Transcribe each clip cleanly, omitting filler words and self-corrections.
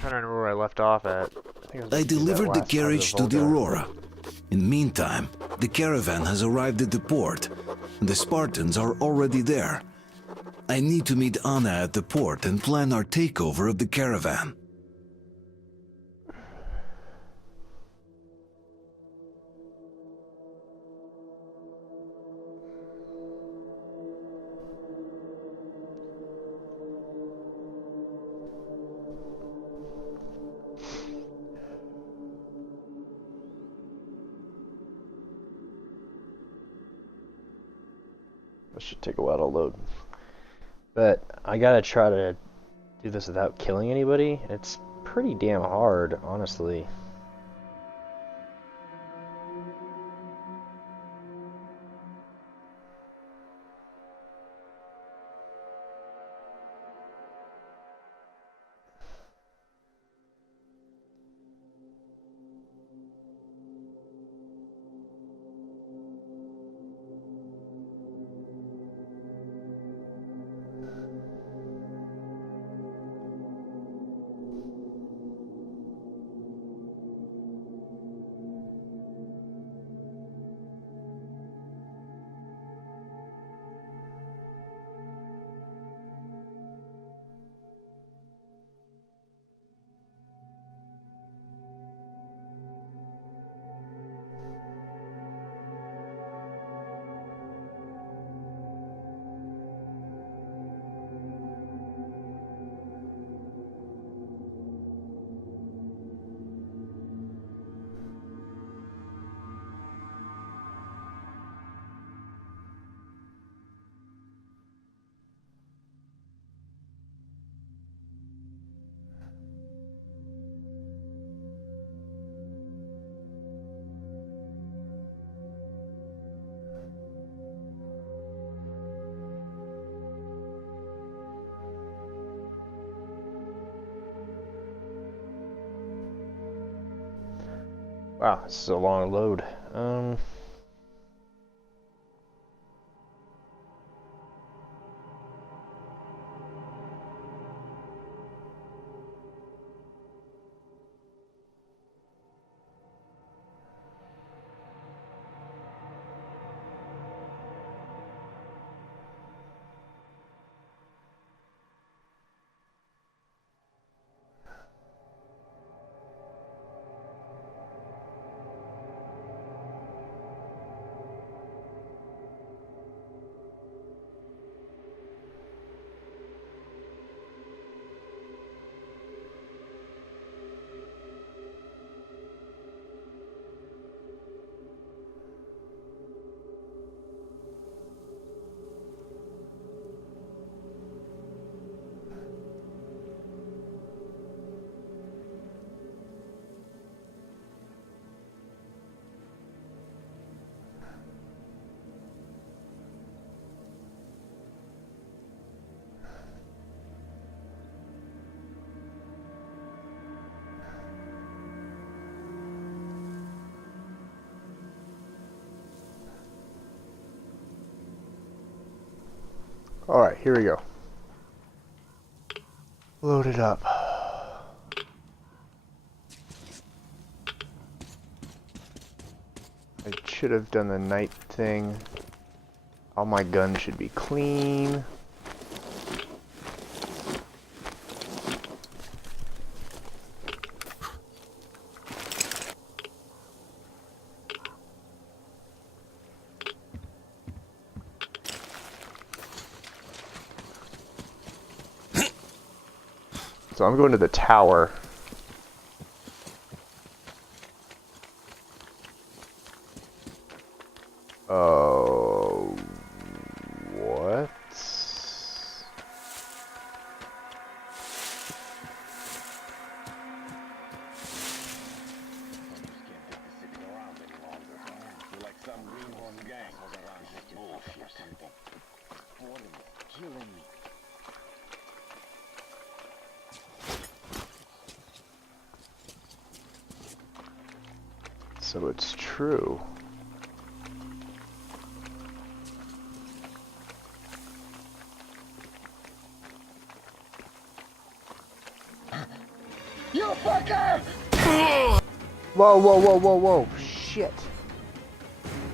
trying to remember where I left off at. I think I was I about to do that delivered the last time carriage to the Volga. Aurora. In the meantime, the caravan has arrived at the port. The Spartans are already there. I need to meet Anna at the port and plan our takeover of the caravan. This should take a while to load. But I gotta try to do this without killing anybody. It's pretty damn hard, honestly. Wow, this is a long load. Alright, here we go. Load it up. I should have done the night thing. All my guns should be clean. So I'm going to the tower. Oh, what? So it's true. You fucker! Whoa, whoa, whoa, whoa, whoa. Shit.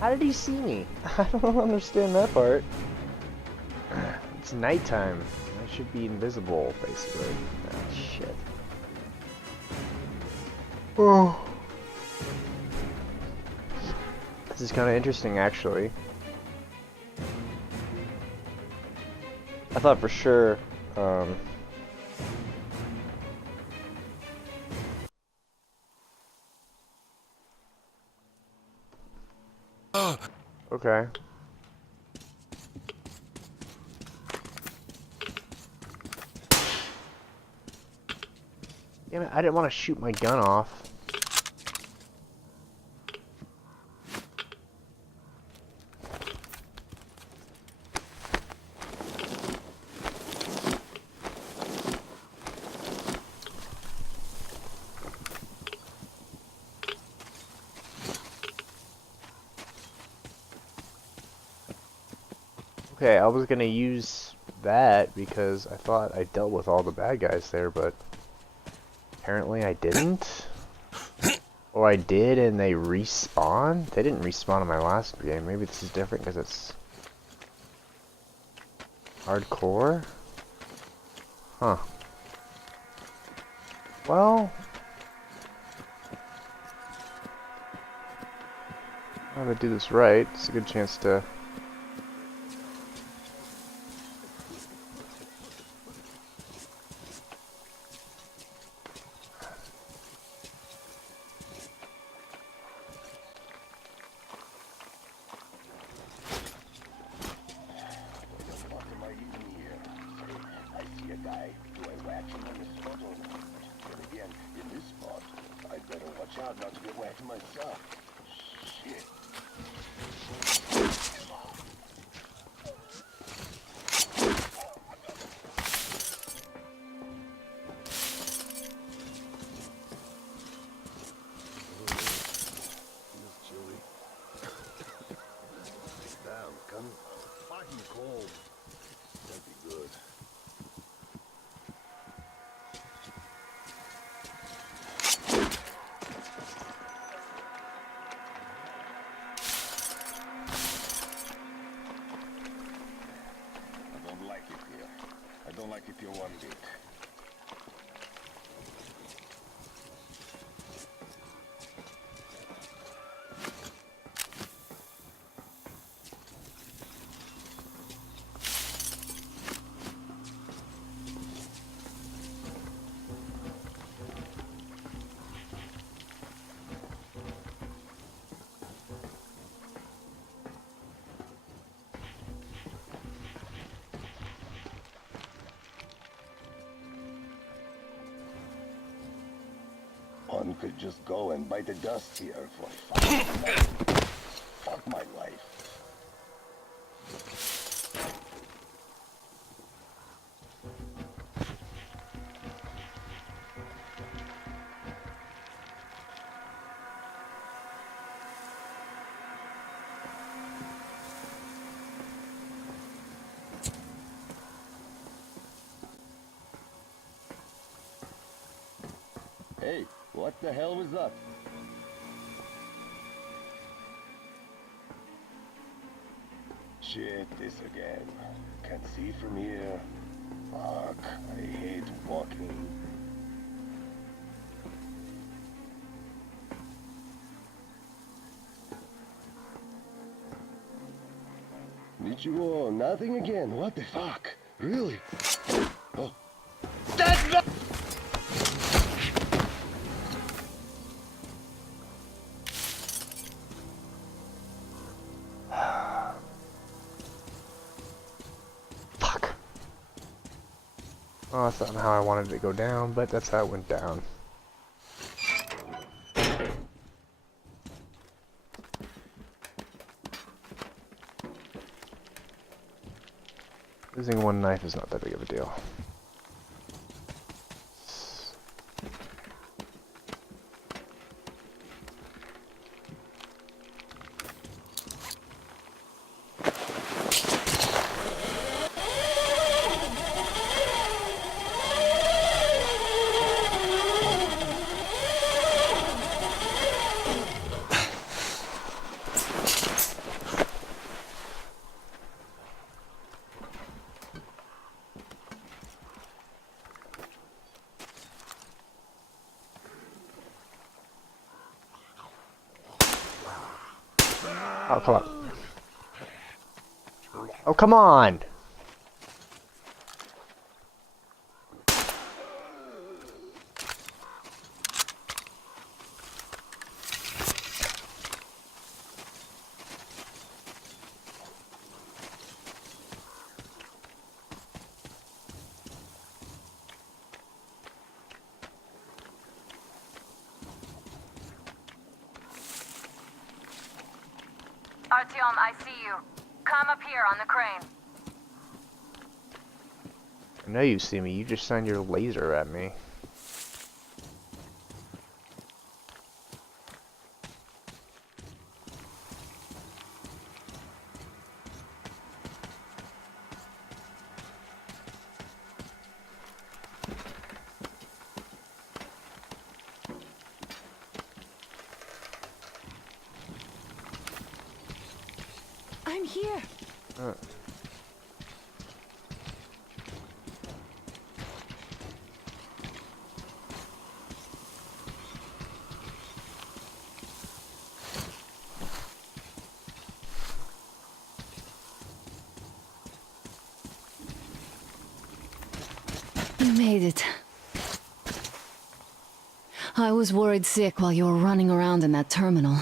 How did he see me? I don't understand that part. It's nighttime. I should be invisible, basically. Ah, shit. Oh. This is kind of interesting, actually. I thought for sure, okay. Damn it, I didn't want to shoot my gun off. Okay, I was gonna use that because I thought I dealt with all the bad guys there, but apparently I didn't. Or I did and they respawn? They didn't respawn in my last game. Maybe this is different because it's hardcore? Huh. Well, I'm gonna do this right. It's a good chance to... One could just go and bite the dust here for fun. Fuck my life. Hey, what the hell was that? Shit, this again. Can't see from here. Fuck, I hate walking. Nichiro, nothing again. What the fuck? Really? Oh. That's not... Oh, that's not how I wanted it to go down, but that's how it went down. Losing one knife is not that big of a deal. Oh, come on. Oh, come on! Artyom, I see you. Come up here on the crane. I know you see me, you just send your laser at me. I'm here. You made it. I was worried sick while you were running around in that terminal.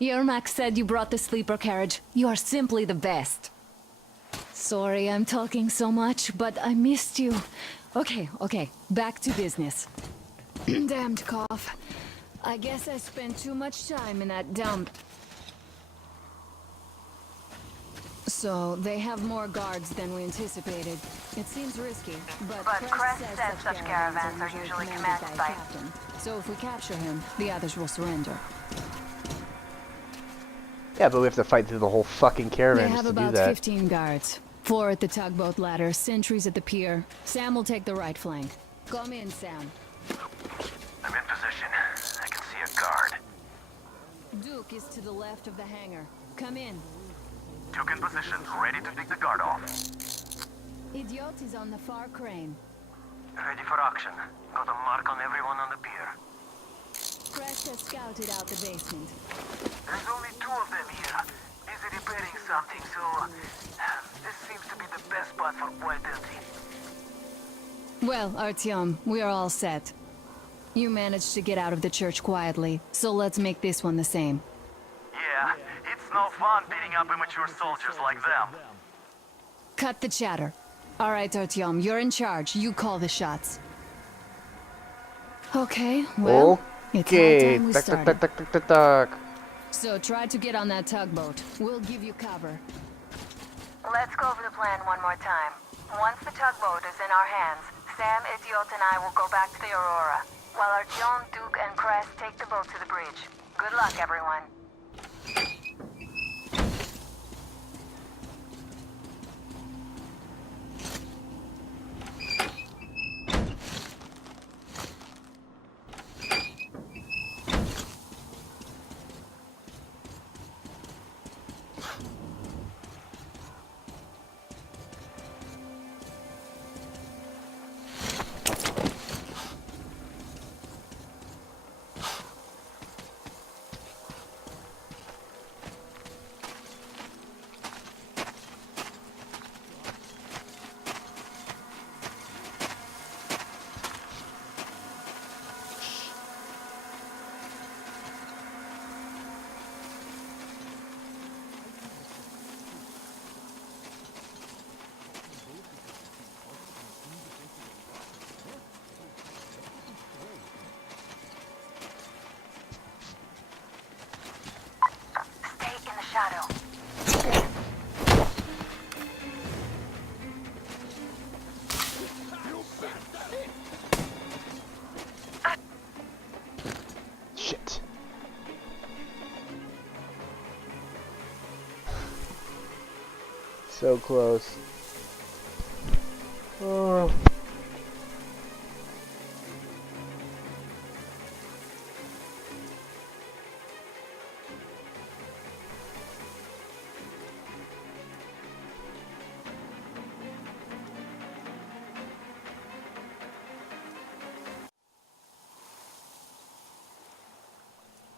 Yermak said you brought the sleeper carriage. You are simply the best. Sorry I'm talking so much, but I missed you. Okay, back to business. Damned cough. I guess I spent too much time in that dump. So, they have more guards than we anticipated. It seems risky, but Crest says such caravans are usually commanded by a captain. So if we capture him, the others will surrender. Yeah, but we have to fight through the whole fucking They caravan have just to do about that. 15 guards. 4 at the tugboat ladder, sentries at the pier. Sam will take the right flank. Come in, Sam. I'm in position. I can see a guard. Duke is to the left of the hangar. Come in. Duke in position, ready to pick the guard off. Idiot is on the far crane. Ready for action. Got a mark on everyone on the pier. Crest has scouted out the basement. There's only 2 of them here. Busy repairing something, so... this seems to be the best spot for quiet entry. Well, Artyom, we are all set. You managed to get out of the church quietly, so let's make this one the same. Yeah, it's no fun beating up immature soldiers like them. Cut the chatter. All right, Artyom, you're in charge. You call the shots. Okay, well, it's high Okay, time we tuck, started. tuck, tuck, tuck, tuck, tuck. So try to get on that tugboat. We'll give you cover. Let's go over the plan one more time. Once the tugboat is in our hands, Sam, Idiot, and I will go back to the Aurora, while Artyom, Duke, and Crest take the boat to the bridge. Good luck, everyone. Stay in the shadow. Shit. So close. Oh.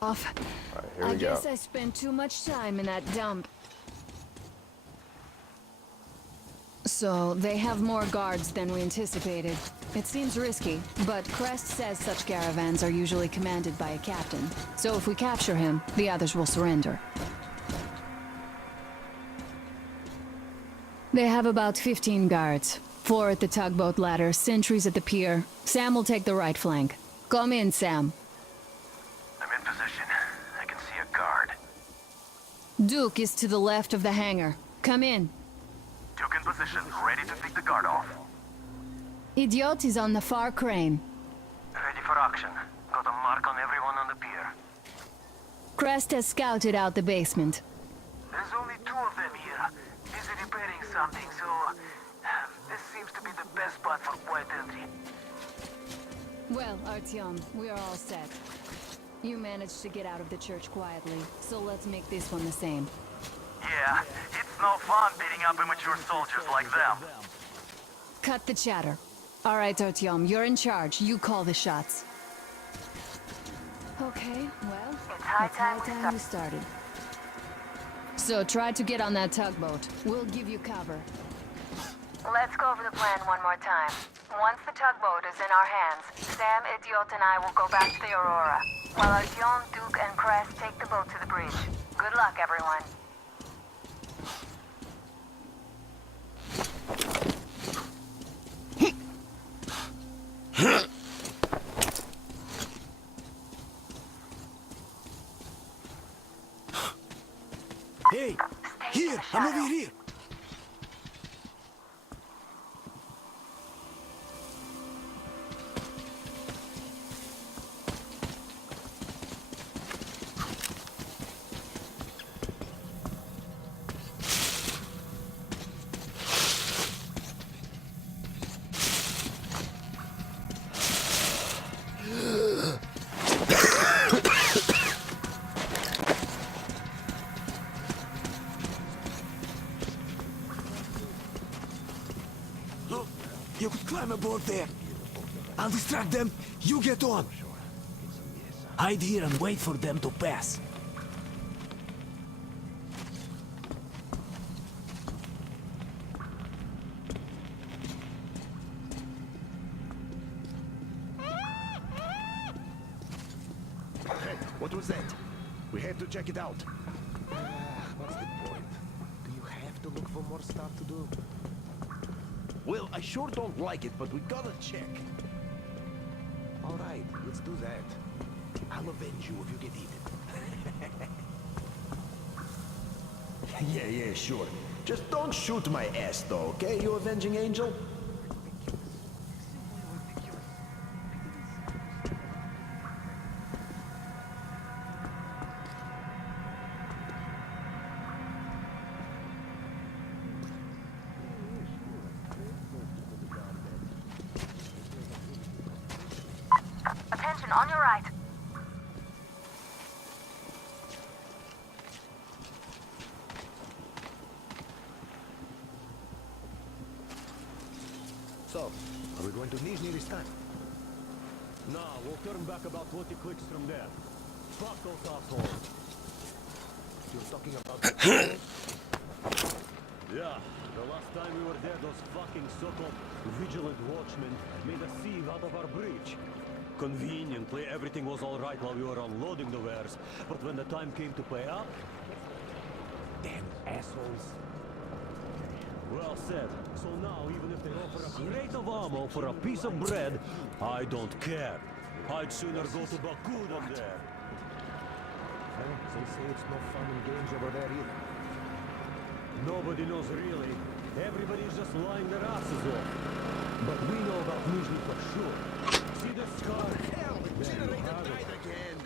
off. Alright, here I we go. guess I spent too much time in that dump. So, they have more guards than we anticipated. It seems risky, but Crest says such caravans are usually commanded by a captain. So if we capture him, the others will surrender. They have about 15 guards. 4 at the tugboat ladder, sentries at the pier. Sam will take the right flank. Come in, Sam. I'm in position. I can see a guard. Duke is to the left of the hangar. Come in. Duke in position, ready to take the guard off. Idiot is on the far crane. Ready for action. Got a mark on everyone on the pier. Crest has scouted out the basement. There's only 2 of them here. Busy repairing something, so... this seems to be the best spot for quiet entry. Well, Artyom, we are all set. You managed to get out of the church quietly, so let's make this one the same. Yeah, it's no fun beating up immature soldiers like them. Cut the chatter. All right, Artyom, you're in charge. You call the shots. Okay, well, It's high it's high time we time you started. So try to get on that tugboat. We'll give you cover. Let's go over the plan one more time. Once the tugboat is in our hands, Sam, Idiot, and I will go back to the Aurora, while Artyom, Duke, and Crest take the boat to the bridge. Good luck, everyone. Hey, Stay in here, the I'm shadow. over here. Look, you could climb aboard there. I'll distract them. You get on. Hide here and wait for them to pass. Hey, what was that? We have to check it out. What's the point? Do you have to look for more stuff to do? Well, I sure don't like it, but we gotta check. All right, let's do that. I'll avenge you if you get eaten. yeah, sure. Just don't shoot my ass, though, okay, you avenging angel? Attention, on your right. So, are we going to Nizhny this time? No, we'll turn back about 20 clicks from there. Fuck those assholes. You're talking about... Yeah, the last time we were there, those fucking so-called vigilant watchmen made a sieve out of our breach. Conveniently, everything was all right while we were unloading the wares, but when the time came to pay up... Damn assholes. Well said. So now, even if they offer a crate of ammo for a piece of bread, I don't care. I'd sooner go to Baku than there. Well, they say it's no fun and games over there either. Nobody knows really. Everybody's just lying their asses off. But we know about Nizhny for sure. See this scar? Hell, the There you generator have it. died again!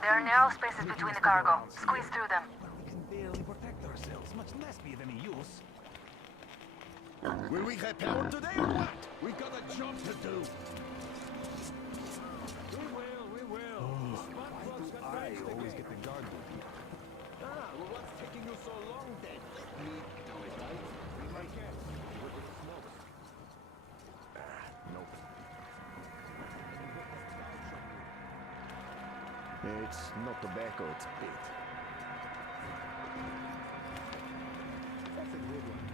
There are narrow spaces between the cargo. Squeeze through them. We can barely protect ourselves, much less be of any use. Will we have power today or what? We got a job to do. We will, we will. Spot plugs get the guard book here. Ah, well, what's taking you so long then? Let me do it, right? We might get with the smoke. Nope. It's not tobacco, it's peat. That's a good one.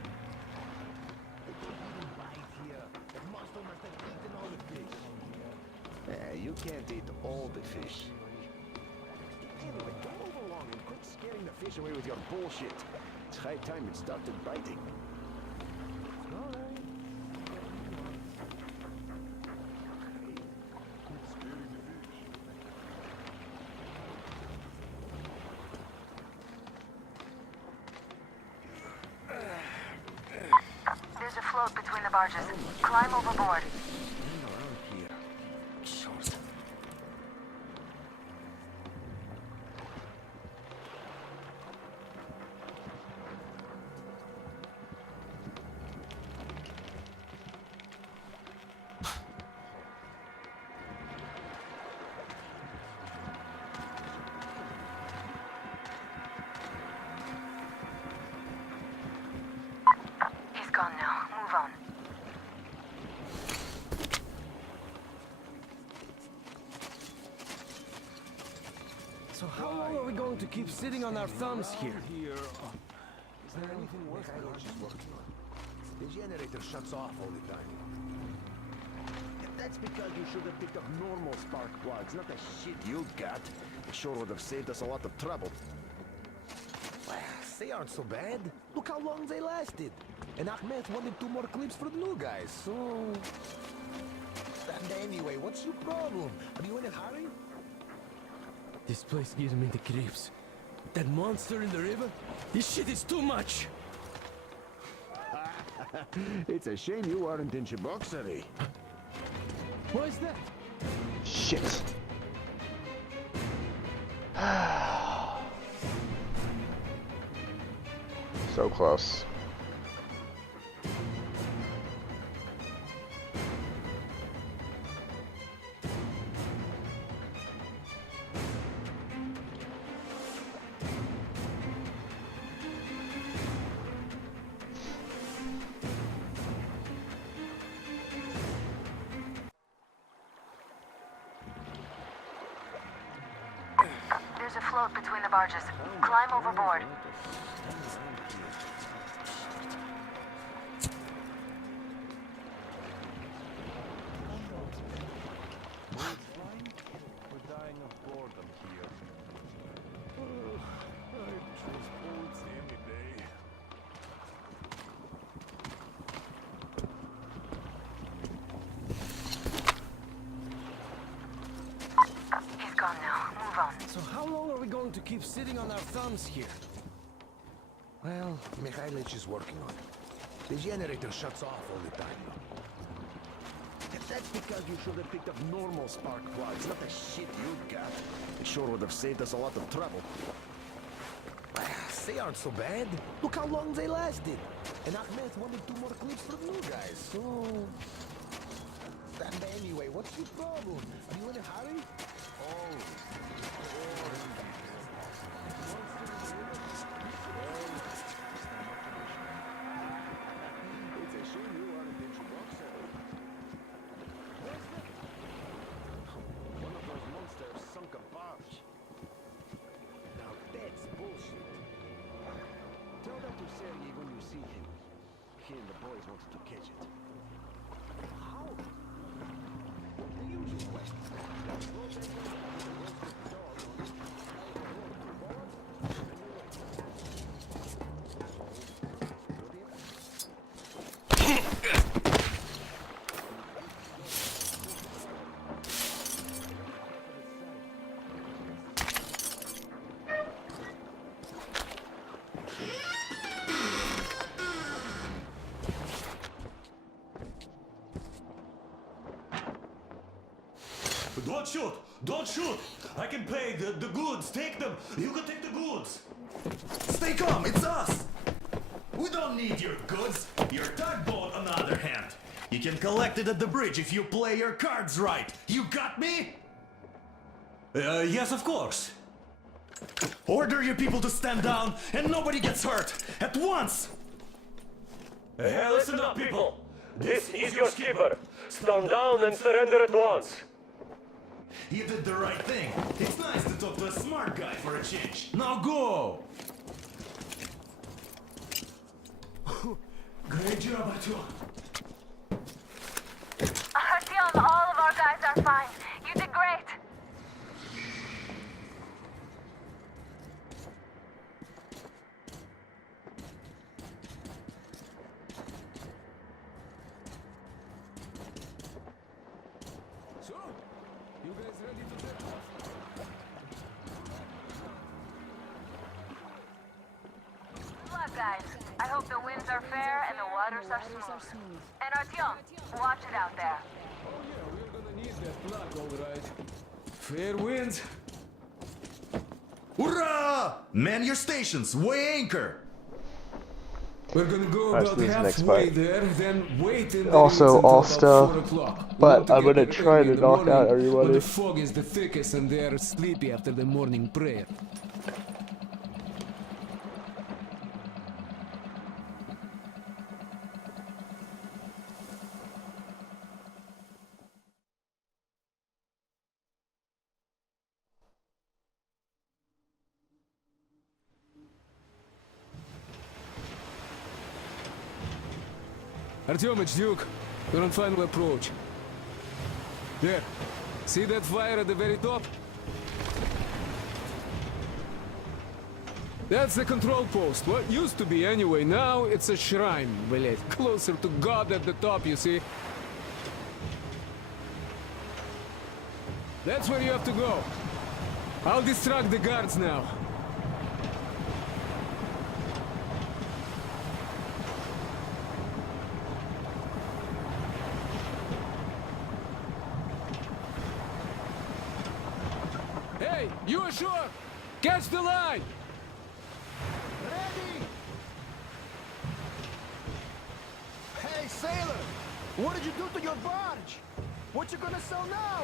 They don't even buy it here. The monster must have eaten all the fish. You can't eat all the fish. Anyway, don't move along and quit scaring the fish away with your bullshit. It's high time it started biting. All right. There's a float between the barges. Climb overboard. Around here. Short. He's gone now. Move on. So how long are we going to keep sitting on our thumbs here? Is there anything worth working on? The generator shuts off all the time. That's because you should have picked up normal spark plugs, not the shit you got. It sure would have saved us a lot of trouble. Well, they aren't so bad. Look how long they lasted. And Ahmed wanted 2 more clips for the new guys, so... And anyway, what's your problem? Are you in a hurry? This place gives me the creeps. That monster in the river? This shit is too much! It's a shame you aren't in Cheboksary. What is that? Shit. So close. There's a float between the barges. Climb overboard. We're dying of boredom here. I choose boats any day. He's gone now. Move on. So how long are we going to keep sitting on our thumbs here? Well, Mikhailich is working on it. The generator shuts off all the time. That's because you should have picked up normal spark plugs, not the shit you got. It sure would have saved us a lot of trouble. They aren't so bad. Look how long they lasted. And Ahmed wanted 2 more clips for the new guys, so... And anyway, what's your problem? Are you in a hurry? Oh. It's a shame you aren't in Cheboksary. One of those monsters sunk a barge. Now that's bullshit. Tell that to Sergei when you see him. He and the boys wanted to catch it. How? The usual way. Don't shoot! Don't shoot! I can pay the goods. Take them. You can take the goods. Stay calm, it's us! We don't need your goods. Your tugboat, on the other hand. You can collect it at the bridge if you play your cards right. You got me? Yes, of course. Order your people to stand down and nobody gets hurt! At once! Hey, listen up, people! This is your skipper. Stand down and surrender at once. You did the right thing. It's nice to talk to a smart guy for a change. Now go! Great job, Artyom. Artyom, all of our guys are fine. You did great. So, you guys ready to take off? Good luck, guys. I hope the winds are fair and the waters are smooth. And Artyom, watch it out there. Oh yeah, we're gonna need that luck, all right. Fair winds. Hurrah! Man your stations, weigh anchor! We're gonna go Alright, about see you next halfway part. there, then wait in the Also, reeds until all about stuff, 4 o'clock. but Want to I'm get gonna there try early to in the knock out morning everybody. When the fog is the thickest and they are sleepy after the morning prayer. Artyom, it's Duke. We're on final approach. There. See that fire at the very top? That's the control post. What used to be anyway. Now it's a shrine, блять. Closer to God at the top, you see? That's where you have to go. I'll distract the guards now. Hey, you ashore! Catch the line! Ready! Hey, sailor! What did you do to your barge? What you gonna sell now?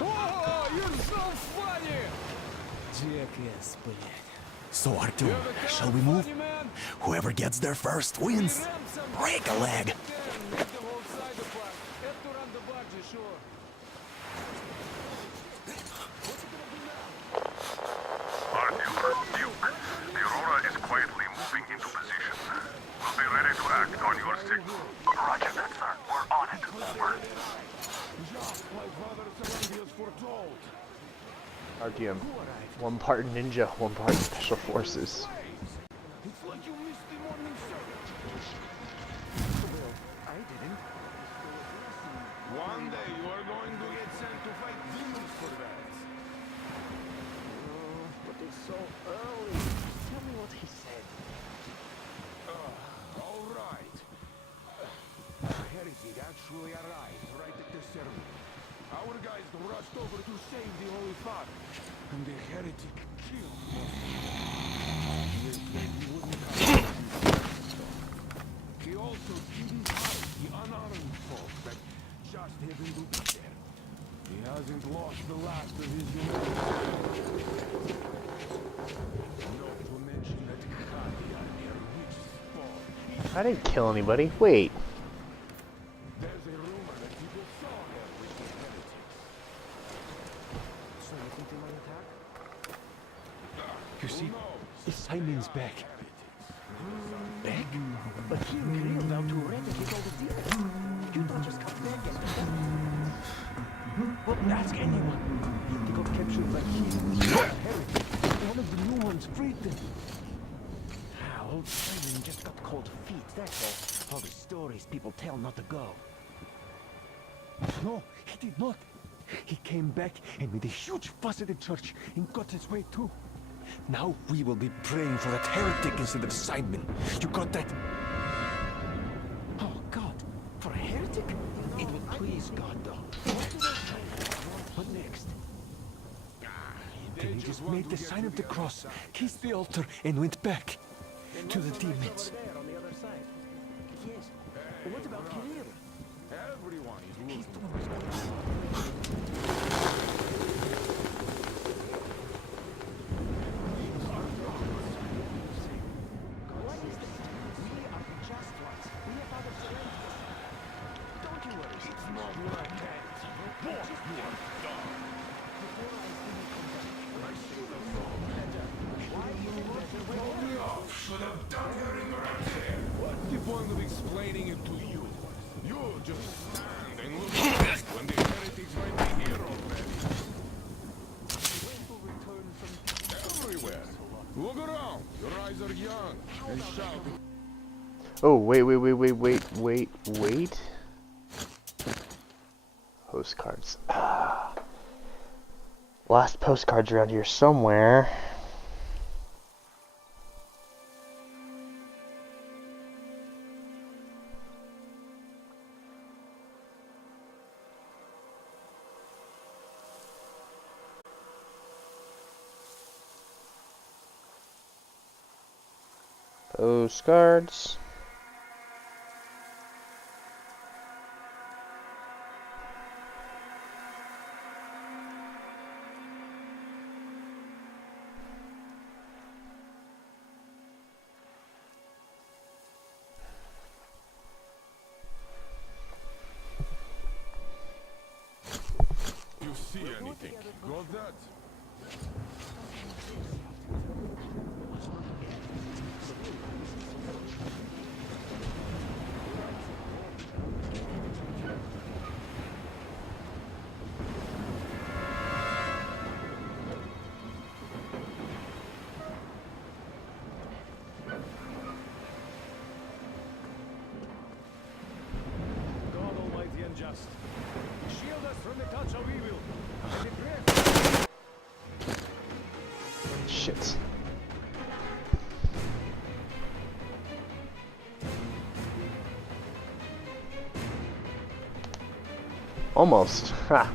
Whoa, you're so funny! Jackass, блядь. So, Artyom, shall we move? Whoever gets there first wins. Break a leg. Artyom, Duke, the Aurora is quietly moving into position. We'll be ready to act on your signal. Roger that, sir. We're on it. Over. Just like Father Sarangius foretold. Artyom. One part ninja, one part special forces. It's like you missed the morning service. Well, I didn't. One day you are going to get sent to fight demons for that. But it's so early. Tell me what he said. All right. A heretic actually arrived right at the ceremony. Our guys rushed over to save the Holy Father, and the heretic killed us. They said he wouldn't come. He also didn't hide the unarmed folk that just happened to be there. He hasn't lost the last of his humanity. Not to mention that Partyin near which spawn. I didn't kill anybody. Wait. There's a rumor that people saw him with the heretics. So you think they might attack? You see, Simon's back. Back? But he reeled out to eradicate all the demons. You don't just come back and... Well, ask anyone. They got captured by him. Heretic. One of the new ones freed them. Ah, old Simon just got cold feet, that's all. All the stories people tell not to go. No, he did not. He came back and made a huge fuss at the church and got his way too. Now we will be praying for that heretic instead of Simon. You got that? Oh, God. For a heretic? It would please God, though. What next? Then he just made the sign of the cross, kissed the altar, and went back to the demons. On the other side. Yes. But what about Kirill? Everyone is He's losing. the one who's point of explaining it to you? You just stand and look around when the heretics might be here already. Everywhere. Look around. Your eyes are young and shout. Oh, wait. Postcards. Lost postcards around here somewhere. Postcards. You see anything? Got that? God Almighty and just. Shield us from the touch of evil. And the drift. Shit. Almost. Ha.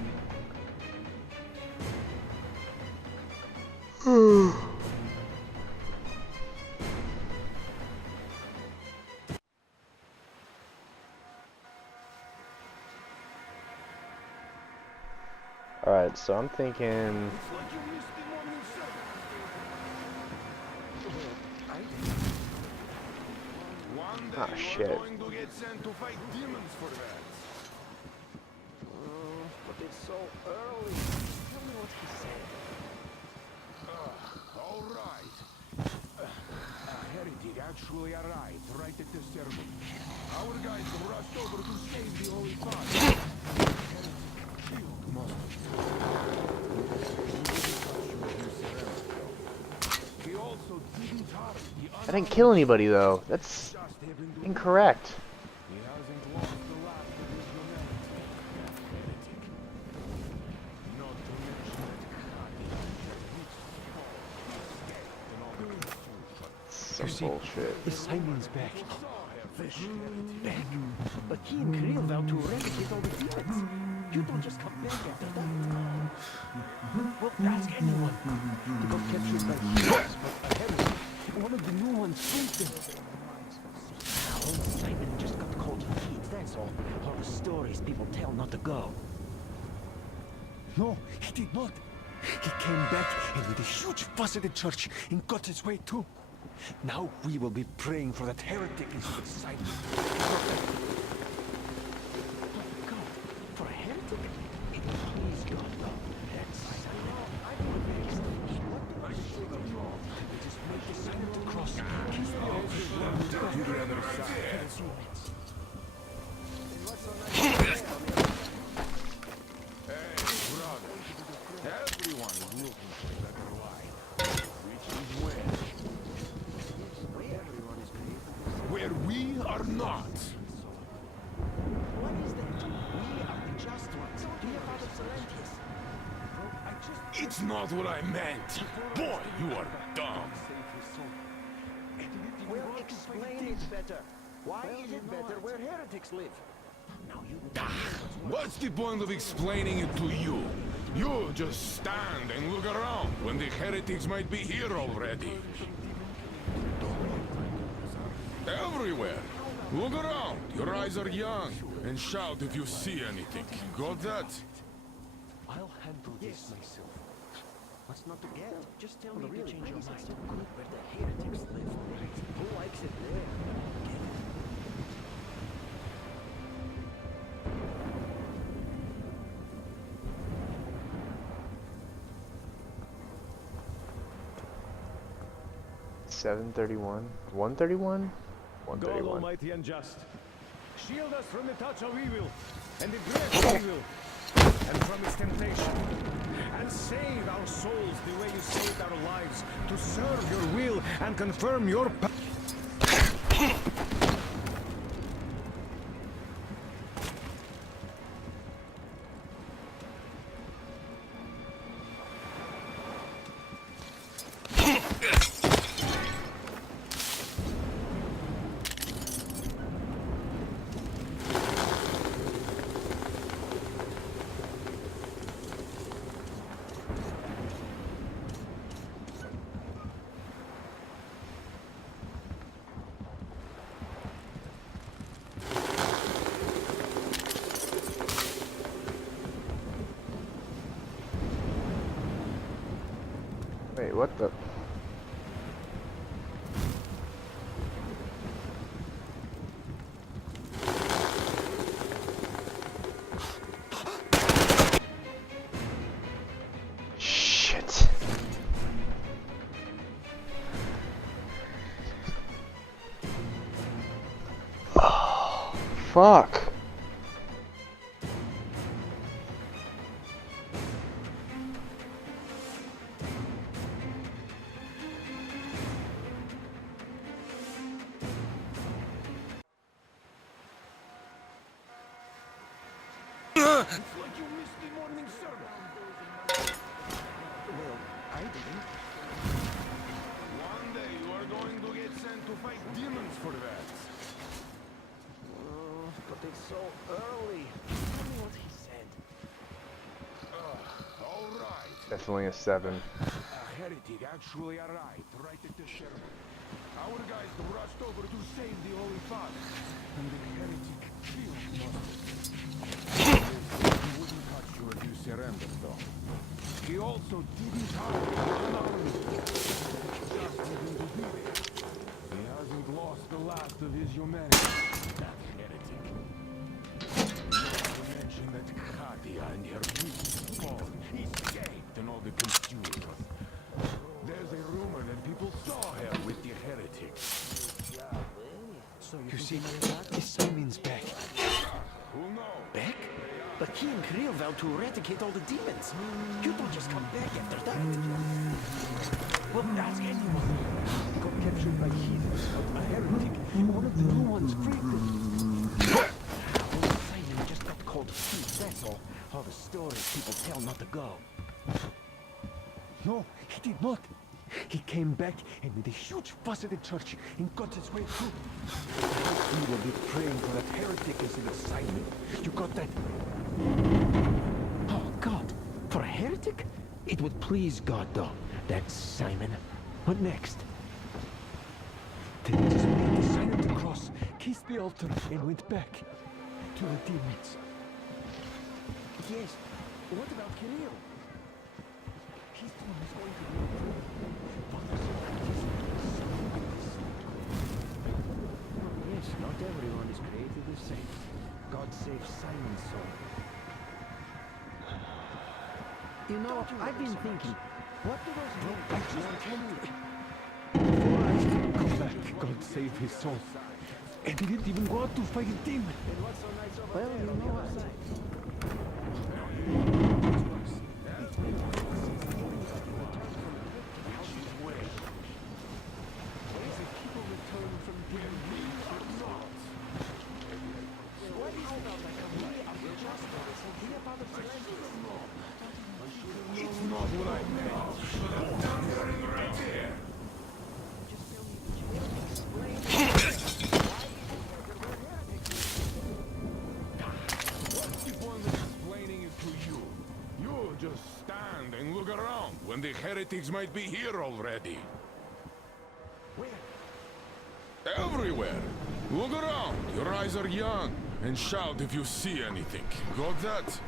Alright, so I'm thinking... Ah, shit. Going to get sent to fight demons for that. But it's so early. Tell me what he said. All right. A heretic actually arrived right at the ceremony. Our guys rushed over to save the Holy Father. He also didn't harm the I didn't kill anybody though. That's incorrect. He hasn't lost the last of his humanity. Heretic. Not to mention that Some bullshit. The Simon's back. Back. But he and Kirill vowed to eradicate all the demons. You don't just come back after that. Well, ask anyone. They got captured by demons, but a heretic. One of the new ones freed them. Old Simon just got cold feet, that's all. All the stories people tell not to go. No, he did not. He came back and with a huge fuss at the church and got his way too. Now we will be praying for that heretic instead of Simon. God, for a heretic? Please God, no. That's Simon. I do it. What do I shoot them all? Just make the sign of the cross. Kiss the altar. to the other side. Hey, brother. Everyone is looking for a better life. Which is where we are not. What is that? We are the just ones. Do you have Silentius? It's not what I meant. Boy, you are dumb. Well, explain it better. Why is it better where heretics live? What's the point of explaining it to you? You just stand and look around when the heretics might be here already. Everywhere. Look around. Your eyes are young. And shout if you see anything. Got that? I'll handle this myself. What's not to get? Just tell me to change your mind. So good where the heretics live. Who likes it there? $731, $131, $131. God 131. Almighty and just, shield us from the touch of evil and the breath of evil, and from its temptation, and save our souls the way you saved our lives, to serve your will and confirm your power. Wait, what the? Shit. Oh, fuck. It's like you missed the morning sermon. Well, I didn't. One day you are going to get sent to fight demons for that. But it's so early. Tell me what he said. All right. Definitely a 7. A heretic actually arrived right at the ceremony. Our guys rushed over to save the Holy Father, and the heretic killed Moses. He wouldn't touch you if you surrendered, though. He also didn't hide an army. Just happened to be there. He hasn't lost the last of his humanity. That heretic. Not to mention that Katia and her beauty spawn escaped and all the confusion. There's a rumor that people saw her with the heretic. So You see, Simon's back. Who knows? back? But he and Kriel vowed to eradicate all the demons. You don't just come back after that. Well, ask anyone. He got captured by heathens, a heretic. One of the new ones freed him. Well, Simon just got cold feet, that's all. All the stories people tell not to go. No, he did not. He came back and made a huge fuss at the church and got his way through. We will be praying for that heretic instead of Simon. You got that? Oh, God. For a heretic? It would please God, though. That's Simon. What next? Then he just made the sign of the cross, kissed the altar, and went back to the demons. Yes. What about Kriel? He's the one who's going to be in trouble. Father said that he's Yes, not everyone is created the same. God save Simon's soul. You know, I've been thinking, what do those Before I could come back, God save his soul. And he didn't even go out to fight a demon. Well, you know what? It's not what I meant. Thundering right there. What's the point of explaining it to you? You just stand and look around when the heretics might be here already. Where? Everywhere. Look around. Your eyes are young. And shout if you see anything. Got that?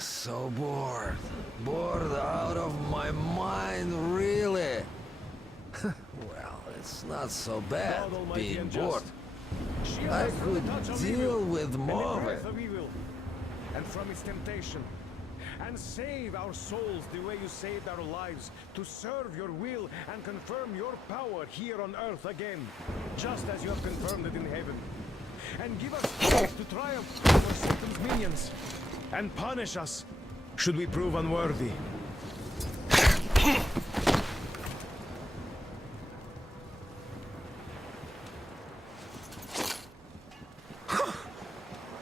So bored. Bored out of my mind, really. Well, it's not so bad God Almighty being and bored. just, I could deal with more of it. Of evil, and from its temptation, and save our souls the way you saved our lives, to serve your will and confirm your power here on earth again, just as you have confirmed it in heaven. And give us strength to triumph over Satan's minions, and punish us should we prove unworthy.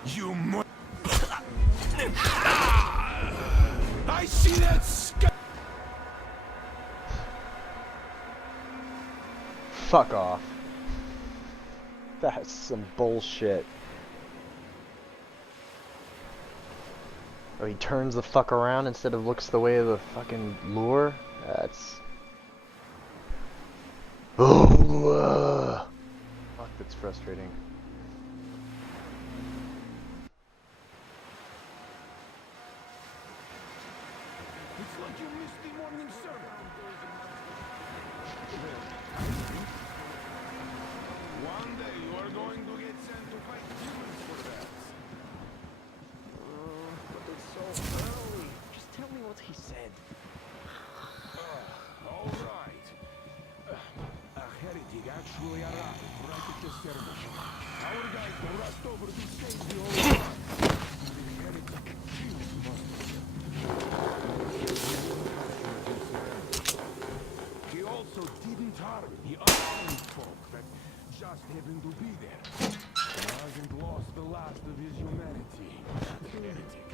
You mo- I see that Fuck off. That's some bullshit. Oh, he turns the fuck around instead of looks the way of the fucking lure? That's... Oh, fuck, that's frustrating. It's like you missed the morning sermon. One day you are going to get sent to fight demons for that. But it's so early. Just tell me what he said. All right. A heretic actually arrived right at the ceremony. Our guys were rushed over to save the old man. The heretic killed Master. He also didn't harm the unarmed folk that just happened to be there. He hasn't lost the last of his humanity. The heretic.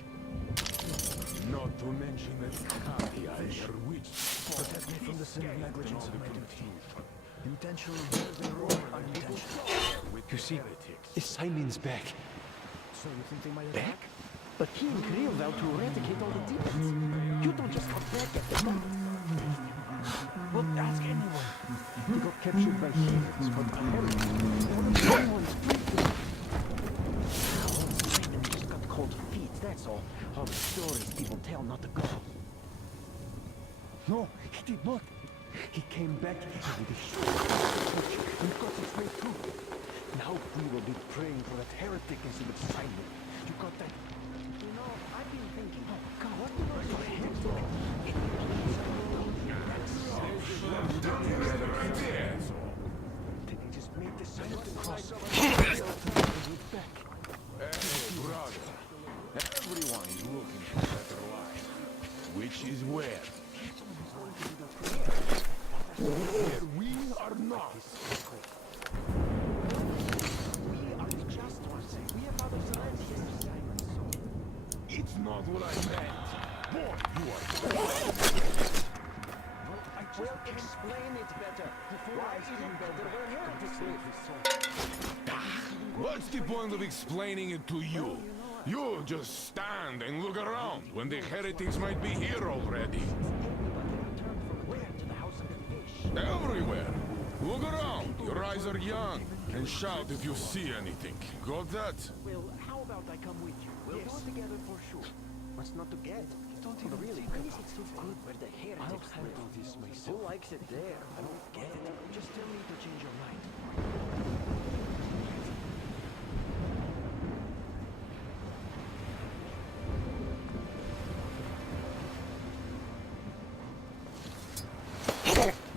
Not to mention that Katia and her witch protect me from the sin of negligence of my confusion. Intentional or unintentional. You see, if Simon's back. So you think they might attack? But he and Kirill vowed to eradicate all the demons. You don't just come back at the moment. Well, ask anyone. He got captured by heathens, but apparently one of the only ones freed him. Old Simon just got cold feet, that's all. All the stories people tell not to go. No, he did not. He came back with a huge torch and got his way through. Now we will be praying for that heretic instead of Simon. You got that? You know, I've been thinking, oh God, what do those hands do? Did he just make the sign of the cross? Back. Hey, brother. Everyone is looking for a better life. Which is where? Where we are not. We are the just ones. We have other celestials. It's not what I meant. Boy, you are. Well, explain it better. Why is it better when heretics live? What's the point of explaining it to you? You just stand and look around when the heretics might be here already. Everywhere. Look around. Your eyes are young. And shout if you see anything. Got that? Well, how about I come with you? We'll go together for sure. What's not to get? Don't even really think it's too good where the heretics live. This myself. Who likes it there? I don't get it. Just tell me to change your mind.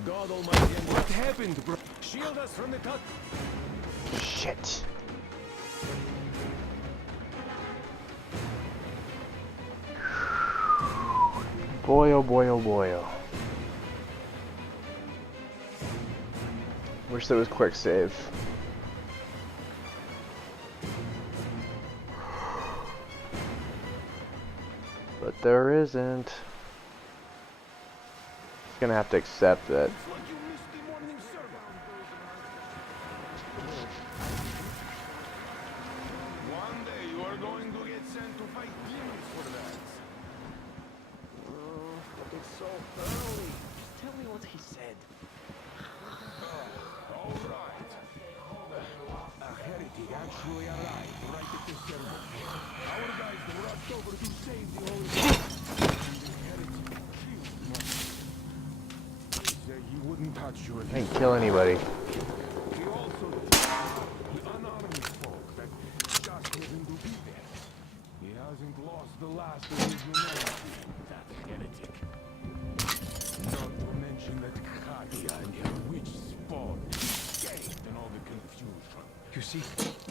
God Almighty, what happened, bro? Shield us from the cut. Shit. Boy, oh boy, oh boy, oh. Wish there was quick save. But there isn't. Gonna have to accept that. One day you are going to get sent to fight demons for that. But it's so early. Just tell me what he said. All right. A heretic actually arrived right at the ceremony. Our guys rushed over to save the holy man. The heretic killed Master. He wouldn't touch you I again. didn't kill anybody. He also did the unarmed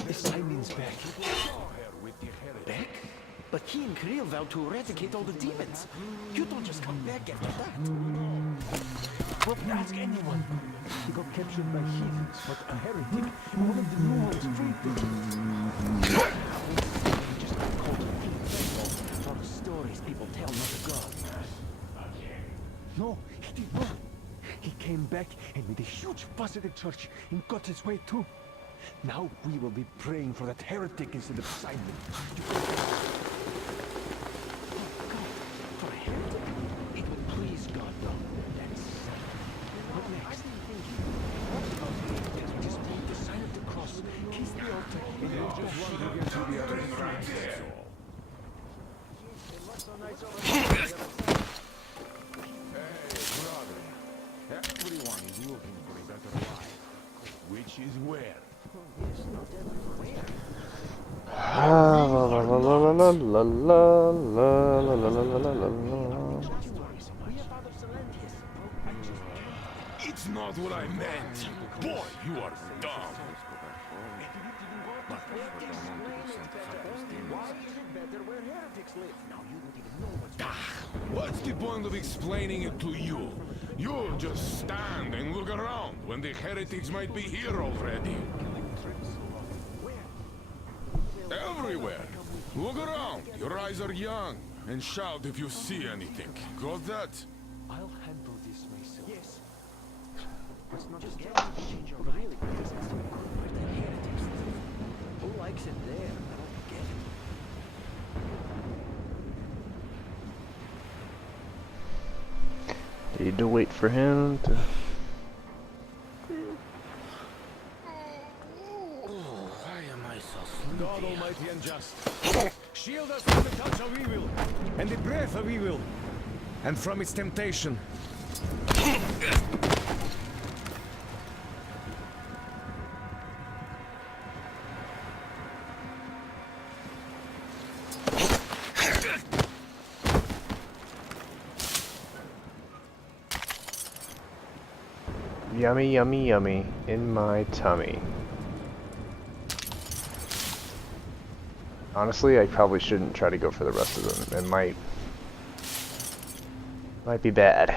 The Simon's back. Back? But he and Krill vowed to eradicate all the demons. You don't just come back after that. Well, ask anyone. He got captured by heathens, but a heretic, one of the new ones freed them. He just got caught in all the stories people tell not to God. No, he did not. He came back and made a huge fuss at the church and got his way too. Now we will be praying for that heretic instead of Simon. You can... For a heretic? It would please God, though. That's sad. What next? What about it? We just need the sign of the cross, kiss the altar, and we'll just want to get to the other side. Hey, brother. Everyone is looking for a better life. Which is where? La la la la la la la la la la la la la. It's not what I meant. Boy, you are dumb. What's the point of explaining it to you? You just stand and look around when the heretics might be here already. Everywhere. Look around. Your eyes are young. And shout if you see anything. Got that? I'll handle this myself. Yes. Let's not just tell me to change your mind. Where the heretics live? Who likes it there? I don't get it. Need to wait for him to... Why am I so sleepy? God Almighty and just. Shield us from the touch of evil, and the breath of evil, and from its temptation. Yummy, yummy, yummy in my tummy. Honestly, I probably shouldn't try to go for the rest of them. It might be bad.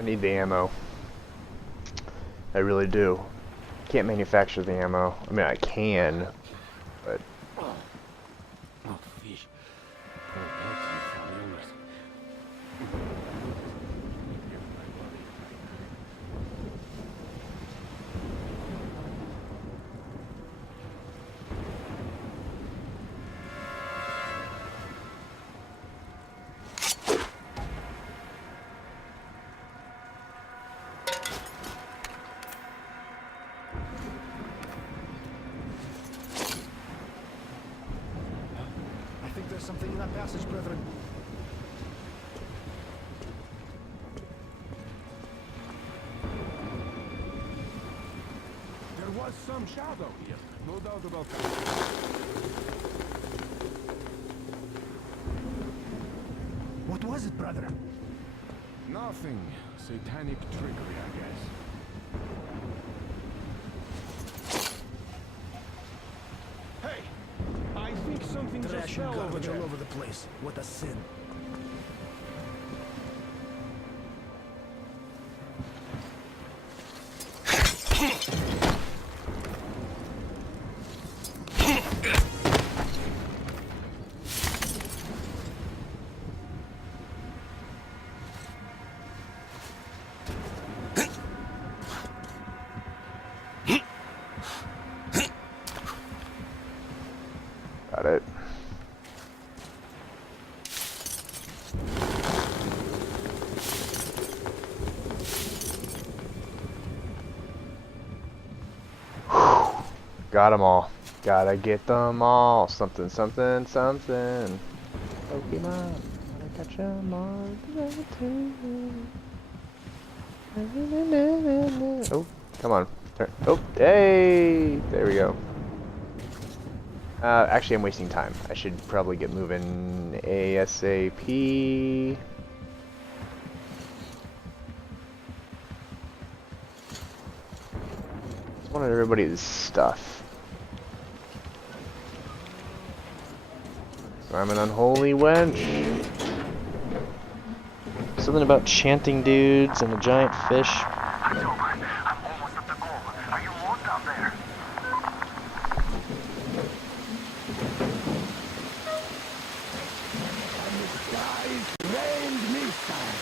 I need the ammo. I really do. Can't manufacture the ammo. I mean, I can, but... Oh, fish. There's something in that passage, brethren. There was some shadow here. No doubt about that. What was it, brother? Nothing. Satanic trickery, I guess. Hey! I think something just Trash and fell over garbage there. all over the place. What a sin. Got them all. Gotta get them all. Something, something, something. Pokemon. Gotta catch them all. Oh, come on. Turn. Oh, hey! There we go. Actually, I'm wasting time. I should probably get moving ASAP. Just wanted everybody's stuff. I'm an unholy wench. Something about chanting dudes and a giant fish. Artyom, I'm almost at the goal. Are you alone down there? And the skies rained missiles,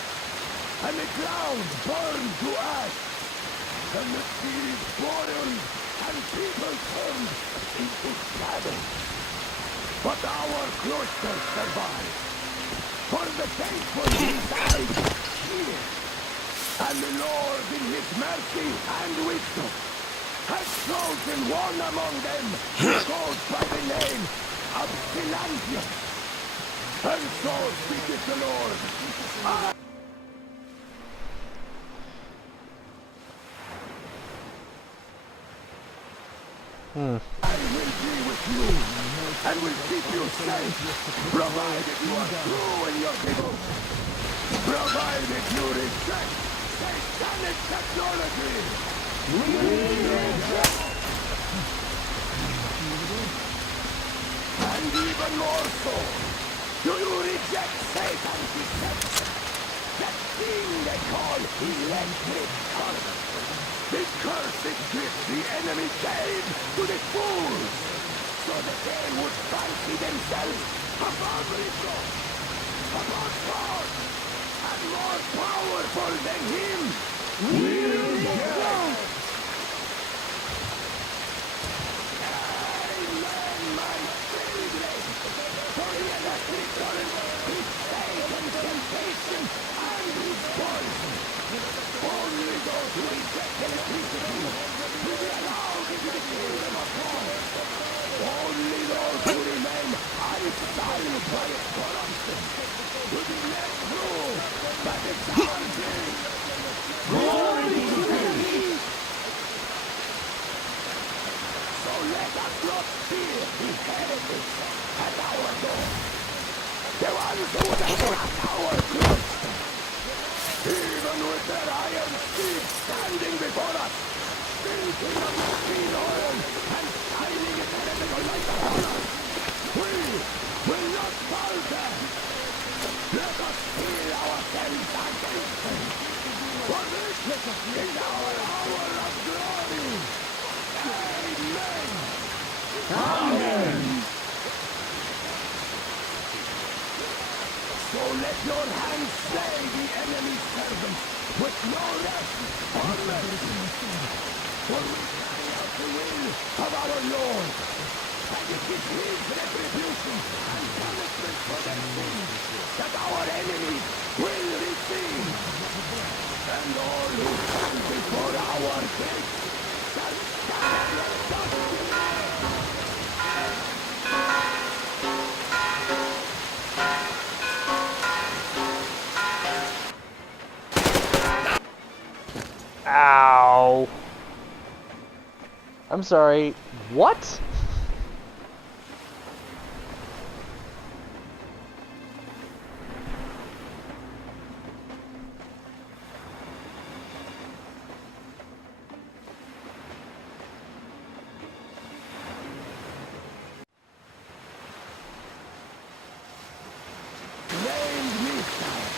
and the clouds burned to ash, and the seas boiled, and people turned into shadows. But our cloister survived, for the faithful reside here. And the Lord in his mercy and wisdom has chosen one among them who goes by the name of Silantium. And so speaketh the Lord. I will be with you, and will keep you safe, provided you are true in your devotion, provided you respect satanic technology. And even more so, do you reject Satan's deception? That thing they call electric current. The cursed gift the enemy gave to the fools, so that they would fancy themselves above reproach, above God, and more powerful than him. Amen, my children. For the electric current is Satan's temptation and his poison. Only those who reject electricity will be allowed into the kingdom of God. Only those who remain unsullied by its corruption will be let through by the charges. Glory to thee! So let us not fear the heretics at our door. The ones who would attack our cloister. Even with their iron steeds standing before us, stinking of machine oil and shining its heretical light upon us, we will not falter. Let us steel ourselves against them. For this is our hour of glory. Amen. Amen. So let your hands slay the enemy's servants with no rest or mercy. For we carry out the will of our Lord, and it is his retribution and punishment for their sins that our enemies will receive. And all who stand before our gates shall scatter like dust in the air. Ow. I'm sorry. What? Rained missiles,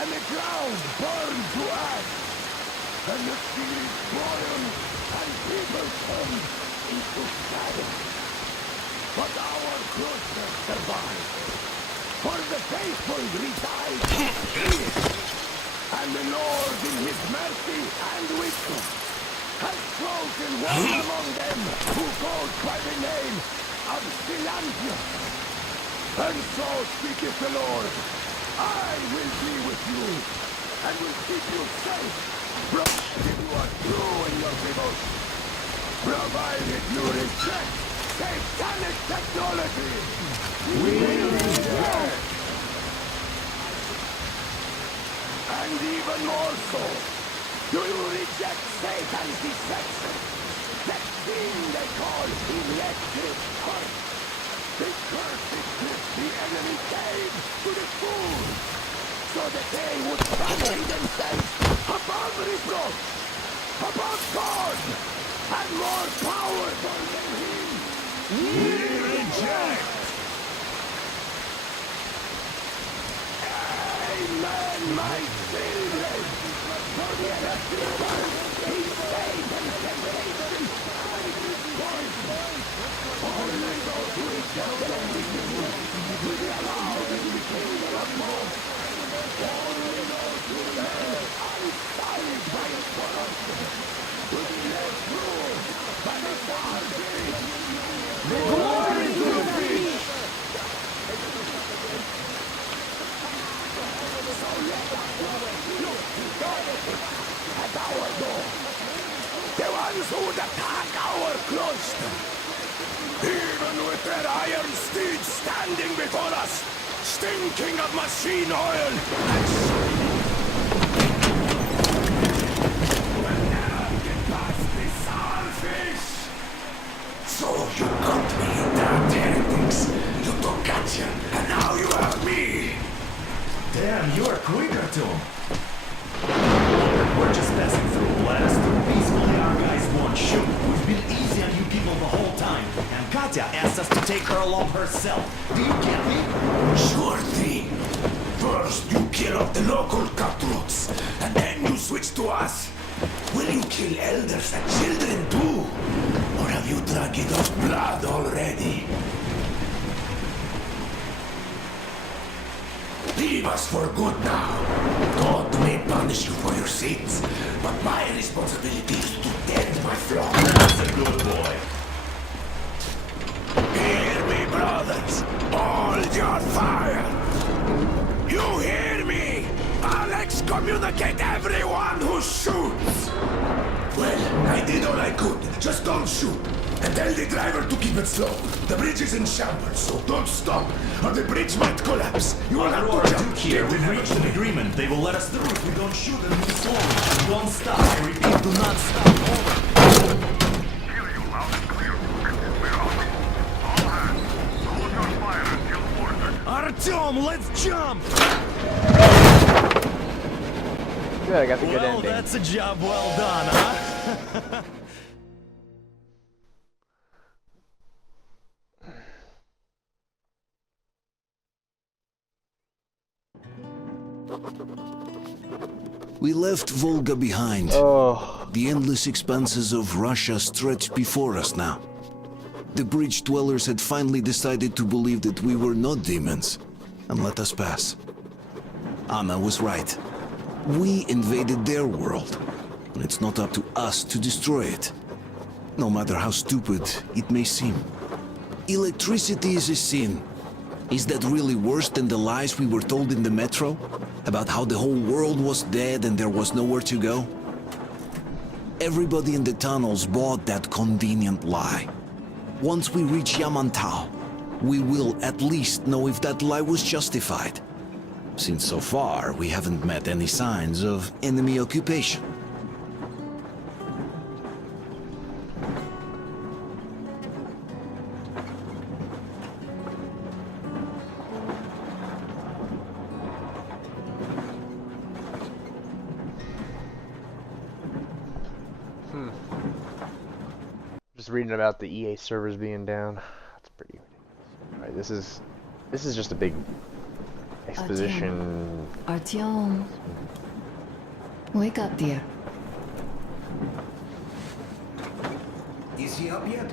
and the ground burned to ash, and the seas boiled, and people turned into shadows. But our cloister survived, for the faithful reside here, and the Lord in his mercy and wisdom has chosen one among them who goes by the name of Silantium. And so speaketh the Lord, I will be with you, and will keep you safe, provided you are true in your devotion, provided you reject satanic technology. We reject. And even more so, do you reject Satan's deception? That thing they call electric curse. The cursed gift the enemy gave to the fools, so that they would fancy themselves above reproach, above God, and more powerful than him. We reject. Amen, my children. For the electric curse is Satan's temptation and his poison. Only those who reject the electric will be allowed into the kingdom of God. Only those who remain unsullied by its corruption will be left ruled by the Partyin. Glory to the beach! So let us look together at our door. The ones who would attack our cloister. Even with their iron steeds standing before us, stinking of machine oil and we'll never get past this starfish! So you got me, you damned heretics. You took Katya, and now you have me! Damn, you are quick, Artyom. We're just passing through a blast. Peacefully, our guys won't shoot. We've been easy on you people the whole time. And Katya asked us to take her along herself. Do you get me? Sure thing. First you kill off the local cutthroats, and then you switch to us. Will you kill elders and children too? Or have you drunk enough blood already? Leave us for good now. God may punish you for your sins, but my responsibility is to tend my flock. That's a good boy. Hear me, brothers. Hold your fire. You hear me? I'll excommunicate everyone who shoots. Well, I did all I could. Just don't shoot. And tell the driver to keep it slow. The bridge is in shambles, so don't stop, or the bridge might collapse. You will have to jump. Here, we've reached an agreement. They will let us through if we don't shoot and move slowly. Don't stop. I repeat, do not stop. Over. Hear you loud and clear. We're on. All hands, hold your fire until ordered. Artyom, let's jump! Good, I got the good Well, ending. that's a job well done, huh? We left Volga behind. Oh. The endless expanses of Russia stretched before us now. The bridge dwellers had finally decided to believe that we were not demons and let us pass. Anna was right. We invaded their world, and it's not up to us to destroy it, no matter how stupid it may seem. Electricity is a sin. Is that really worse than the lies we were told in the metro? About how the whole world was dead and there was nowhere to go? Everybody in the tunnels bought that convenient lie. Once we reach Yamantau, we will at least know if that lie was justified. Since so far, we haven't met any signs of enemy occupation. Just reading about the EA servers being down. That's pretty ridiculous. Alright, this is just a big exposition. Artyom. Wake up, dear. Is he up yet?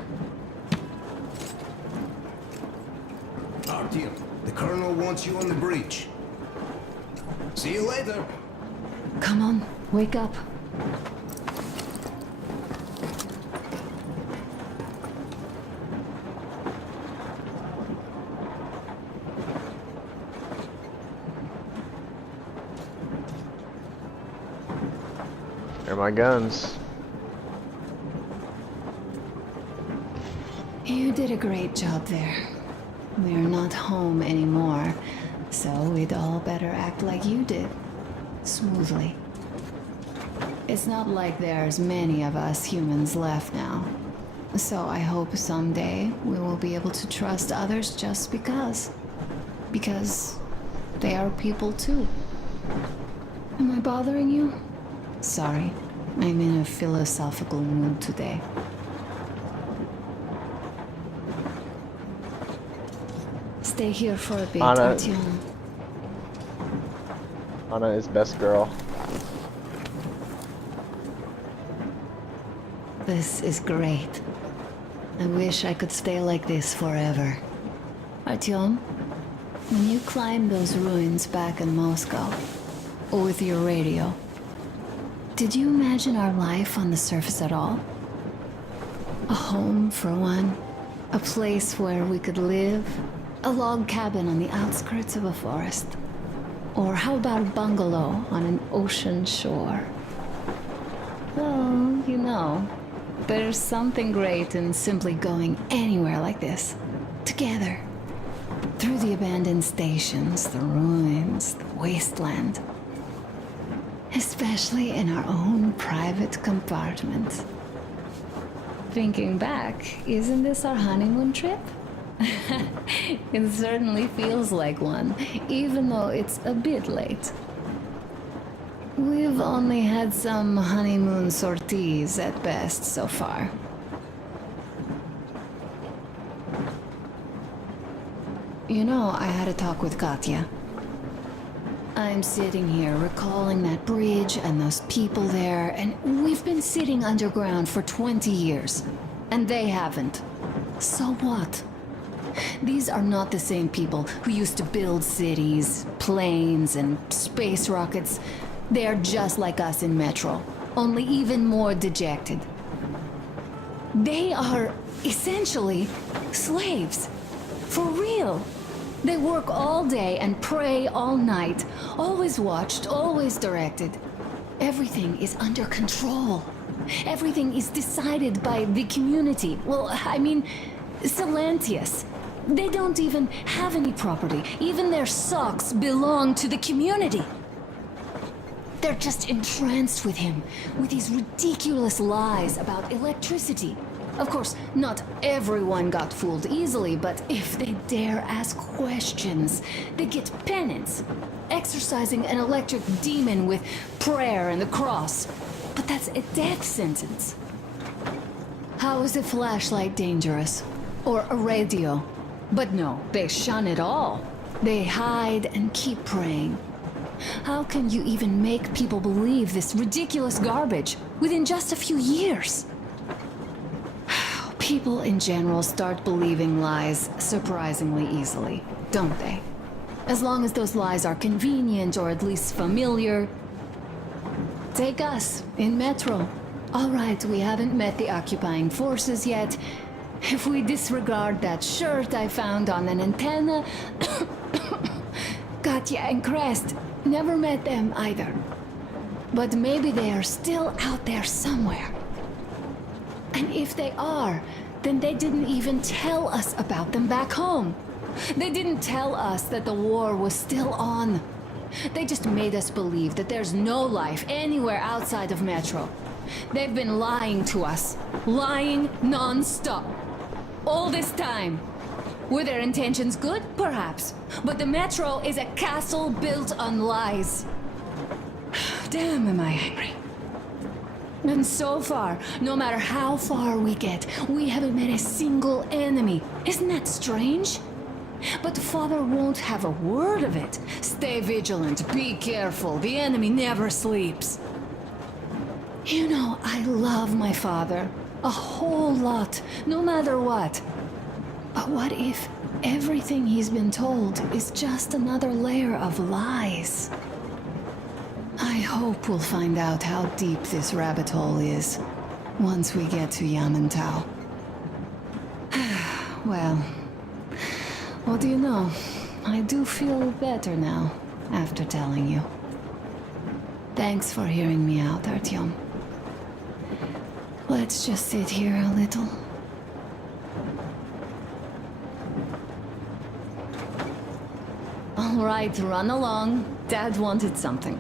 Artyom, the colonel wants you on the bridge. See you later. Come on, wake up. There are my guns. You did a great job there. We're not home anymore, so we'd all better act like you did. Smoothly. It's not like there's many of us humans left now. So I hope someday we will be able to trust others just because. Because they are people too. Am I bothering you? Sorry, I'm in a philosophical mood today. Stay here for a bit, Anna. Artyom. Anna is best girl. This is great. I wish I could stay like this forever. Artyom, when you climbed those ruins back in Moscow, with your radio, did you imagine our life on the surface at all? A home, for one. A place where we could live. A log cabin on the outskirts of a forest. Or how about a bungalow on an ocean shore? Well, you know, there's something great in simply going anywhere like this. Together. Through the abandoned stations, the ruins, the wasteland. Especially in our own private compartment. Thinking back, isn't this our honeymoon trip? It certainly feels like one, even though it's a bit late. We've only had some honeymoon sorties at best so far. You know, I had a talk with Katya. I'm sitting here recalling that bridge and those people there, and we've been sitting underground for 20 years, and they haven't. So what? These are not the same people who used to build cities, planes, and space rockets. They are just like us in Metro, only even more dejected. They are essentially slaves. For real. They work all day and pray all night. Always watched, always directed. Everything is under control. Everything is decided by the community. Well, I mean, Silentius. They don't even have any property. Even their socks belong to the community. They're just entranced with him, with these ridiculous lies about electricity. Of course, not everyone got fooled easily, but if they dare ask questions, they get penance, exorcising an electric demon with prayer and the cross. But that's a death sentence. How is a flashlight dangerous? Or a radio? But no, they shun it all. They hide and keep praying. How can you even make people believe this ridiculous garbage within just a few years? People in general start believing lies surprisingly easily, don't they? As long as those lies are convenient or at least familiar. Take us, in Metro. All right, we haven't met the occupying forces yet. If we disregard that shirt I found on an antenna... Katya and Crest, never met them either. But maybe they are still out there somewhere. And if they are, then they didn't even tell us about them back home. They didn't tell us that the war was still on. They just made us believe that there's no life anywhere outside of Metro. They've been lying to us. Lying non-stop. All this time. Were their intentions good? Perhaps. But the Metro is a castle built on lies. Damn, am I angry. And so far, no matter how far we get, we haven't met a single enemy. Isn't that strange? But Father won't have a word of it. Stay vigilant, be careful, the enemy never sleeps. You know, I love my father. A whole lot, no matter what. But what if everything he's been told is just another layer of lies? I hope we'll find out how deep this rabbit hole is once we get to Yamantau. Well, what do you know? I do feel better now after telling you. Thanks for hearing me out, Artyom. Let's just sit here a little. All right, run along. Dad wanted something.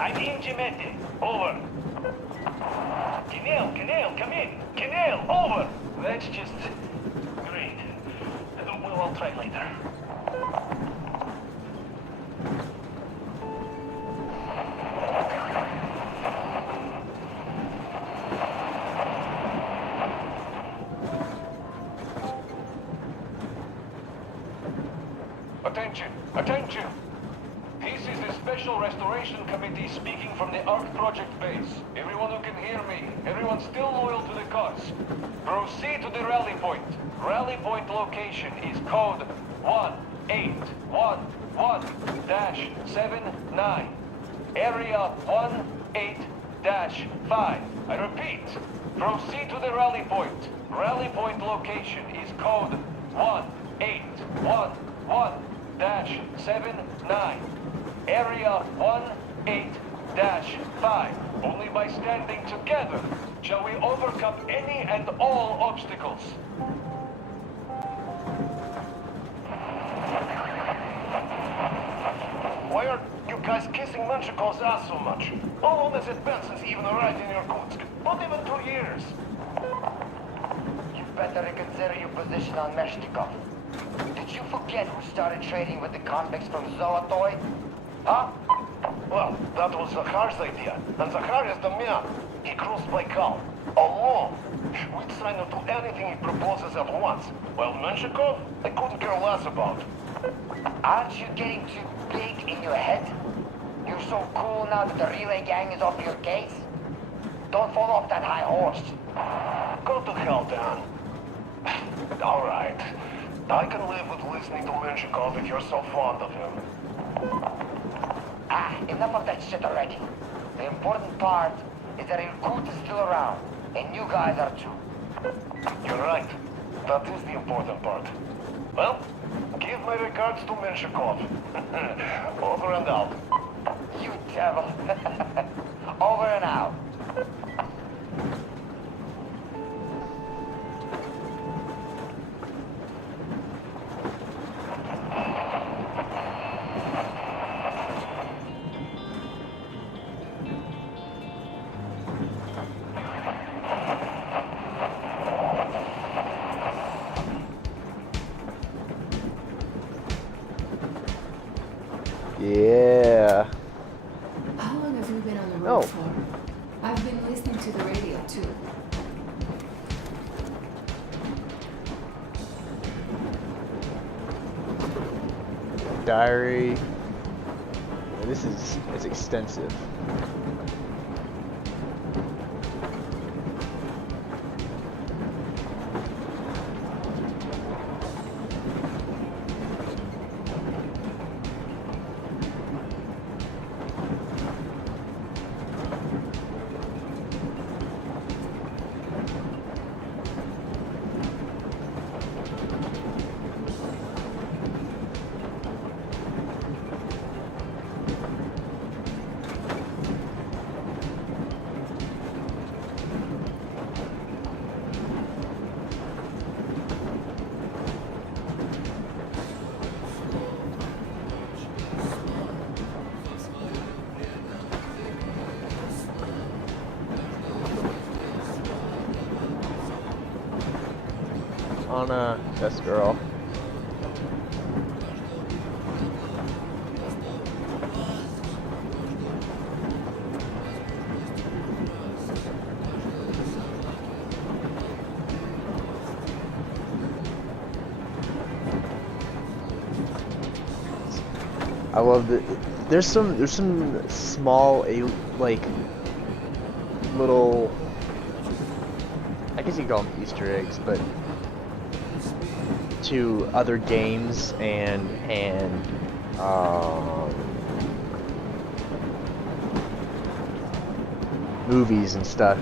I'm in Jimete. Over. Canal, come in. Canal, over. That's just great. I'll try later. Attention, attention! This is the Special Restoration Committee speaking from the ARC Project base. Everyone who can hear me, everyone still loyal to the cause, proceed to the rally point. Rally point location is code 1811-79. Area 18-5. I repeat, proceed to the rally point. Rally point location is code 1811-79. Area 18-5. Only by standing together shall we overcome any and all obstacles. Why are you guys kissing Menshikov's ass so much? How long has it been since he even arrived in Irkutsk? Not even 2 years. You better reconsider your position on Meshnikov. Did you forget who started trading with the convicts from Zolotoy? Huh? Well, that was Zakhar's idea, and Zakhar is the man. He crossed Baikal, alone. We'd sign him to anything he proposes at once. While Menshikov, I couldn't care less about. Aren't you getting too big in your head? You're so cool now that the relay gang is off your case? Don't fall off that high horse. Go to hell, Dan. All right. I can live with listening to Menshikov if you're so fond of him. Enough of that shit already. The important part is that Irkut is still around, and you guys are too. You're right. That is the important part. Well, give my regards to Menshikov. Over and out. You devil. Over and out. Yeah. How long have you been on the road for? I've been listening to the radio too. Diary. This is it's extensive. Anna, best girl. I love that. There's some small like little I guess you call them Easter eggs, but to other games and movies and stuff.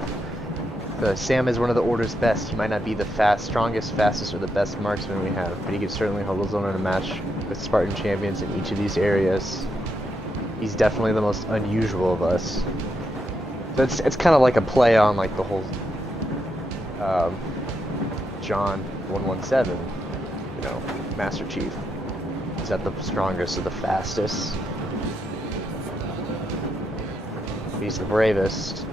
Sam is one of the Order's best. He might not be the strongest, fastest, or the best marksman we have, but he could certainly hold his own in a match with Spartan champions in each of these areas. He's definitely the most unusual of us. So it's kind of like a play on like the whole John 117, you know, Master Chief. Is that the strongest or the fastest? He's the bravest.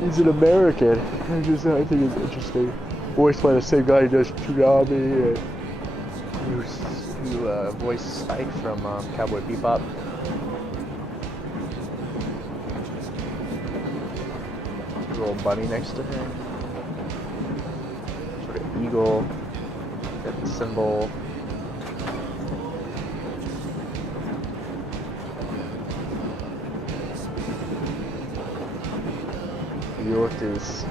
He's an American. I think it's interesting. Voiced by the same guy who does Tsunami and who voiced Spike from Cowboy Bebop. Little bunny next to him. Sort of eagle. Got the symbol. Yacht is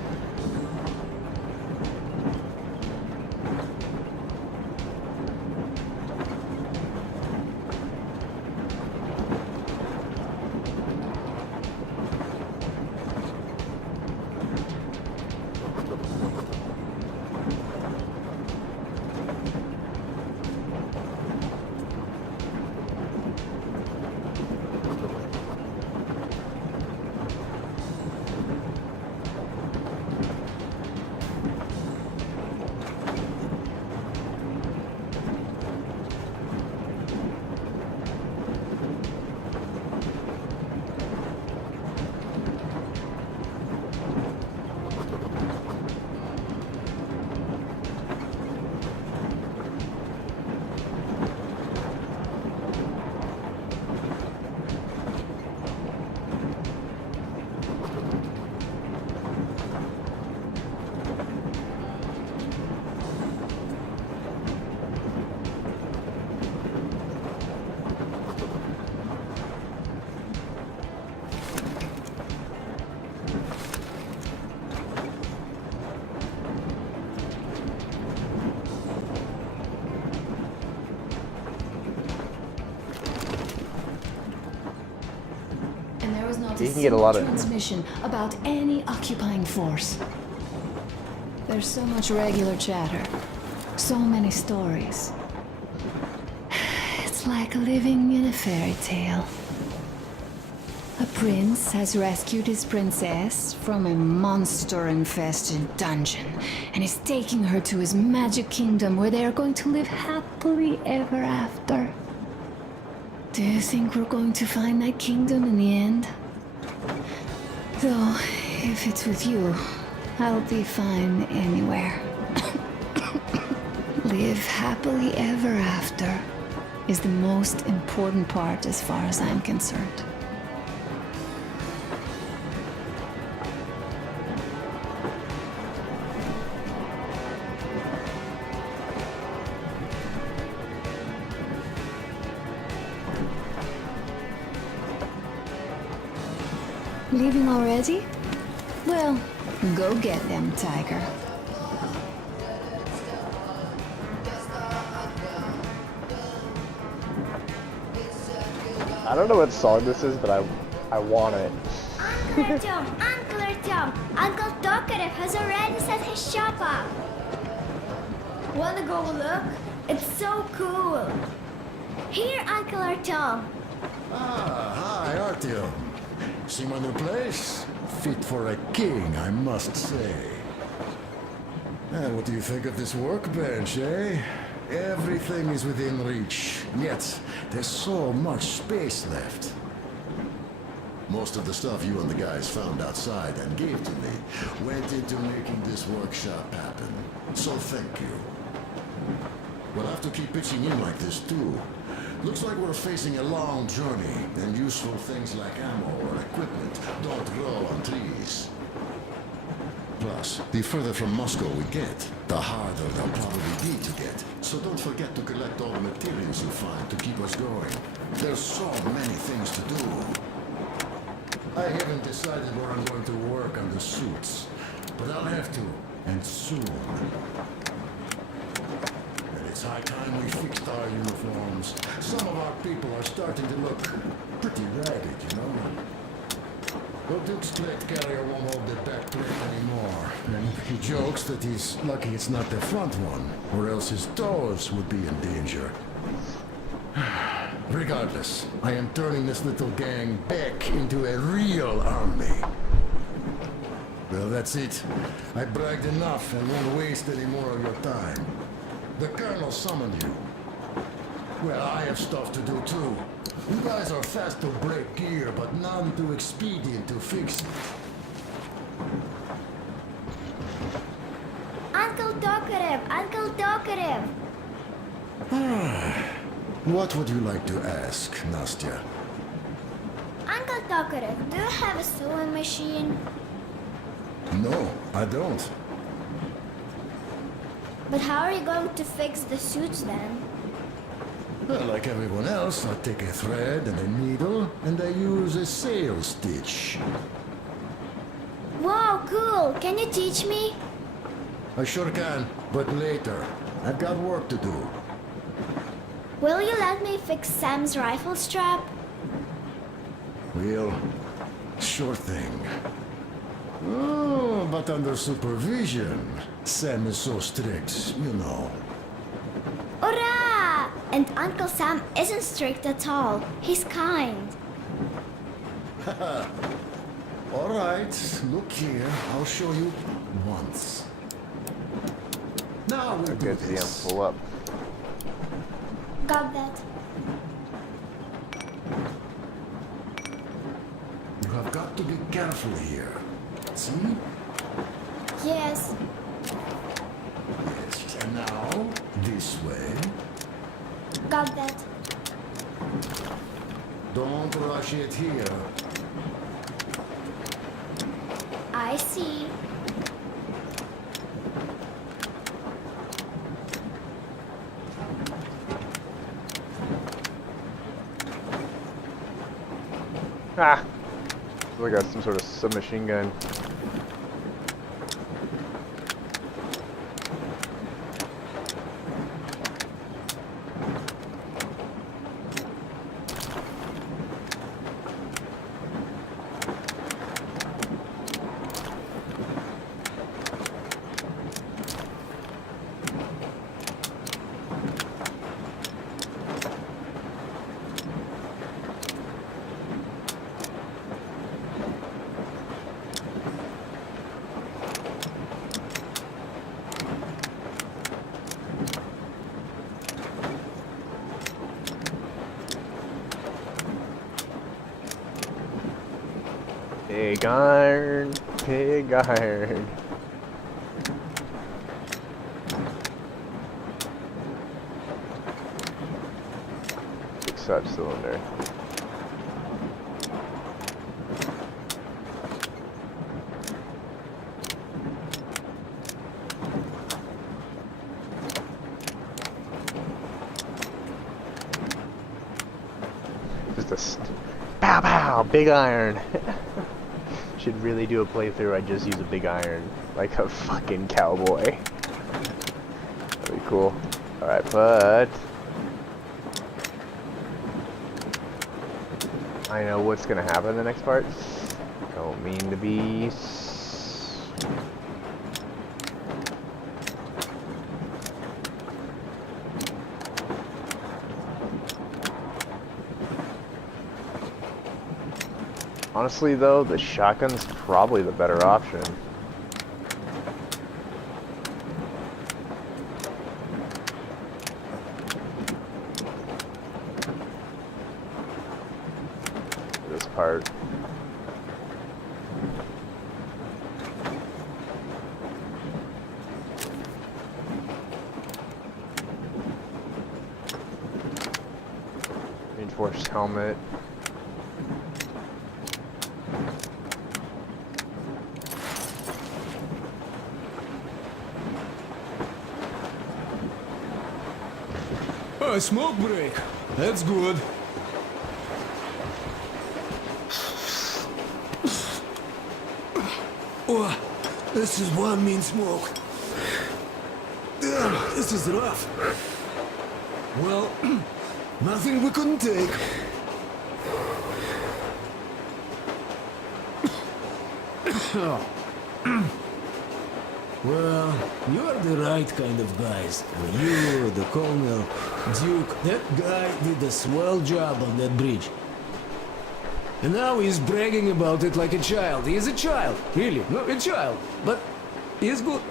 You can get a lot of transmission about any occupying force. There's so much regular chatter, so many stories. It's like living in a fairy tale. A prince has rescued his princess from a monster-infested dungeon and is taking her to his magic kingdom where they are going to live happily ever after. Do you think we're going to find that kingdom in the end? Though, if it's with you, I'll be fine anywhere. Live happily ever after is the most important part as far as I'm concerned. Leaving already? Well, go get them, Tiger. I don't know what song this is, but I want it. Uncle Artyom, Uncle Tokarev has already set his shop up. Wanna go look? It's so cool. Here, Uncle Artyom. Ah, hi, Artyom. See my new place? Fit for a king, I must say. And what do you think of this workbench, eh? Everything is within reach, yet there's so much space left. Most of the stuff you and the guys found outside and gave to me went into making this workshop happen. So thank you. We'll have to keep pitching in like this too. Looks like we're facing a long journey, and useful things like ammo or equipment don't grow on trees. Plus, the further from Moscow we get, the harder they'll probably be to get. So don't forget to collect all the materials you find to keep us going. There's so many things to do. I haven't decided where I'm going to work on the suits, but I'll have to, and soon. And it's high time we fixed our uniforms. Some of our people are starting to look pretty ragged, you know? The Duke's plate carrier won't hold the back plate anymore, and he jokes that he's lucky it's not the front one, or else his toes would be in danger. Regardless, I am turning this little gang back into a real army. Well, that's it. I bragged enough and won't waste any more of your time. The Colonel summoned you. Well, I have stuff to do too. You guys are fast to break gear, but none too expedient to fix it. Uncle Tokarev! Uncle Tokarev! What would you like to ask, Nastya? Uncle Tokarev, do you have a sewing machine? No, I don't. But how are you going to fix the suits then? Well, like everyone else, I take a thread and a needle, and I use a sail stitch. Wow, cool! Can you teach me? I sure can, but later. I've got work to do. Will you let me fix Sam's rifle strap? Well, sure thing. Oh, but under supervision. Sam is so strict, you know. Hurrah! And Uncle Sam isn't strict at all. He's kind. All right, look here. I'll show you once. Now we'll do this. Pull up. Got that. You have got to be careful here. See? Yes. Yes, and now, this way. Got that. Don't rush it here. I see. Ah! I got some sort of submachine gun. Pig iron, pig iron. Fix that cylinder. Just a pow pow, big iron. Should really do a playthrough. I just use a big iron like a fucking cowboy. That'd be cool. Alright, but I know what's gonna happen in the next part. Don't mean to be honestly, though, the shotgun's probably the better option. This part. Reinforced helmet. Oh, a smoke break. That's good. Oh, this is one mean smoke. Damn, this is rough. Well, nothing we couldn't take. Well, you're the right kind of guys. You, the Colonel, Duke, that guy did a swell job on that bridge. And now he's bragging about it like a child. He is a child, really, no, a child. But he's good.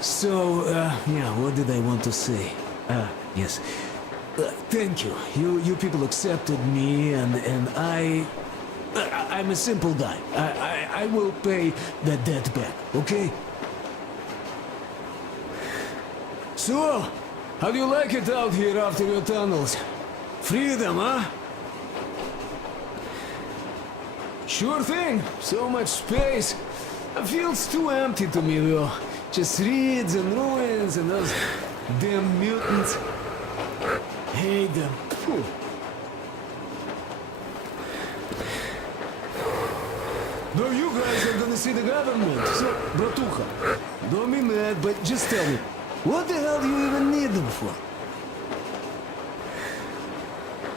So, yeah, what did I want to say? Yes. Thank you. You people accepted me, and I'm a simple guy. I will pay that debt back, okay? So, how do you like it out here after your tunnels? Freedom, huh? Sure thing. So much space. It feels too empty to me, though. Just reeds and ruins and those damn mutants. Hate them. Phew. No, you guys are gonna see the government. So, Bratuха, don't be mad, but just tell me, what the hell do you even need them for?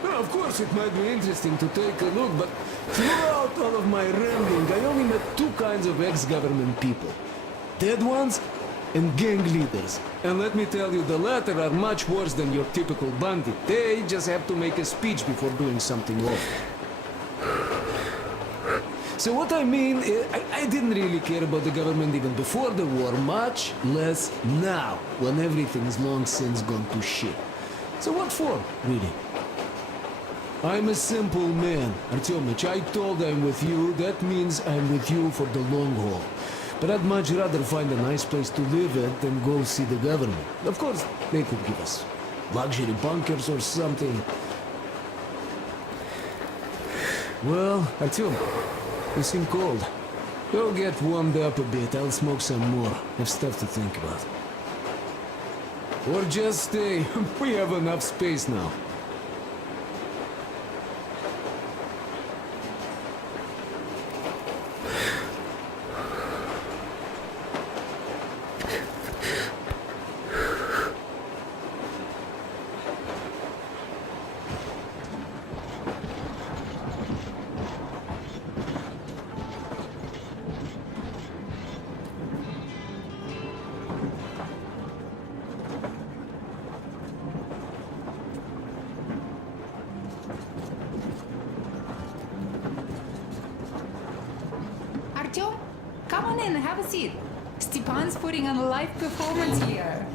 Well, of course, it might be interesting to take a look, but throughout all of my rambling, I only met two kinds of ex-government people. Dead ones and gang leaders. And let me tell you, the latter are much worse than your typical bandit. They just have to make a speech before doing something wrong. So what I mean, I didn't really care about the government even before the war, much less now, when everything's long since gone to shit. So what for, really? I'm a simple man, Artyomich. I told I'm with you, that means I'm with you for the long haul. But I'd much rather find a nice place to live at than go see the government. Of course, they could give us luxury bunkers or something. Well, Artyom, you seem cold. Go get warmed up a bit, I'll smoke some more. Have stuff to think about. Or just stay. We have enough space now. Artyom, come on in, have a seat. Stepan's putting on a live performance here.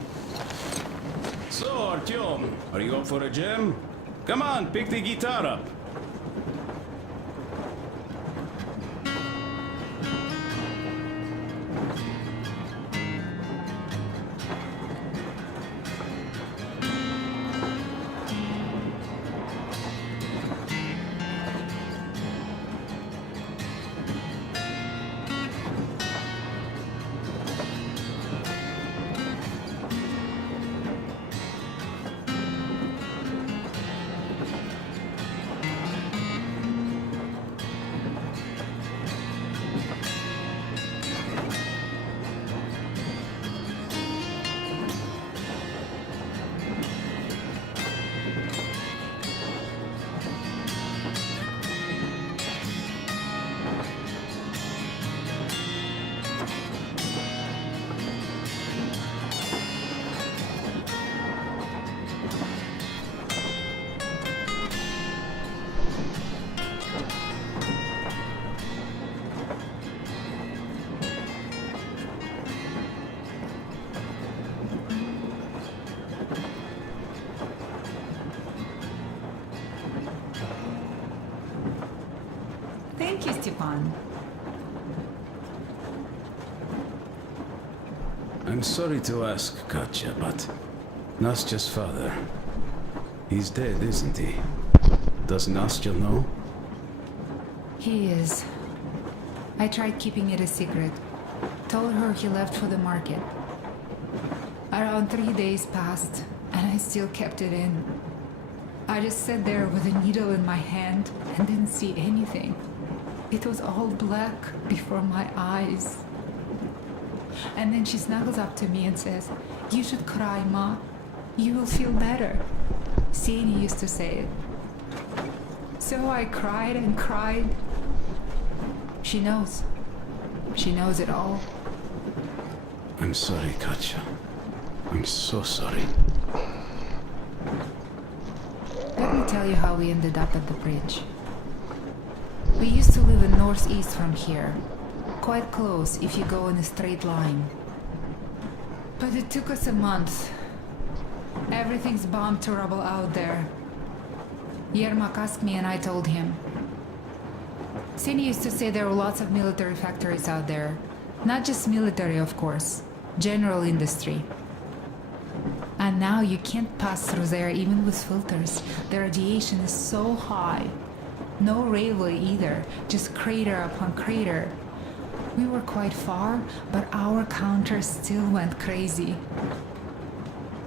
So, Artyom, are you up for a jam? Come on, pick the guitar up. Thank you, Stepan. I'm sorry to ask, Katya, but Nastya's father, he's dead, isn't he? Does Nastya know? He is. I tried keeping it a secret. Told her he left for the market. Around 3 days passed, and I I still kept it in. I just sat there with a needle in my hand and didn't see anything. It was all black before my eyes. And then she snuggles up to me and says, "You should cry, Ma. You will feel better." Sani used to say it. So I cried and cried. She knows. She knows it all. I'm sorry, Katya. I'm so sorry. Let me tell you how we ended up at the bridge. We used to live in northeast from here. Quite close if you go in a straight line. But it took us a month. Everything's bombed to rubble out there. Yermak asked me and I told him. Sini used to say there were lots of military factories out there. Not just military, of course. General industry. And now you can't pass through there even with filters. The radiation is so high. No railway either, just crater upon crater. We were quite far, but our counter still went crazy.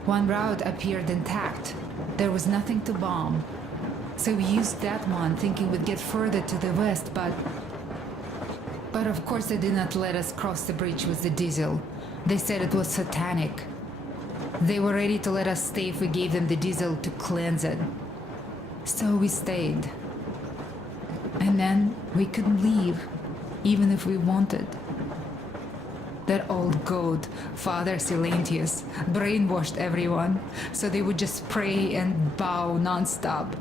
One route appeared intact. There was nothing to bomb. So we used that one, thinking we'd get further to the west, but of course they did not let us cross the bridge with the diesel. They said it was satanic. They were ready to let us stay if we gave them the diesel to cleanse it. So we stayed. And then we couldn't leave, even if we wanted. That old goat, Father Silentius, brainwashed everyone, so they would just pray and bow non-stop.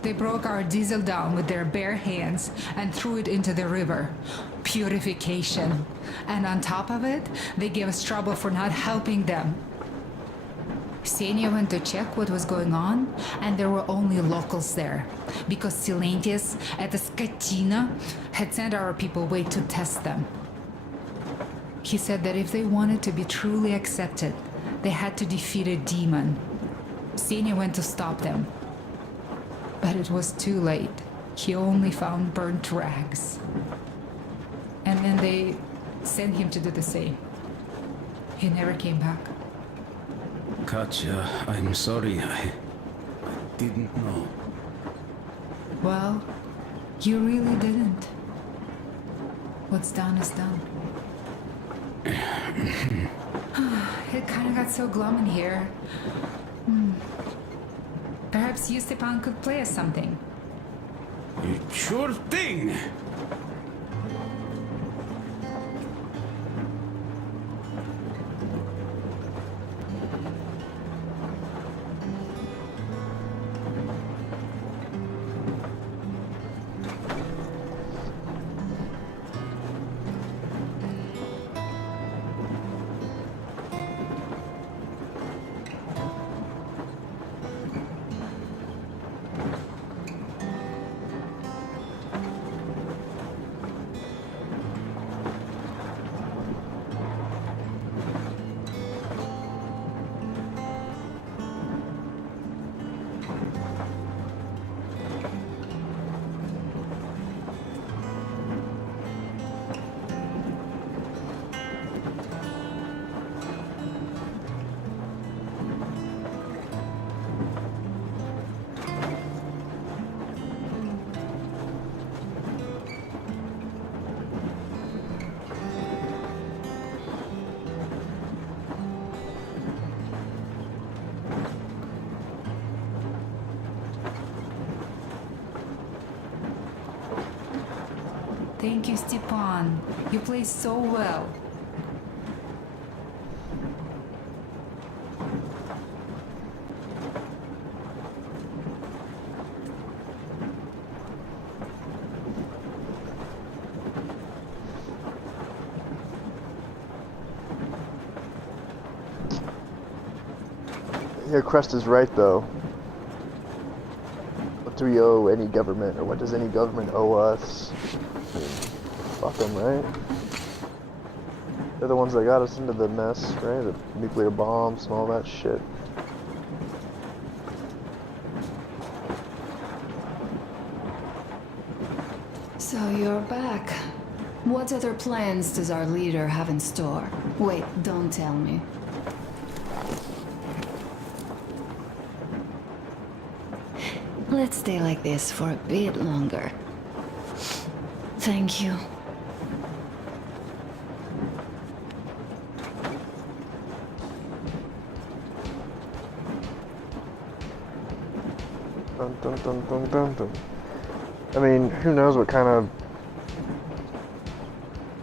They broke our diesel down with their bare hands and threw it into the river. Purification. And on top of it, they gave us trouble for not helping them. Senia went to check what was going on, and there were only locals there, because Silentius at the Skatina had sent our people away to test them. He said that if they wanted to be truly accepted, they had to defeat a demon. Senia went to stop them. But it was too late. He only found burnt rags. And then they sent him to do the same. He never came back. Katya, I'm sorry. I didn't know. Well, you really didn't. What's done is done. It kind of got so glum in here. Perhaps you, Stepan, could play us something. Sure thing! Thank you, Stepan. You play so well. Yeah, Crest is right though. What do we owe any government, or what does any government owe us? I mean, fuck them, right? They're the ones that got us into the mess, right? The nuclear bombs and all that shit. So you're back. What other plans does our leader have in store? Wait, don't tell me. Let's stay like this for a bit longer. Thank you. Dun, dun, dun, dun, dun, dun. I mean, who knows what kind of...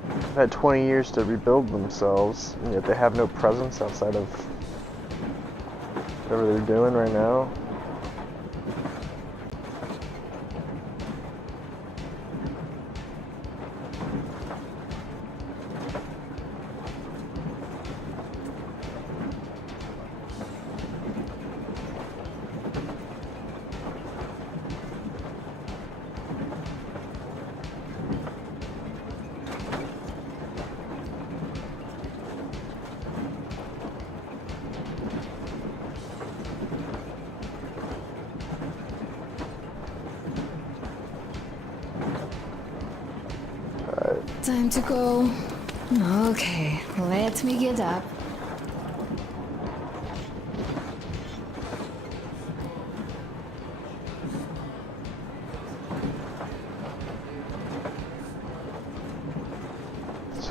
They've had 20 years to rebuild themselves, and yet they have no presence outside of whatever they're doing right now. Time to go. Okay, let me get up.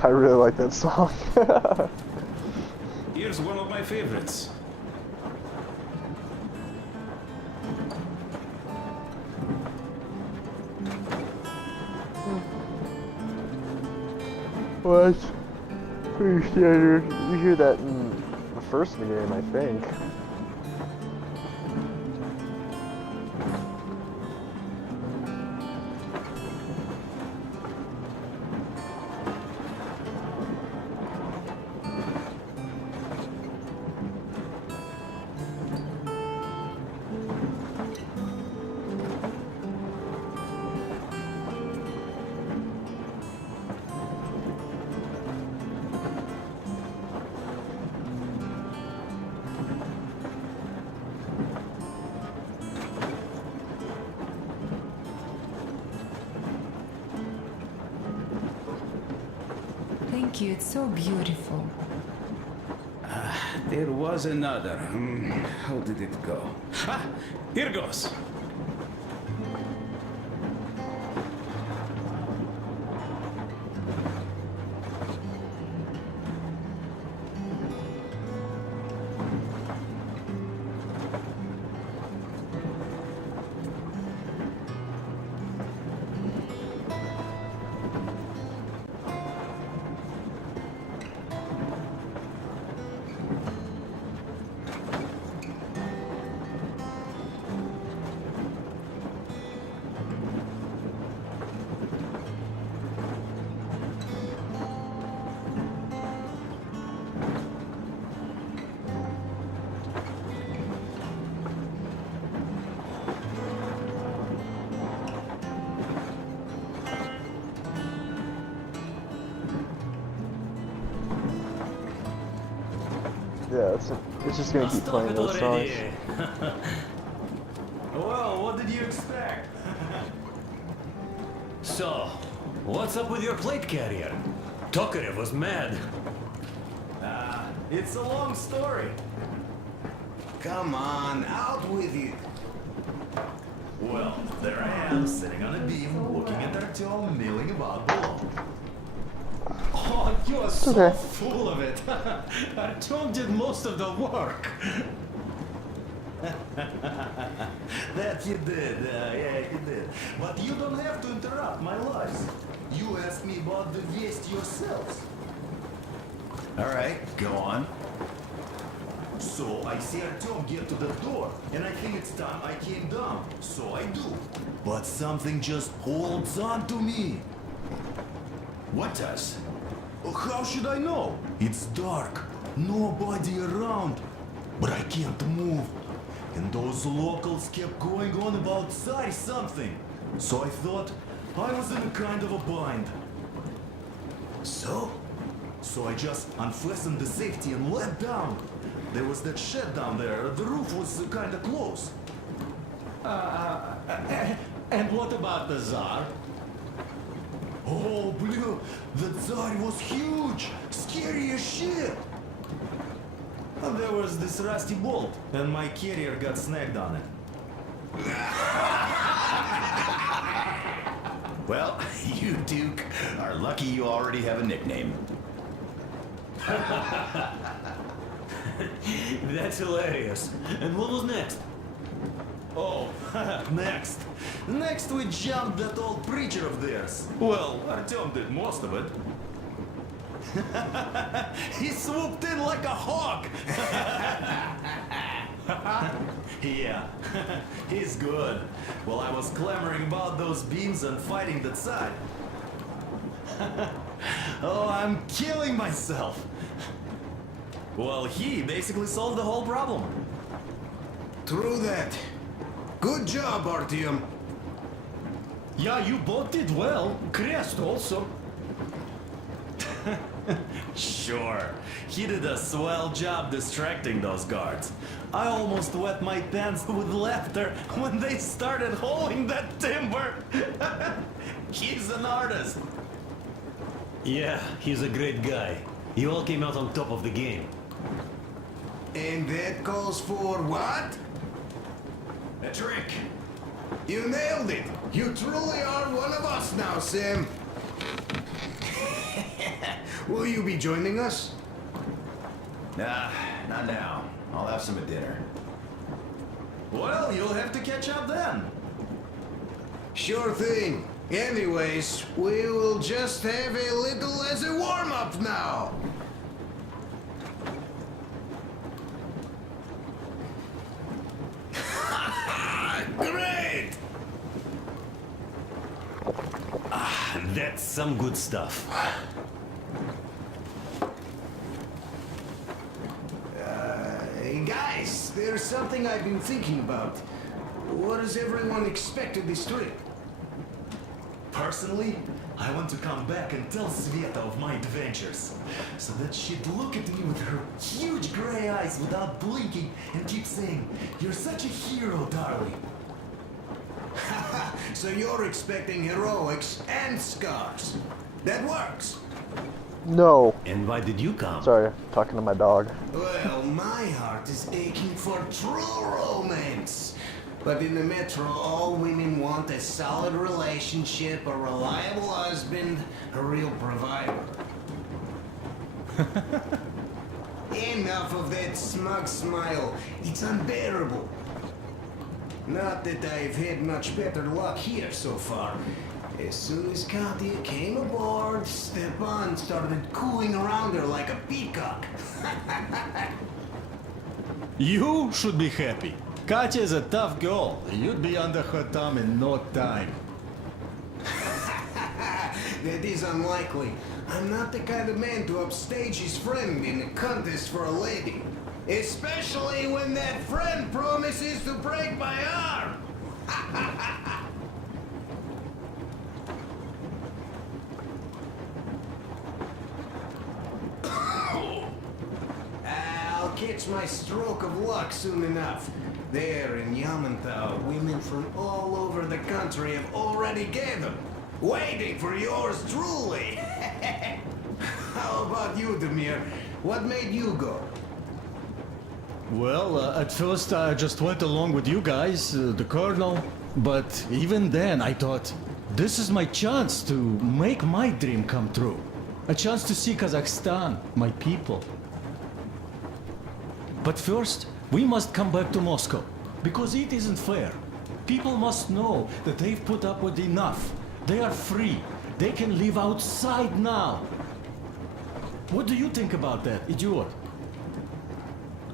I really like that song. Here's one of my favorites. Well, that's pretty standard. You hear that in the first game, I think. Thank you, it's so beautiful. There was another. How did it go? Ah, here goes. Yeah, it's just gonna keep playing those songs. Well, what did you expect? So, what's up with your plate carrier? Tokarev was mad. It's a long story. Come on, out with it. Well, there I am, sitting on a beam, looking at Artyom milling about below. Oh, you are so full of it. Artyom did most of the work. That you did, yeah, you did. But you don't have to interrupt my lives. You asked me about the Vest yourselves. Alright, go on. So I see Artyom get to the door, and I think it's time I came down. So I do. But something just holds on to me. What does? How should I know? It's dark, nobody around. But I can't move. And those locals kept going on about Tsar something. So I thought I was in a kind of a bind. So I just unfastened the safety and let down. There was that shed down there. The roof was kind of close. And what about the Tsar? Oh, blue, the Tsar was huge, scary as shit. There was this rusty bolt, and my carrier got snagged on it. Well, you, Duke, are lucky you already have a nickname. That's hilarious. And what was next? Oh, next. Next we jumped that old preacher of theirs. Well, Artyom did most of it. He swooped in like a hawk. Yeah, he's good. While I was clamoring about those beams and fighting that side. Oh, I'm killing myself. Well, he basically solved the whole problem. True that. Good job, Artyom. Yeah, you both did well. Crest also. Sure, he did a swell job distracting those guards. I almost wet my pants with laughter when they started hauling that timber. He's an artist. Yeah, he's a great guy. You all came out on top of the game. And that calls for what? A drink. You nailed it. You truly are one of us now, Sam. Will you be joining us? Nah, not now. I'll have some at dinner. Well, you'll have to catch up then. Sure thing. Anyways, we will just have a little as a warm-up now. Great! Ah, that's some good stuff. Hey guys, there's something I've been thinking about. What does everyone expect of this trip? Personally, I want to come back and tell Sveta of my adventures, so that she'd look at me with her huge gray eyes without blinking and keep saying, "You're such a hero, darling." So you're expecting heroics and scars. That works. No. And why did you come? Sorry, talking to my dog. Well, my heart is aching for true romance. But in the metro, all women want a solid relationship, a reliable husband, a real provider. Enough of that smug smile. It's unbearable. Not that I've had much better luck here so far. As soon as Katya came aboard, Stepan started cooing around her like a peacock. You should be happy. Katya is a tough girl. You'd be under her thumb in no time. That is unlikely. I'm not the kind of man to upstage his friend in a contest for a lady. Especially when that friend promises to break my arm. I'll catch my stroke of luck soon enough. There in Yamantau, women from all over the country have already gathered, waiting for yours truly. How about you, Demir? What made you go? Well, at first I just went along with you guys, the colonel. But even then I thought, this is my chance to make my dream come true. A chance to see Kazakhstan, my people. But first, we must come back to Moscow, because it isn't fair. People must know that they've put up with enough. They are free. They can live outside now. What do you think about that, idiot?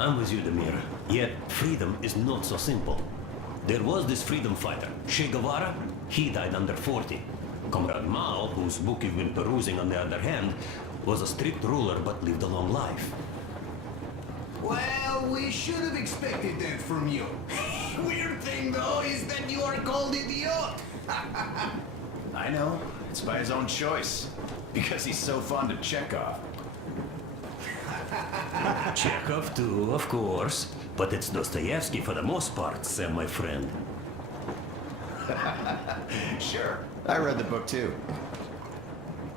I'm with you, Demir. Yet, freedom is not so simple. There was this freedom fighter, Che Guevara. He died under 40. Comrade Mao, whose book you've been perusing on the other hand, was a strict ruler but lived a long life. Well, we should have expected that from you. Weird thing, though, is that you are called idiot. I know. It's by his own choice. Because he's so fond of Chekhov. Chekhov too, of course. But it's Dostoevsky for the most part, Sam, my friend. Sure, I read the book too.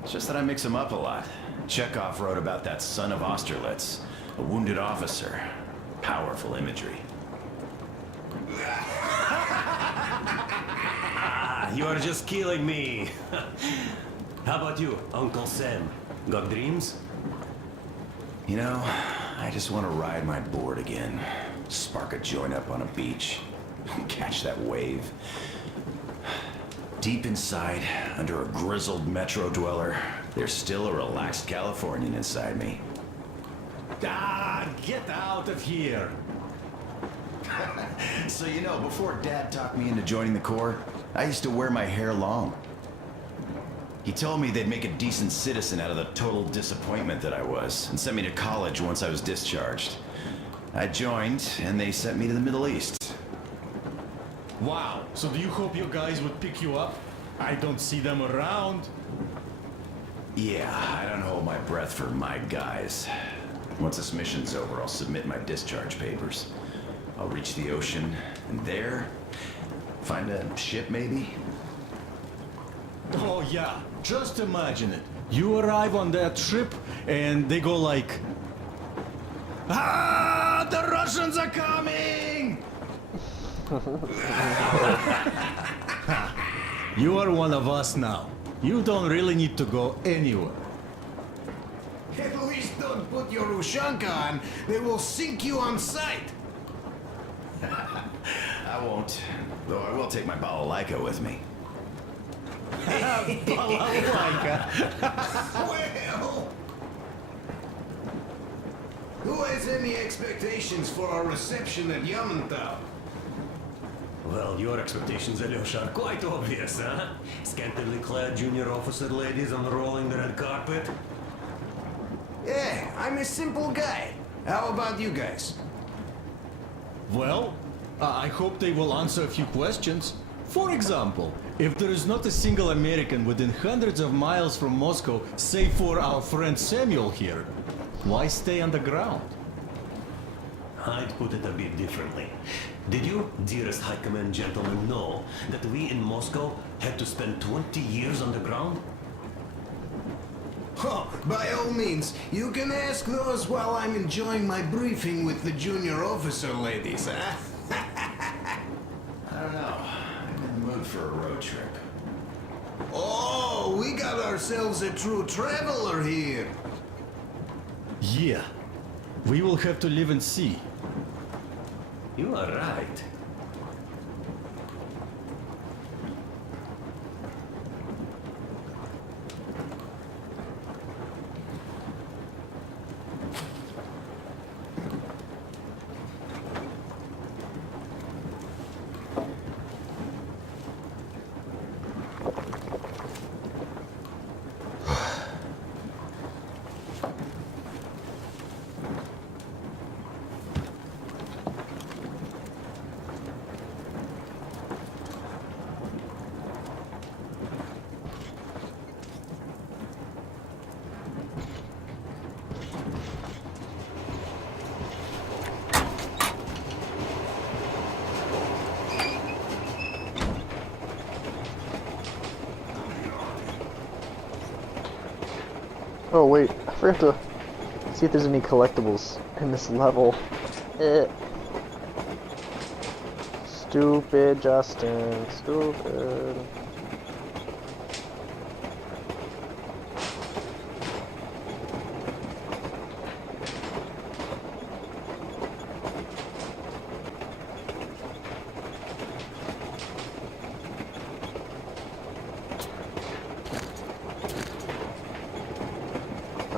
It's just that I mix them up a lot. Chekhov wrote about that son of Austerlitz, a wounded officer. Powerful imagery. You are just killing me. How about you, Uncle Sam? Got dreams? You know, I just want to ride my board again. Spark a joint up on a beach. Catch that wave. Deep inside, under a grizzled metro dweller, there's still a relaxed Californian inside me. Ah, get out of here! So you know, before Dad talked me into joining the Corps, I used to wear my hair long. He told me they'd make a decent citizen out of the total disappointment that I was, and sent me to college once I was discharged. I joined, and they sent me to the Middle East. Wow, so do you hope your guys would pick you up? I don't see them around. Yeah, I don't hold my breath for my guys. Once this mission's over, I'll submit my discharge papers. I'll reach the ocean, and there, find a ship maybe? Oh yeah, just imagine it. You arrive on that ship, and they go like... Ah, the Russians are coming! You are one of us now. You don't really need to go anywhere. At least don't put your Ushanka on. They will sink you on sight. I won't. Though I will take my balalaika with me. Well... Who has any expectations for our reception at Yamantau? Well, your expectations, Alyosha, are quite obvious, huh? Scantily clad junior officer ladies unrolling the red carpet. Yeah, I'm a simple guy. How about you guys? Well, I hope they will answer a few questions. For example, if there is not a single American within hundreds of miles from Moscow, save for our friend Samuel here, why stay underground? I'd put it a bit differently. Did you, dearest High Command gentlemen, know that we in Moscow had to spend 20 years underground? Oh, by all means, you can ask those while I'm enjoying my briefing with the junior officer ladies, huh? I don't know. I'm in the mood for a road trip. Oh, we got ourselves a true traveler here. Yeah, we will have to live and see. You are right. Oh wait, I forgot to see if there's any collectibles in this level. Stupid Justin, stupid.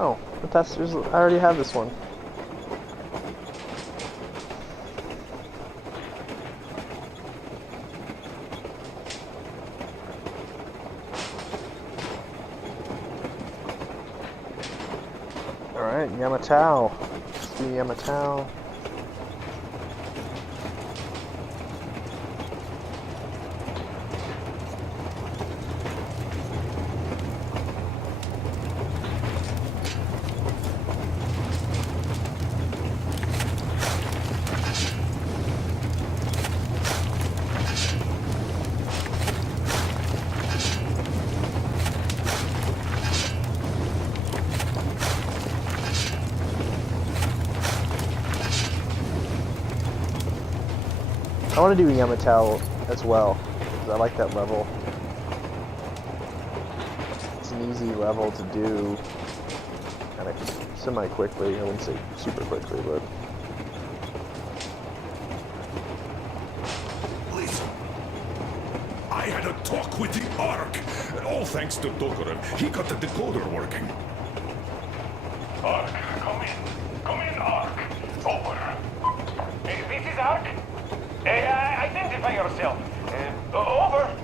Oh, but I already have this one. Alright, Yamatao. Let's do Yamatao. I want to do Yamatao as well, because I like that level. an easy level to do kind of semi-quickly. I wouldn't say super quickly, but... Listen, I had a talk with the Ark. All thanks to Tokarev. He got the decoder working. Ark, come in. Come in, Ark. Over. This is Ark. Identify yourself. Over.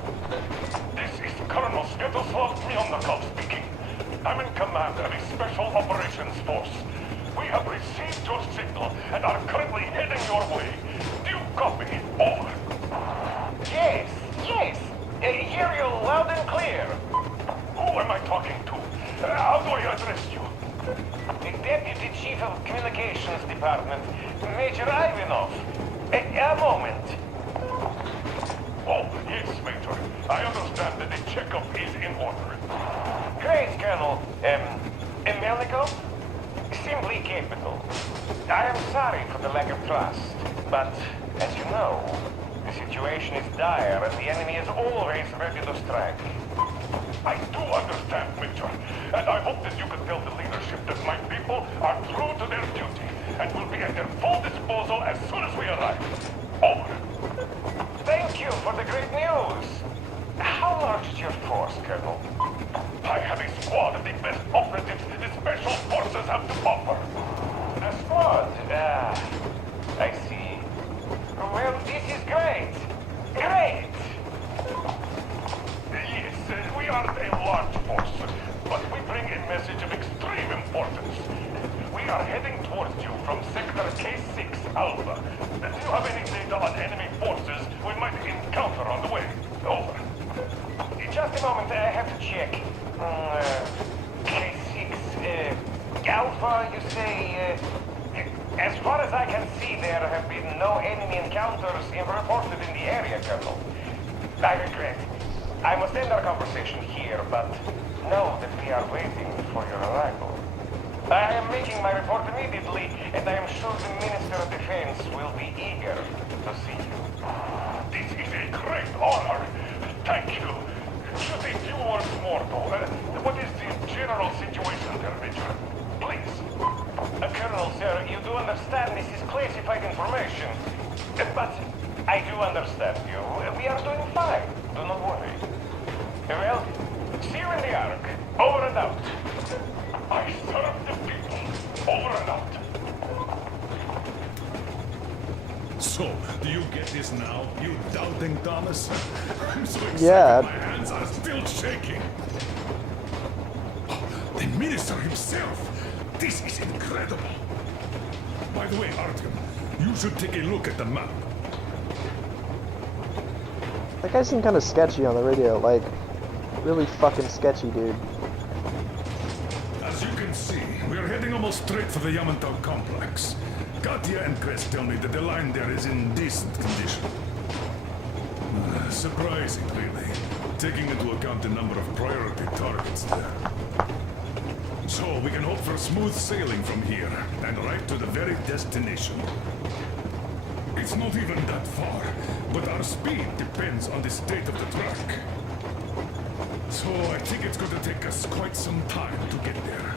This is Colonel Svetoslav Mylnikov speaking. I'm in command of a Special Operations Force. We have received your signal and are currently heading your way. Do you copy? Over. Yes, yes. Hear you loud and clear. Who am I talking to? How do I address you? The Deputy Chief of Communications Department, Major Ivanov. A moment. Oh, yes, Major. I understand that the checkup is in order. Great, Colonel. Mylnikov? Simply capital. I am sorry for the lack of trust, but, as you know, the situation is dire and the enemy is always ready to strike. I do understand, Major, and I hope that you can tell the leadership that my people are true to their duty and will be at their full disposal as soon as we arrive. Over. Thank you for the great news. How large is your force, Colonel? I have a squad of the best operatives the Special Forces have to offer. A squad? I see. Well, this is great. Great! Yes, we are a large force, but we bring a message of extreme importance. We are heading towards you from Sector K6 Alpha. Do you have any data on enemy forces we might encounter on the way? Over. Just a moment, I have to check. K6, Alpha, you say? As far as I can see, there have been no enemy encounters reported in the area, Colonel. I regret. I must end our conversation here, but know that we are waiting for your arrival. I am making my report immediately, and I am sure the Minister of Defense will be eager to see you. This is a great honor. Thank you. Just a few words more, though. What is the general situation there, Major? Please. Colonel, sir, you do understand this is classified information. But I do understand you. We are doing fine. Do not worry. Well, see you in the Ark. Over and out. I serve the people. Over and out. So, do you get this now, you doubting Thomas? I'm so excited, Yeah. my hands are still shaking. The minister himself! This is incredible! By the way, Artyom, you should take a look at the map. That guy seemed kind of sketchy on the radio, like, really fucking sketchy, dude. As you can see, we are heading almost straight for the Yamantau complex. Katya and Kress tell me that the line there is in decent condition. Surprising, really, taking into account the number of priority targets there. So, we can hope for smooth sailing from here, and right to the very destination. It's not even that far, but our speed depends on the state of the track. So, I think it's going to take us quite some time to get there.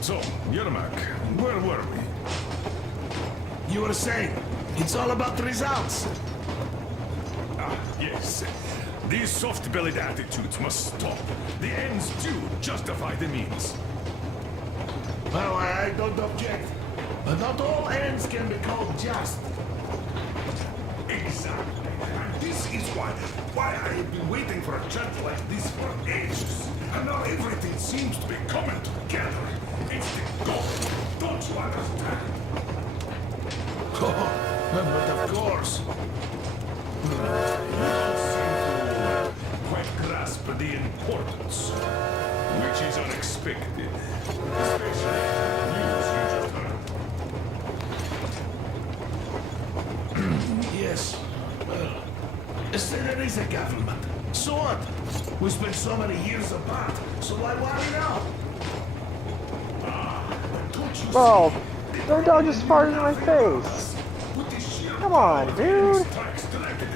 So, Yermak, where were we? You were saying, it's all about the results. Ah, yes. These soft-bellied attitudes must stop. The ends do justify the means. Well, I don't object. But not all ends can be called just. Exactly. And this is why I have been waiting for a chat like this for ages. And now everything seems to be coming together. It's the goal. Don't you understand? But of course. You don't seem to quite grasp the importance, which is unexpected. Especially news you just heard. Yes. Well, there is a government. So what? We spent so many years apart, so why worry now? Bro, their dog just farted in my face. Come on, dude.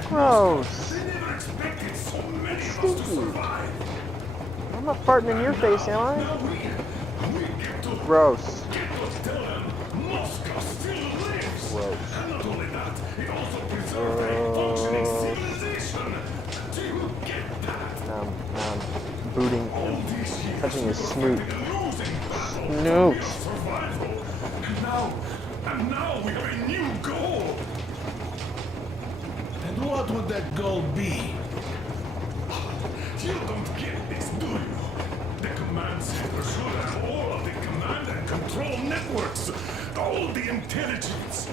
Gross. It's stinky. not farting in your face, am I? Gross. Gross. Now I'm booting him, touching his snoot. Snoot. And now we have a new goal. And what would that goal be? You don't get this, do you? The command center should have all of the command and control networks, all the intelligence.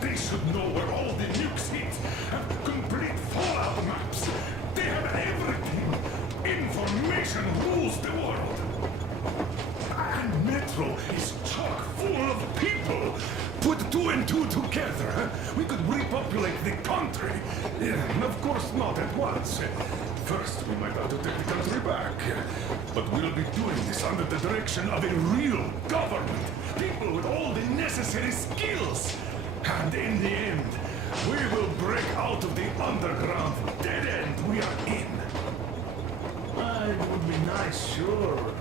They should know where all the nukes hit, have complete fallout maps. They have everything. Information rules the world. And Metro is chock full of people. Put 2 and 2 together, we could repopulate the country. Of course not at once. First, we might have to take the country back. But we'll be doing this under the direction of a real government. People with all the necessary skills. And in the end, we will break out of the underground dead end we are in. It would be nice, sure.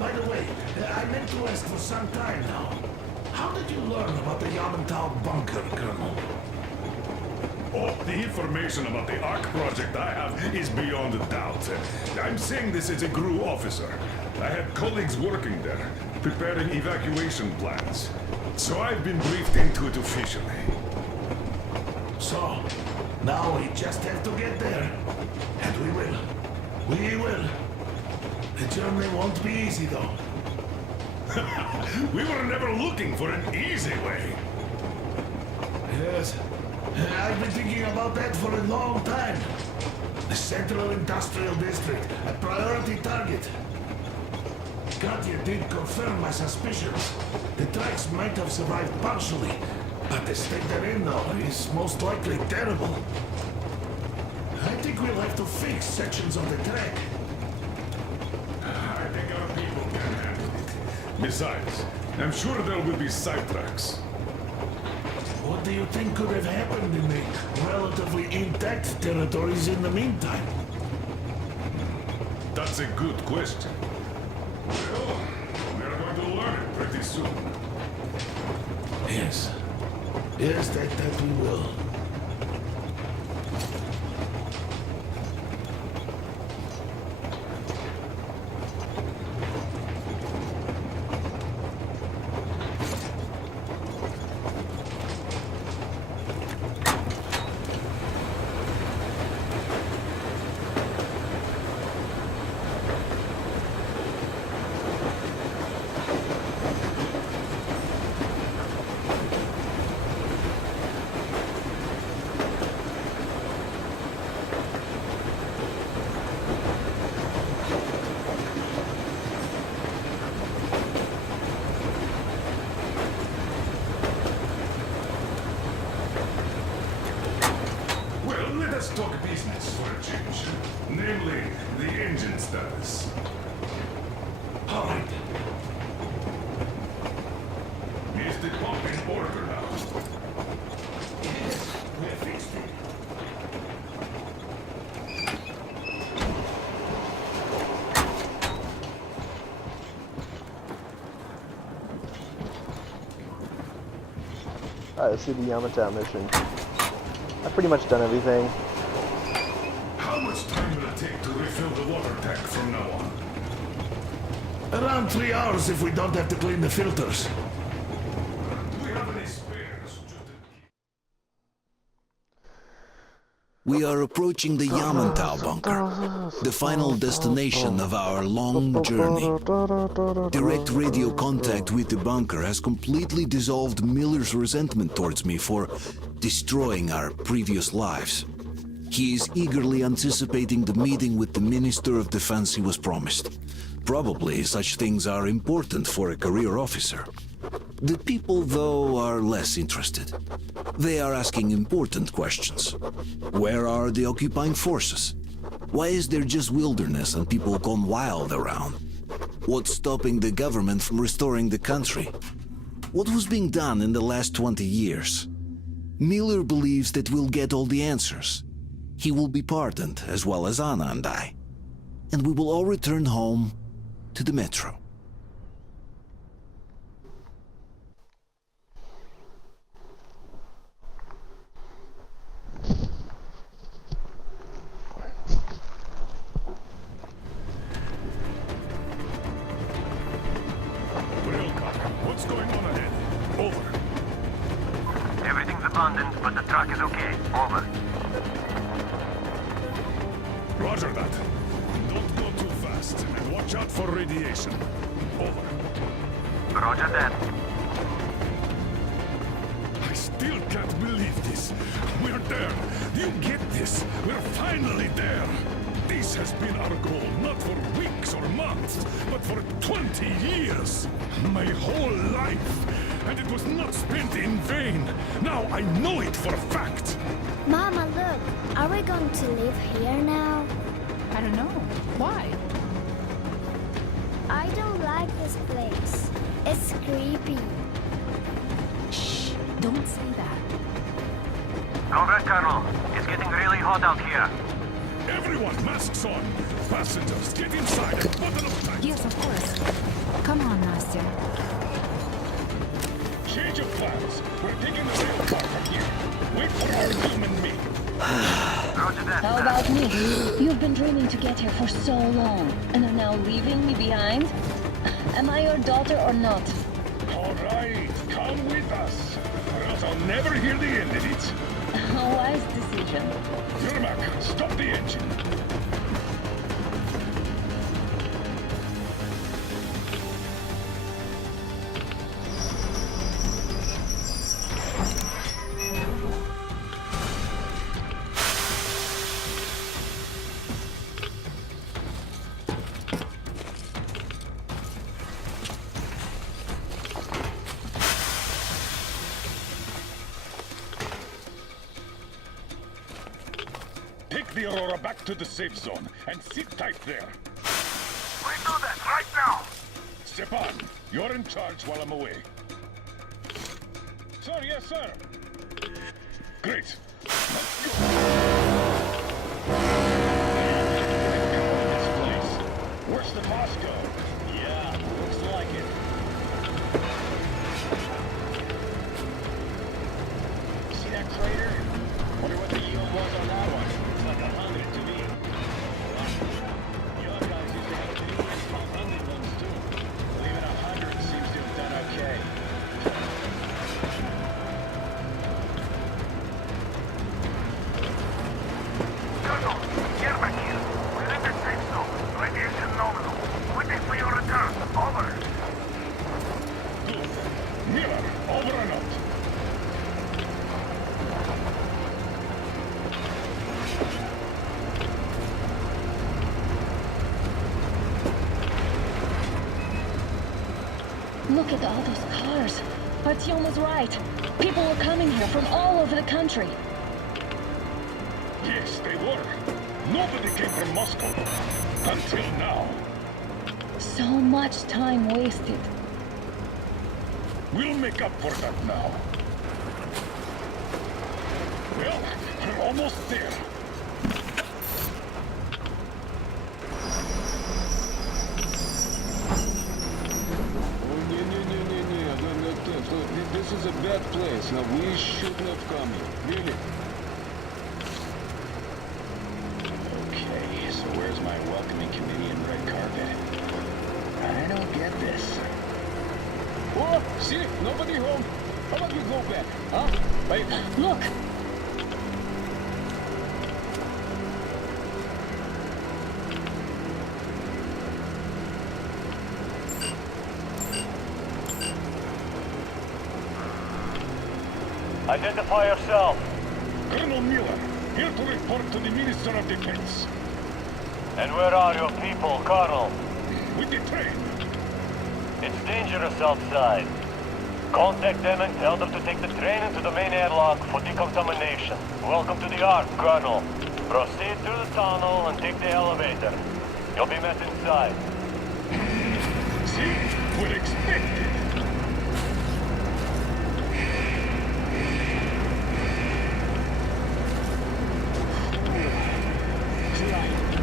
By the way, I meant to ask for some time now. How did you learn about the Yamantau bunker, Colonel? Oh, the information about the ARC project I have is beyond a doubt. I'm saying this as a GRU officer. I had colleagues working there, preparing evacuation plans. So I've been briefed into it officially. So, now we just have to get there. And we will. We will. The journey won't be easy, though. We were never looking for an easy way. Yes. I've been thinking about that for a long time. The Central Industrial District, a priority target. Katya did confirm my suspicions. The tracks might have survived partially, but the state they're in now is most likely terrible. I think we'll have to fix sections of the track. I think our people can handle it. Besides, I'm sure there will be sidetracks. What do you think could have happened in the relatively intact territories in the meantime? That's a good question. Well, we're going to learn it pretty soon. Yes. Yes, that we will. Let's talk business for a change. Namely, the engine status. All right. Is the pump in order now? Yes, we have fixed it. Alright, let's do the Yamantau mission. I've pretty much done everything. How much time will it take to refill the water tank from now on? Around 3 hours if we don't have to clean the filters. Do we have any spares? We are approaching the Yamantau bunker, the final destination of our long journey. Direct radio contact with the bunker has completely dissolved Miller's resentment towards me for destroying our previous lives. He is eagerly anticipating the meeting with the Minister of Defense he was promised. Probably such things are important for a career officer. The people, though, are less interested. They are asking important questions. Where are the occupying forces? Why is there just wilderness and people gone wild around? What's stopping the government from restoring the country? What was being done in the last 20 years? Miller believes that we'll get all the answers. He will be pardoned, as well as Anna and I. and we will all return home to the metro. What's going on ahead? Over. Everything's abandoned, but the truck is okay. Over. Roger that. Don't go too fast, and watch out for radiation. Over. Roger that. I still can't believe this. We're there. You get this? We're finally there. This has been our goal, not for weeks or months, but for 20 years. My whole life. And it was not spent in vain. Now I know it for a fact. Mama, look. Are we going to live here now? I don't know. Why? I don't like this place. It's creepy. Shh, don't say that. Comrade Colonel, it's getting really hot out here. Everyone, masks on. Passengers, get inside and button up tight. Yes, of course. Come on, Nastya. Change of plans. We're taking the rail car from here. Wait for Artyom and me. Roger that. How about me? You've been dreaming to get here for so long, and are now leaving me behind? Am I your daughter or not? All right, come with us, or else I'll never hear the end of it. A wise decision. Yermak, stop the engine. Take the Aurora back to the safe zone and sit tight there. We do that right now. Stepan, you're in charge while I'm away. Sir, yes, sir. Great. Let's go. This place. Worse than Moscow. Yeah, looks like it. See that crater? Wonder what the yield was on that one. It's like 100 to me. The other guys used to have a few nice 500 ones too. Believe it, 100 seems to have done okay. Colonel, get back here. We're in the safe zone. Radiation nominal. Waiting for your return. Over. Good. Miller, over and out. Look at all those cars. Artyom was right. People were coming here from all over the country. Yes, they were. Nobody came from Moscow. Until now. So much time wasted. We'll make up for that now. Well, we're almost there. This is a bad place. Now we shouldn't have come here. Really. Okay, so where's my welcoming committee and red carpet? I don't get this. Oh, see? Nobody home. How about we go back? Huh? Wait. Look! Identify yourself. Colonel Miller, here to report to the Minister of Defense. And where are your people, Colonel? With the train. It's dangerous outside. Contact them and tell them to take the train into the main airlock for decontamination. Welcome to the Ark, Colonel. Proceed through the tunnel and take the elevator. You'll be met inside. See? We're expected.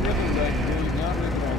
Never like going on with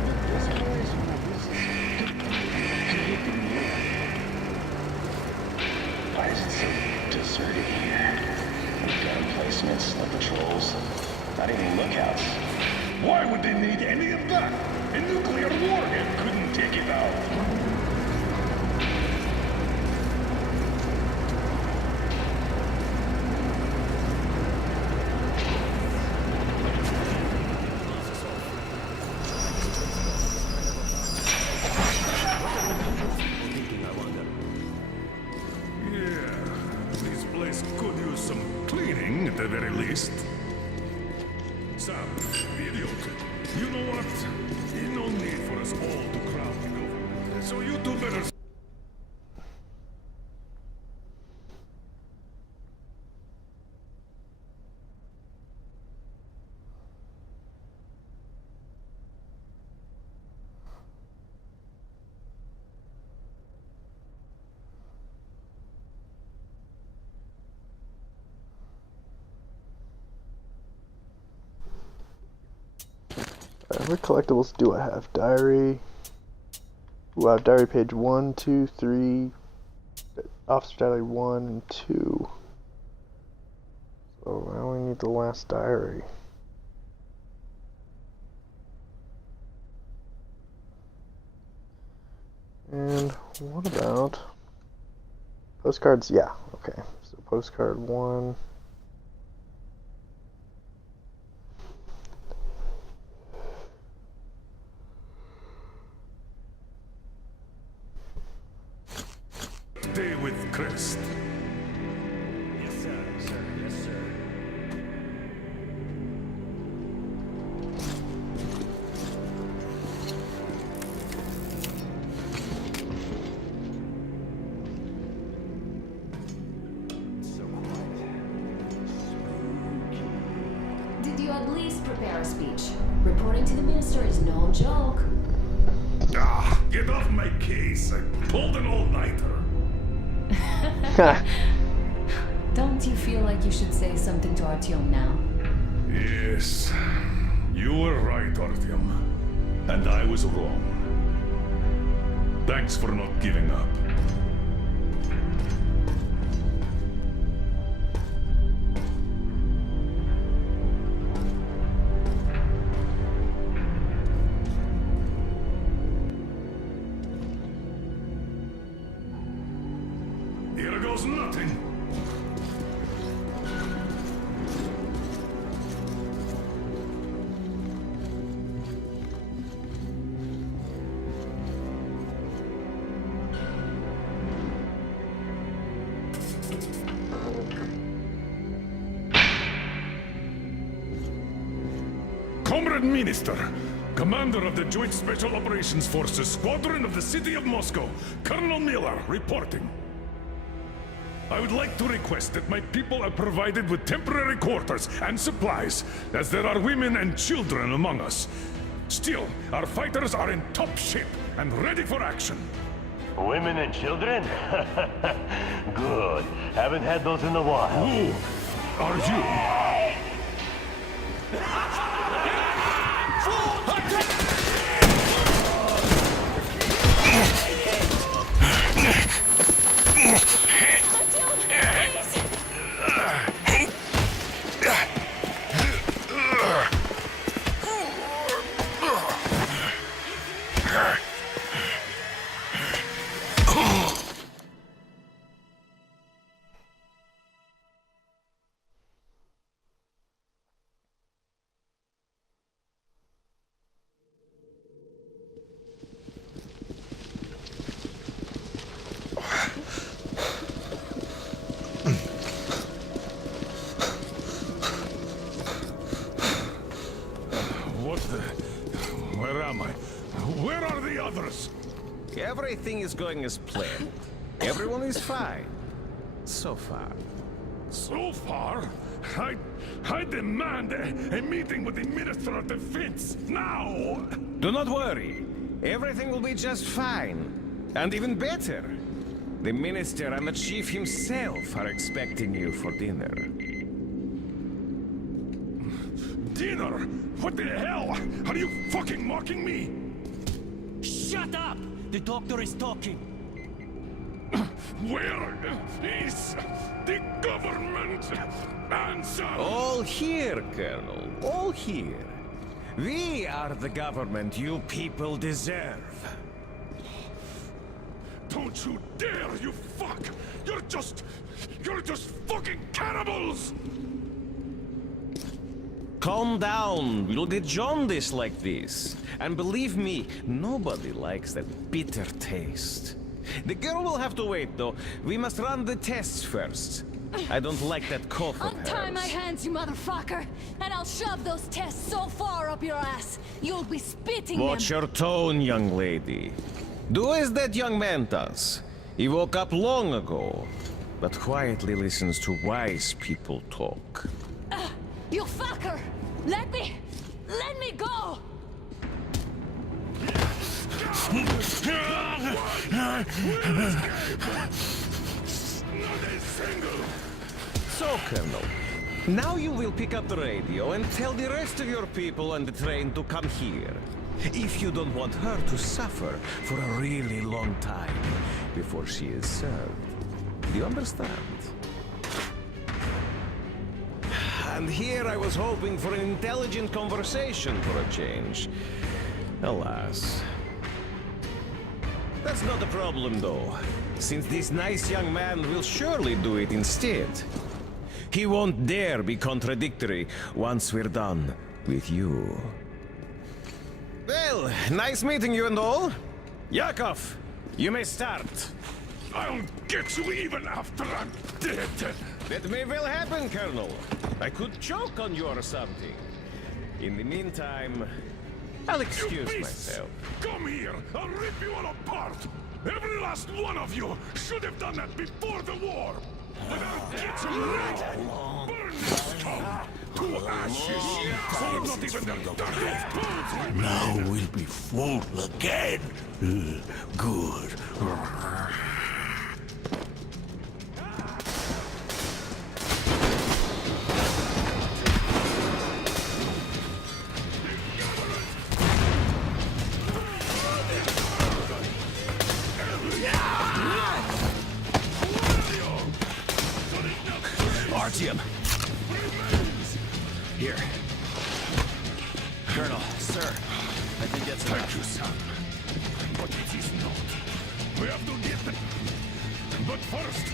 What collectibles do I have? Diary. Ooh, I have diary page 1, 2, 3. Officer diary 1 and 2. So I only need the last diary. And what about postcards? Yeah, okay. So postcard 1. Stay with Crest. Yes, sir. Yes, sir. Did you at least prepare a speech? Reporting to the minister is no joke. Ah, get off my case. I pulled an all-nighter. Don't you feel like you should say something to Artyom now? Yes, you were right, Artyom. And I was wrong. Thanks for not giving up. Here goes nothing. Comrade Minister, Commander of the Joint Special Operations Forces Squadron of the City of Moscow, Colonel Miller, reporting. I would like to request that my people are provided with temporary quarters and supplies, as there are women and children among us. Still, our fighters are in top shape and ready for action. Women and children? Good. Haven't had those in a while. Who are you? Where am I? Where are the others? Everything is going as planned. Everyone is fine. So far. So far? I demand a meeting with the Minister of Defense, now! Do not worry. Everything will be just fine. And even better. The Minister and the Chief himself are expecting you for dinner. Dinner? What the hell? Are you fucking mocking me? Shut up! The doctor is talking. Where is the government? Answer! All here, Colonel. All here. We are the government you people deserve. Don't you dare, you fuck! You're just fucking cannibals! Calm down. We'll get jaundice like this. And believe me, nobody likes that bitter taste. The girl will have to wait, though. We must run the tests first. I don't like that cough of Untie hers. my hands, you motherfucker! And I'll shove those tests so far up your ass, you'll be spitting Watch them! your tone, young lady. Do as that young man does. He woke up long ago, but quietly listens to wise people talk. You fucker! Let me go! So, Colonel, Now you will pick up the radio and tell the rest of your people on the train to come here. If you don't want her to suffer for a really long time before she is served. Do you understand? And here I was hoping for an intelligent conversation for a change. Alas. That's not a problem, though, since this nice young man will surely do it instead. He won't dare be contradictory once we're done with you. Well, nice meeting you and all. Yakov, you may start. I'll get you even after I'm dead. That may well happen, Colonel. I could choke on you or something. In the meantime, I'll excuse myself. Come here! I'll rip you all apart! Every last one of you should have done that before the war! But I'll get you now! Burn this town to ashes! So not even the darkest bones will Now we'll be full again. Good. Artyom. Here. Colonel, sir. I think that's enough. Thank you, son. But it is not. We have to get them. But first,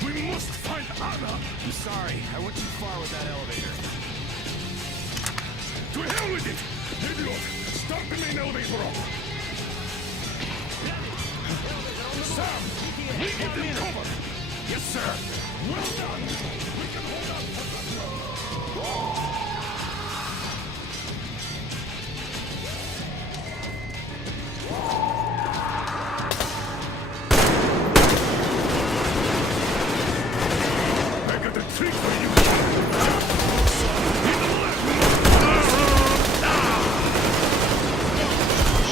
we must find Anna. I'm sorry. I went too far with that elevator. To hell with it! Idiot! Start the main elevator up! Sam! We give them cover! Yes, sir. Well done! We can hold out for that one! I got a trick for you!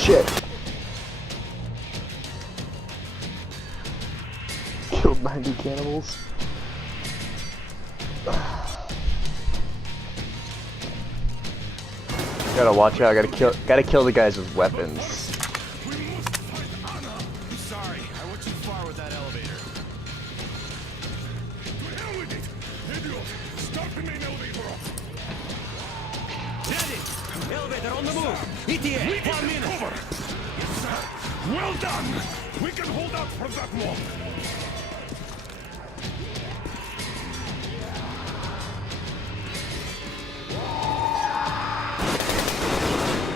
Shit. Killed 90 cannibals. Gotta watch out, gotta kill the guys with weapons. I'm sorry. I went too far with that elevator. To hell with it! Idiot! Start the main elevator up! Ready! Elevator on the move! ETA! We give 1 them minute! cover! Yes, sir! Well done! We can hold out for that long!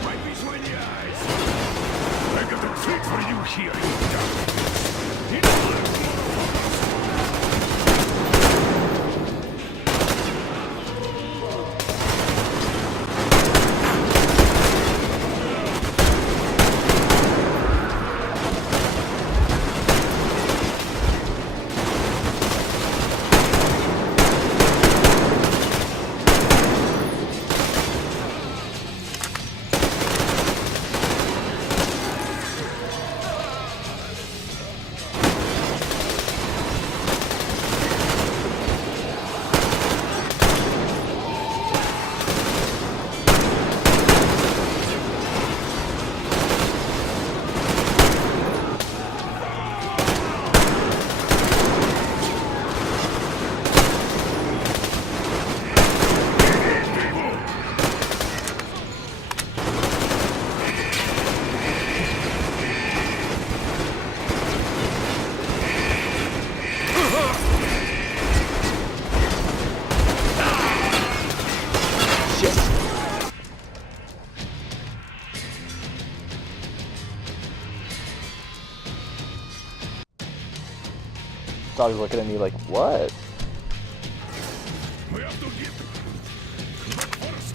Right between the eyes! I got a treat for you here, you dumb! In the left, motherfuckers! Dog's looking at me like, what? We have to get them. But first,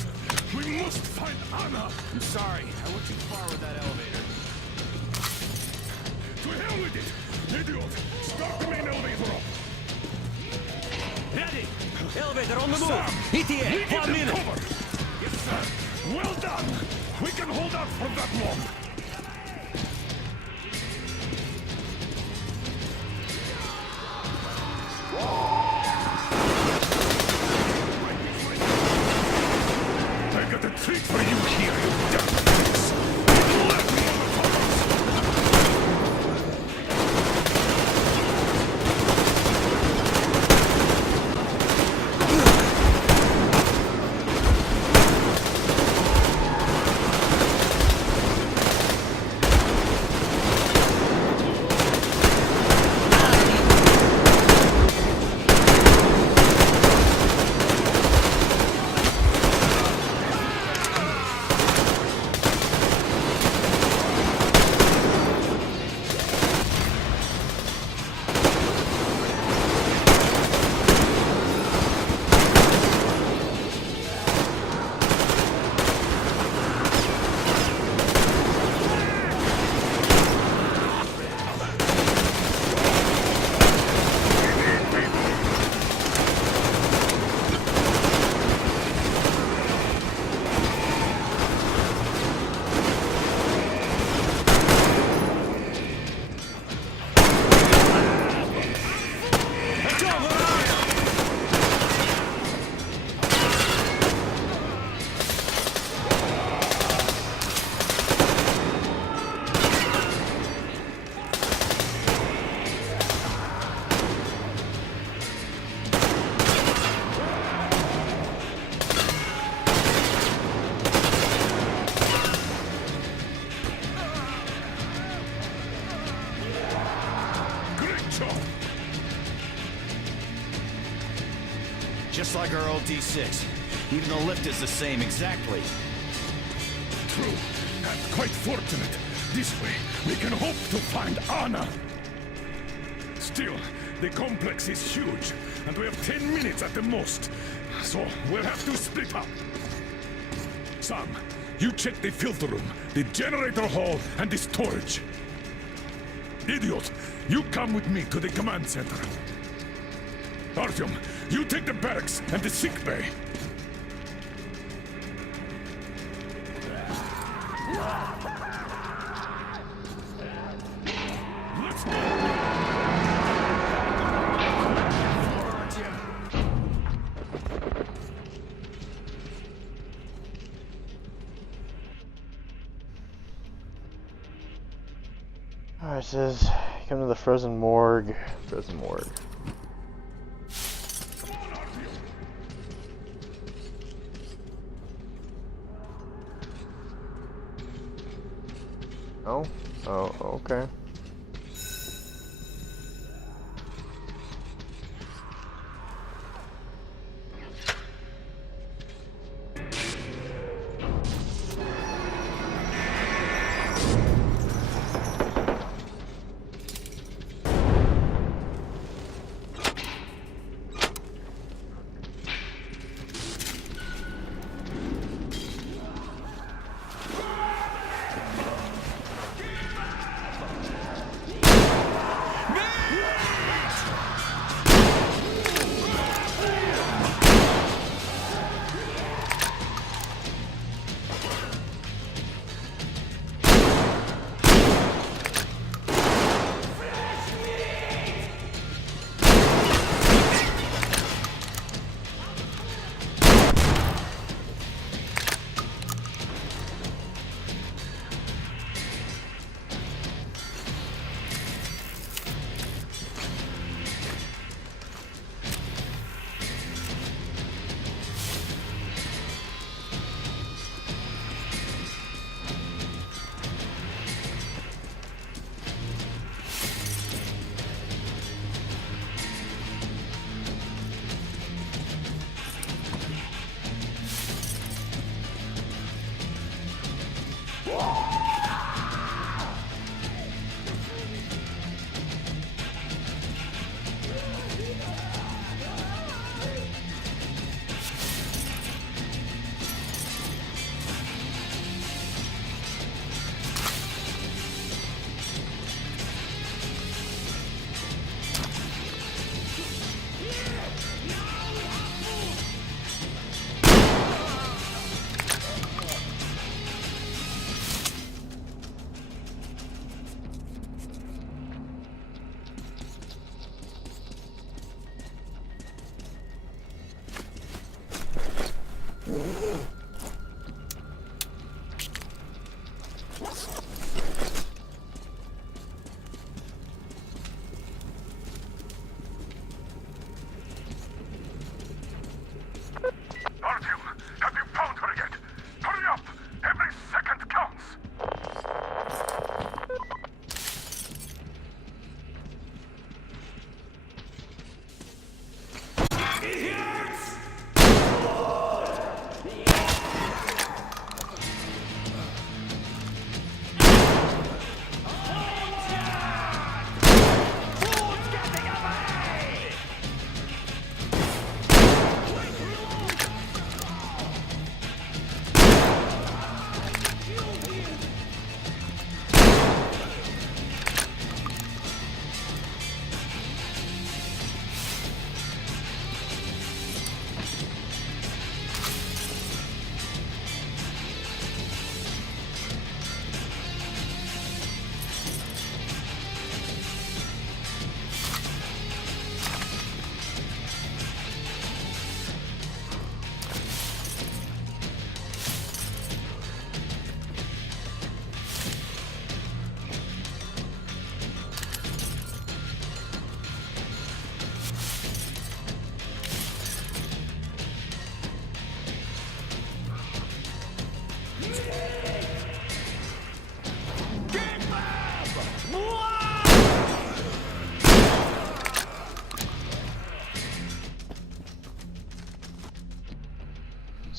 we must find Anna. I'm sorry. I went too far with that elevator. To hell with it! Idiot! Start the main elevator up! Ready! Elevator on the move! Sam, ETA! we give 1 them minute! cover! Yes, sir! Well done! We can hold out for that long! Right just like our old D6. Even the lift is the same, exactly. True, and quite fortunate. This way, we can hope to find Anna. Still, the complex is huge, and we have 10 minutes at the most. So, we'll have to split up. Sam, you check the filter room, the generator hall, and the storage. Idiot, you come with me to the command center. Artyom, you take the barracks and the sick bay. Let's go! Alright, it says, come to the frozen morgue. Frozen morgue. Oh? Oh, okay.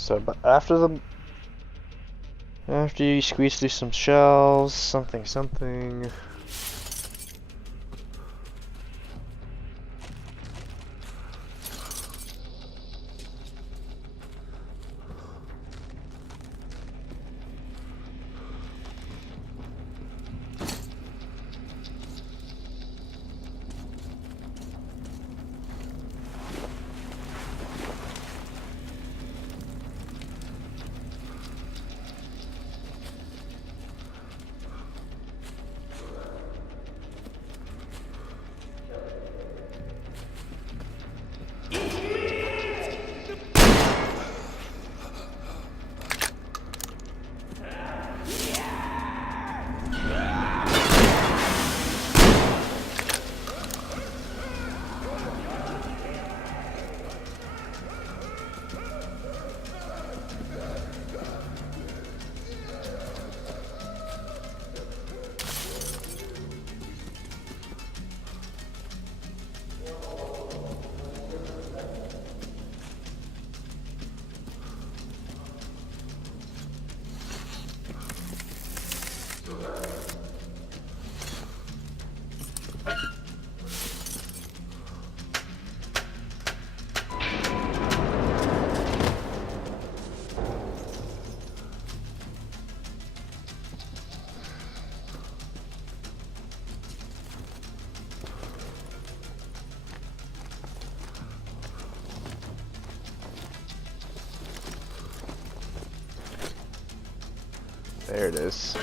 So, but after you squeeze through some shells, something. There it is.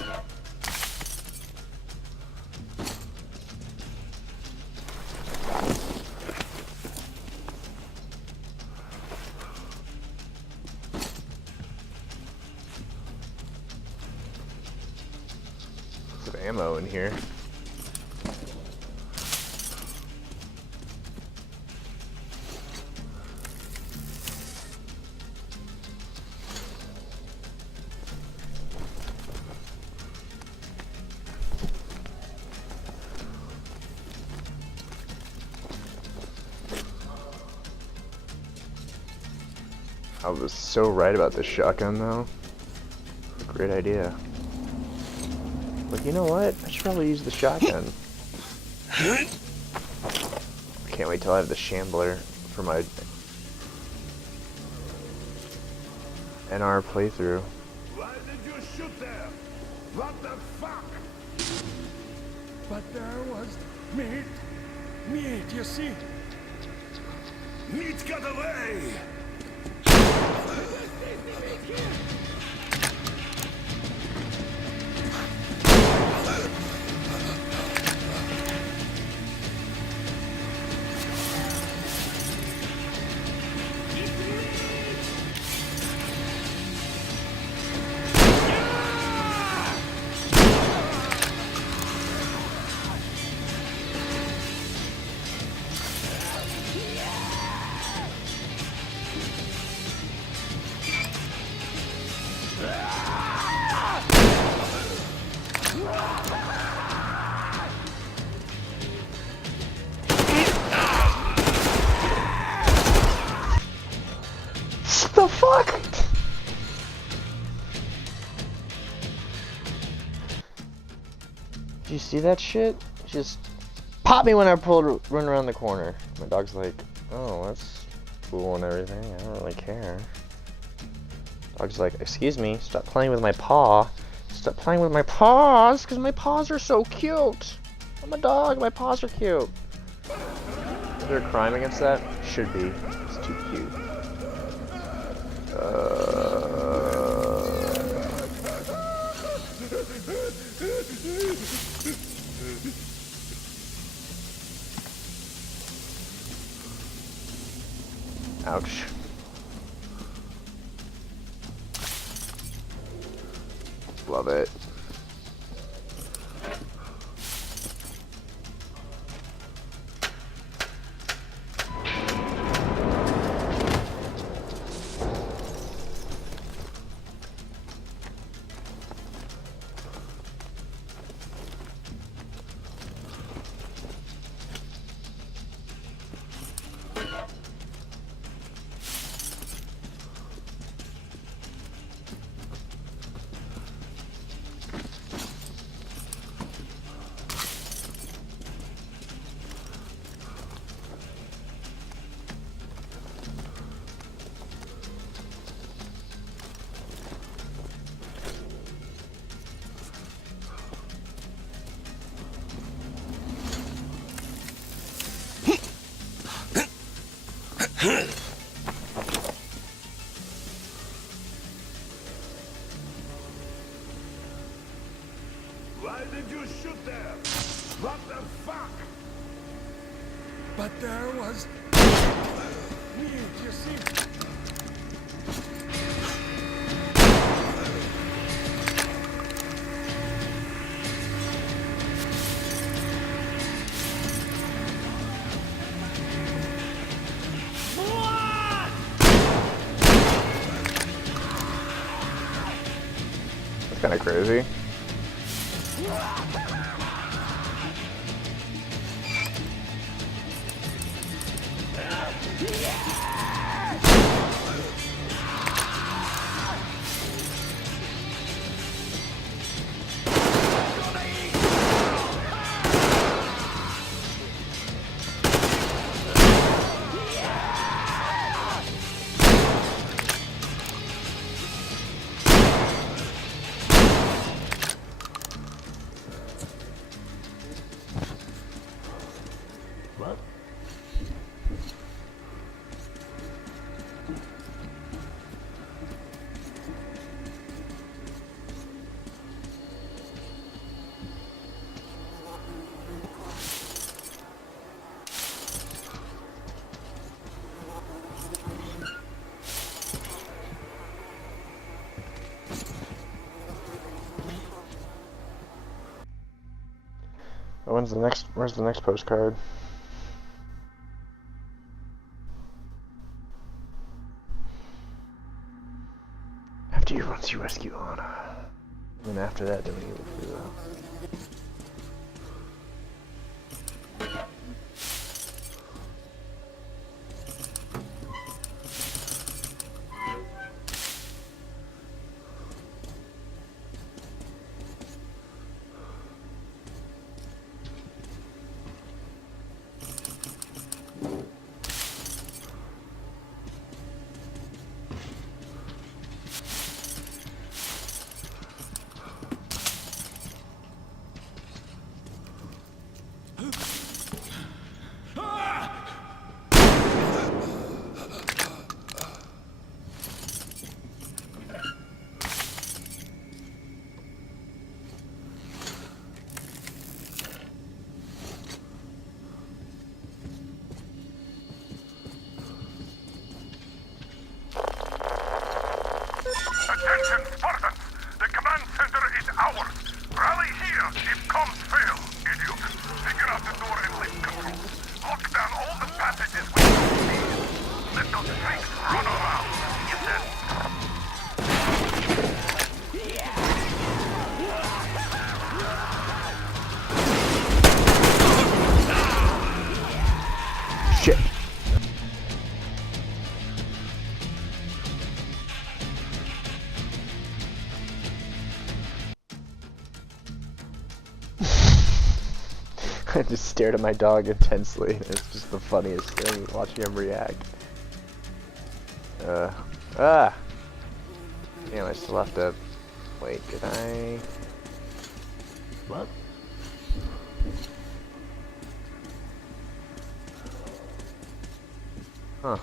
Some ammo in here. I was so right about this shotgun, though. Great idea. But you know what? I should probably use the shotgun. Can't wait till I have the shambler for my NR playthrough. Why did you shoot there? What the fuck? But there was meat. Meat, you see? Meat got away! The fuck? Did you see that shit? Just pop me when I run around the corner. My dog's like, oh, that's cool and everything. I don't really care. Dog's like, excuse me, stop playing with my paw. Stop playing with my paws, because my paws are so cute. I'm a dog, my paws are cute. Is there a crime against that? Should be. It's too cute. Ouch. Love it. Why did you shoot there? What the fuck? But there was... You see... That's kind of crazy. Where's the next postcard? Once you rescue Anna. And then after that, then we go through Attention, Spartans! The command center is ours! Rally here if comms fail, idiots! Figure out the door and lift controls. Lock down all the passages we don't need. Let those freaks run around. Get that? Shit. I just stared at my dog intensely. It's just the funniest thing, watching him react. Damn, I still have to... Wait, did I... What? Huh.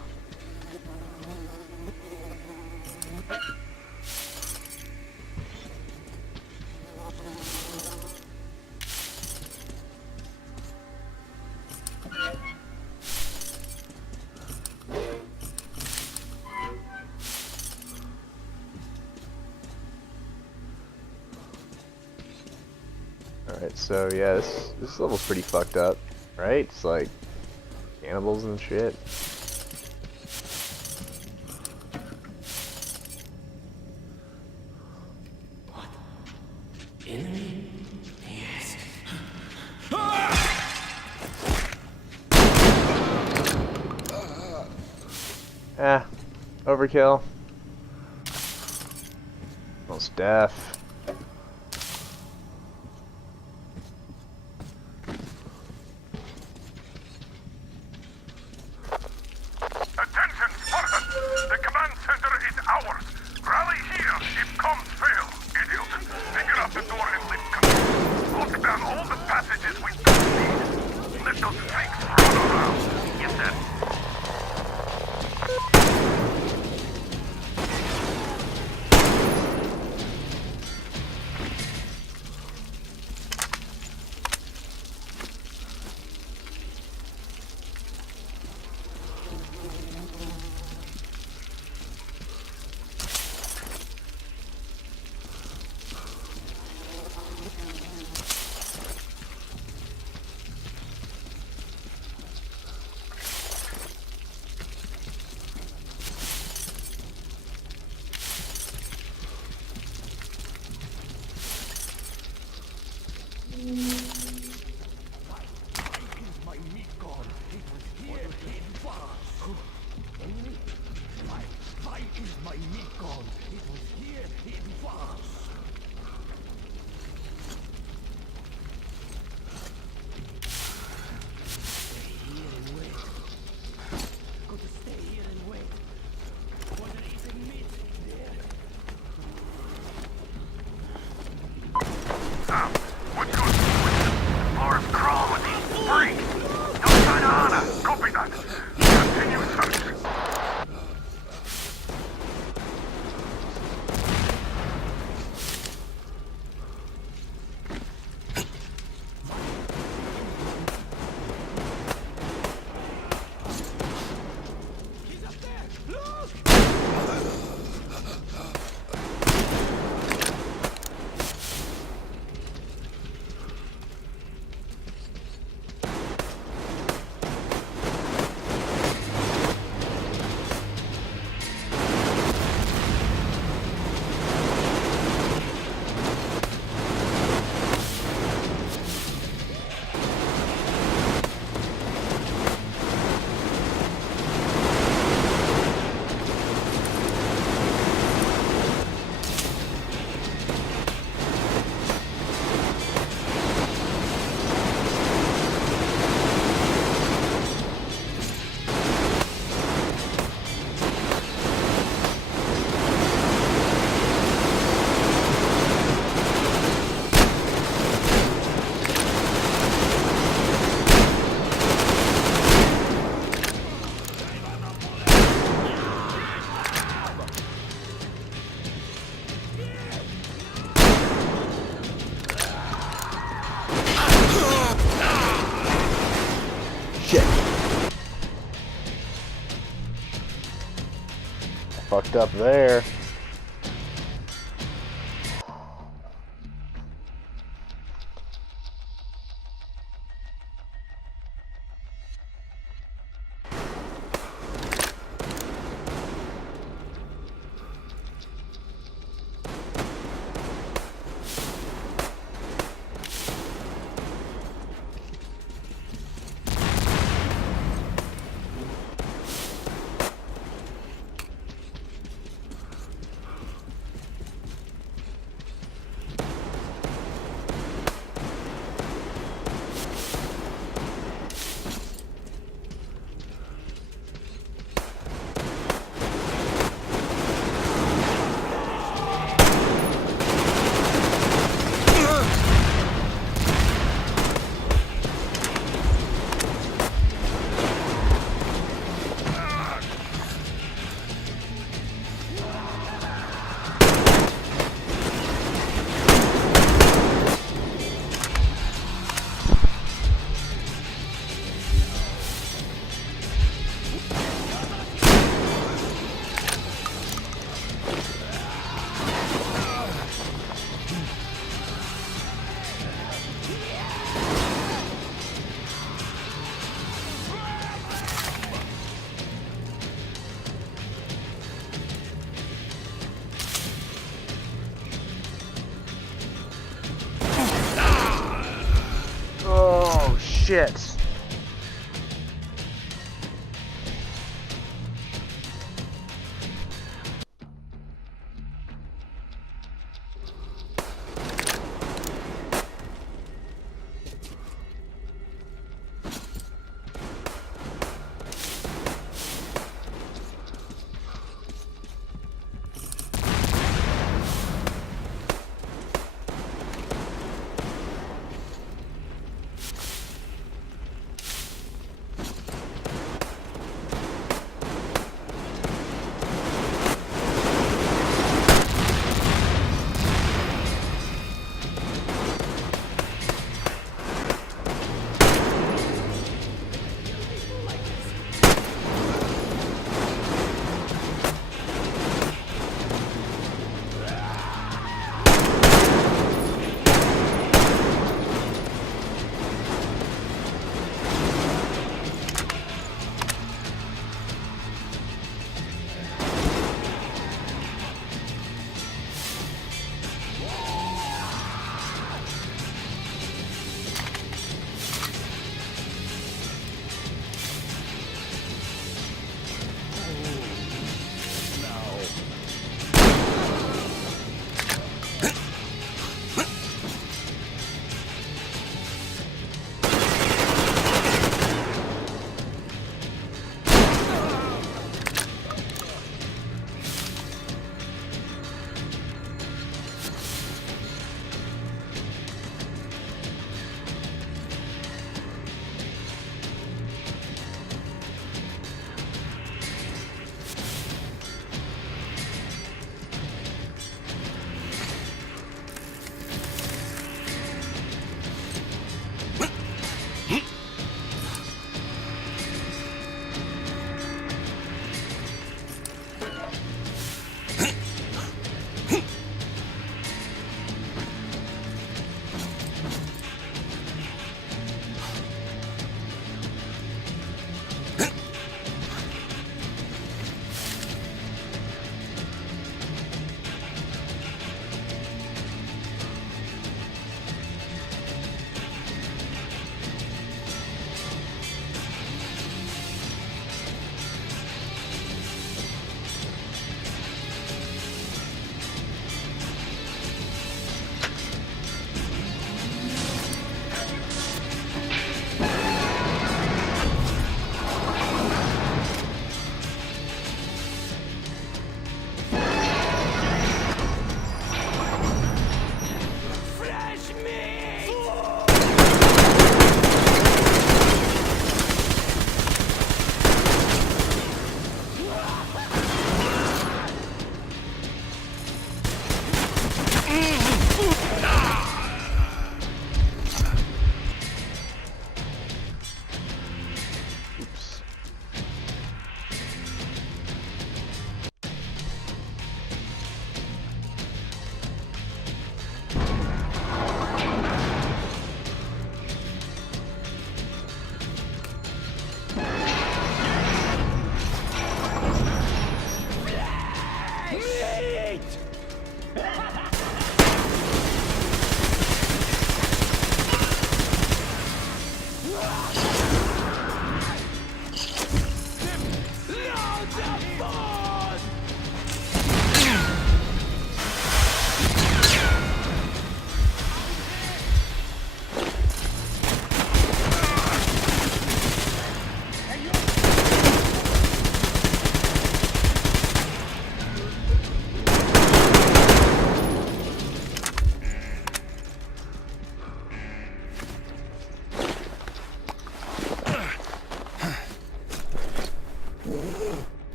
Alright, so yeah, this level's pretty fucked up, right? It's like cannibals and shit. What? Enemy? Yes. Overkill. Almost death. fucked up there. Oh, shit.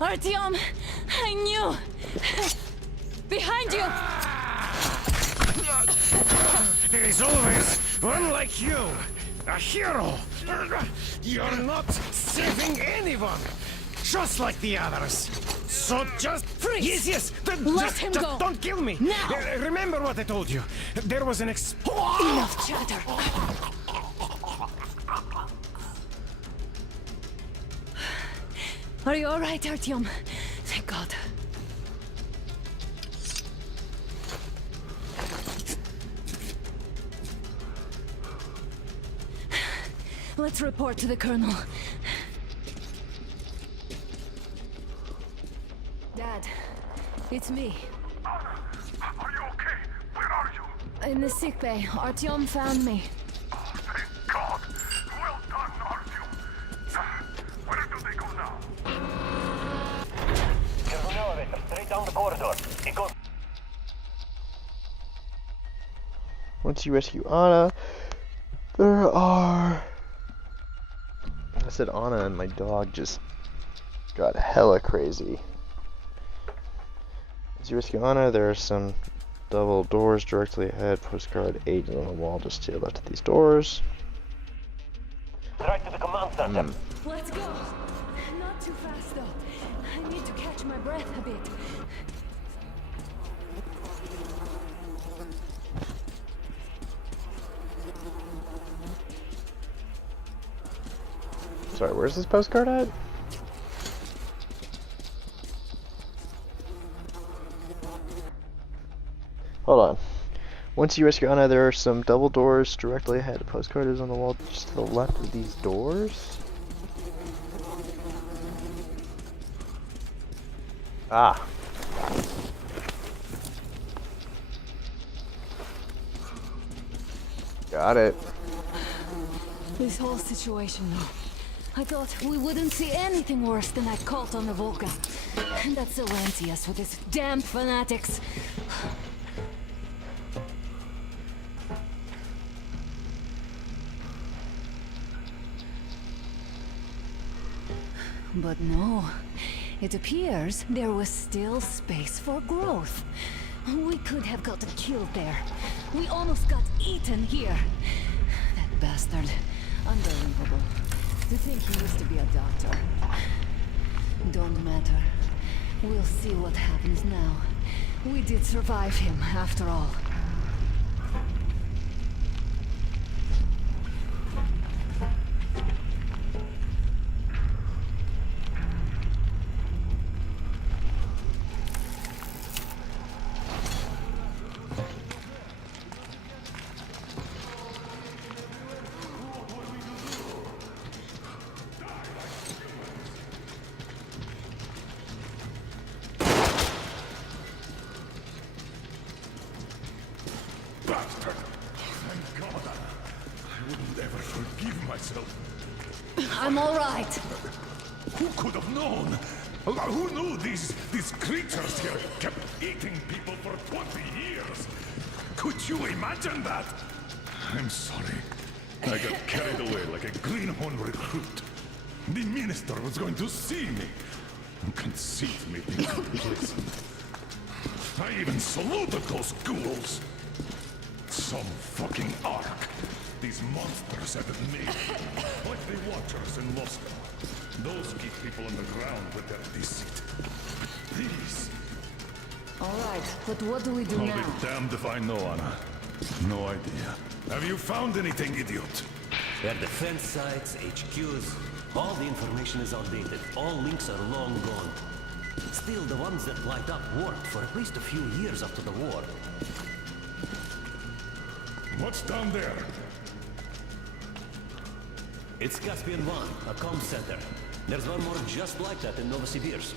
Artyom, I knew! Behind you! There is always one like you, a hero. You're not saving anyone, just like the others. So just freeze. Yes. Let him go. Don't kill me. Now. Remember what I told you. There was an Enough chatter. Are you all right, Artyom? Thank God. Let's report to the Colonel. Dad, it's me. Are you okay? Where are you? In the sickbay. Artyom found me. Oh, thank God. Well done, Artyom. Once you rescue Anna, there are... I said Anna and my dog just got hella crazy. As you rescue Anna, there are some double doors directly ahead. Postcard 8 on the wall just to the left of these doors. Right to the command center. Let's go. Not too fast though. I need to catch my breath a bit. Sorry, where's this postcard at? Hold on. Once you rescue Anna, there are some double doors directly ahead. The postcard is on the wall just to the left of these doors. Ah. Got it. This whole situation, I thought we wouldn't see anything worse than that cult on the Volga. And that Silencius with his damn fanatics. But no, it appears there was still space for growth. We could have gotten killed there. We almost got eaten here. That bastard. Unbelievable. To think he used to be a doctor. Don't matter. We'll see what happens now. We did survive him, after all. Bastard! Thank God. I wouldn't ever forgive myself. I'm all right. Who could have known? Who knew these creatures here kept eating people for 20 years? Could you imagine that? I'm sorry. I got carried away like a greenhorn recruit. The minister was going to see me. Conceit made me complacent. I even saluted those ghouls. Some fucking ark. These monsters have been made. Like the Watchers in Moscow. Those keep people on the ground with their deceit. These. All right, but what do we do I'll now? be damned if I know, Anna. No idea. Have you found anything, idiot? Their defense sites, HQs, all the information is outdated. All links are long gone. Still, the ones that light up worked for at least a few years after the war. What's down there? It's Caspian 1, a comm center. There's one more just like that in Novosibirsk.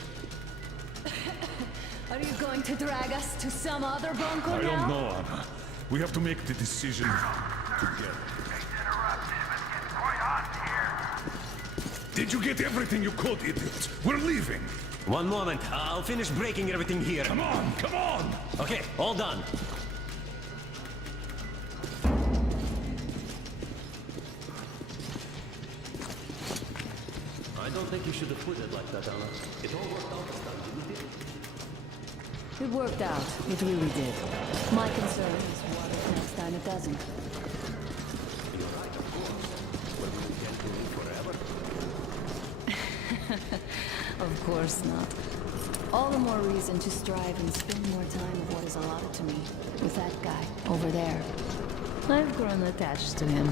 Are you going to drag us to some other bunker I now? don't know, Anna. We have to make the decision together. Did you get everything you could, idiot? We're leaving. One moment, I'll finish breaking everything here. Come on, come on! Okay, all done. I don't think you should have put it like that, Anna. It all worked out this time, didn't it? It worked out. It really did. My concern is what if next time it doesn't. You're right, of course. But we can't do it forever. Of course not. All the more reason to strive and spend more time of what is allotted to me with that guy over there. I've grown attached to him.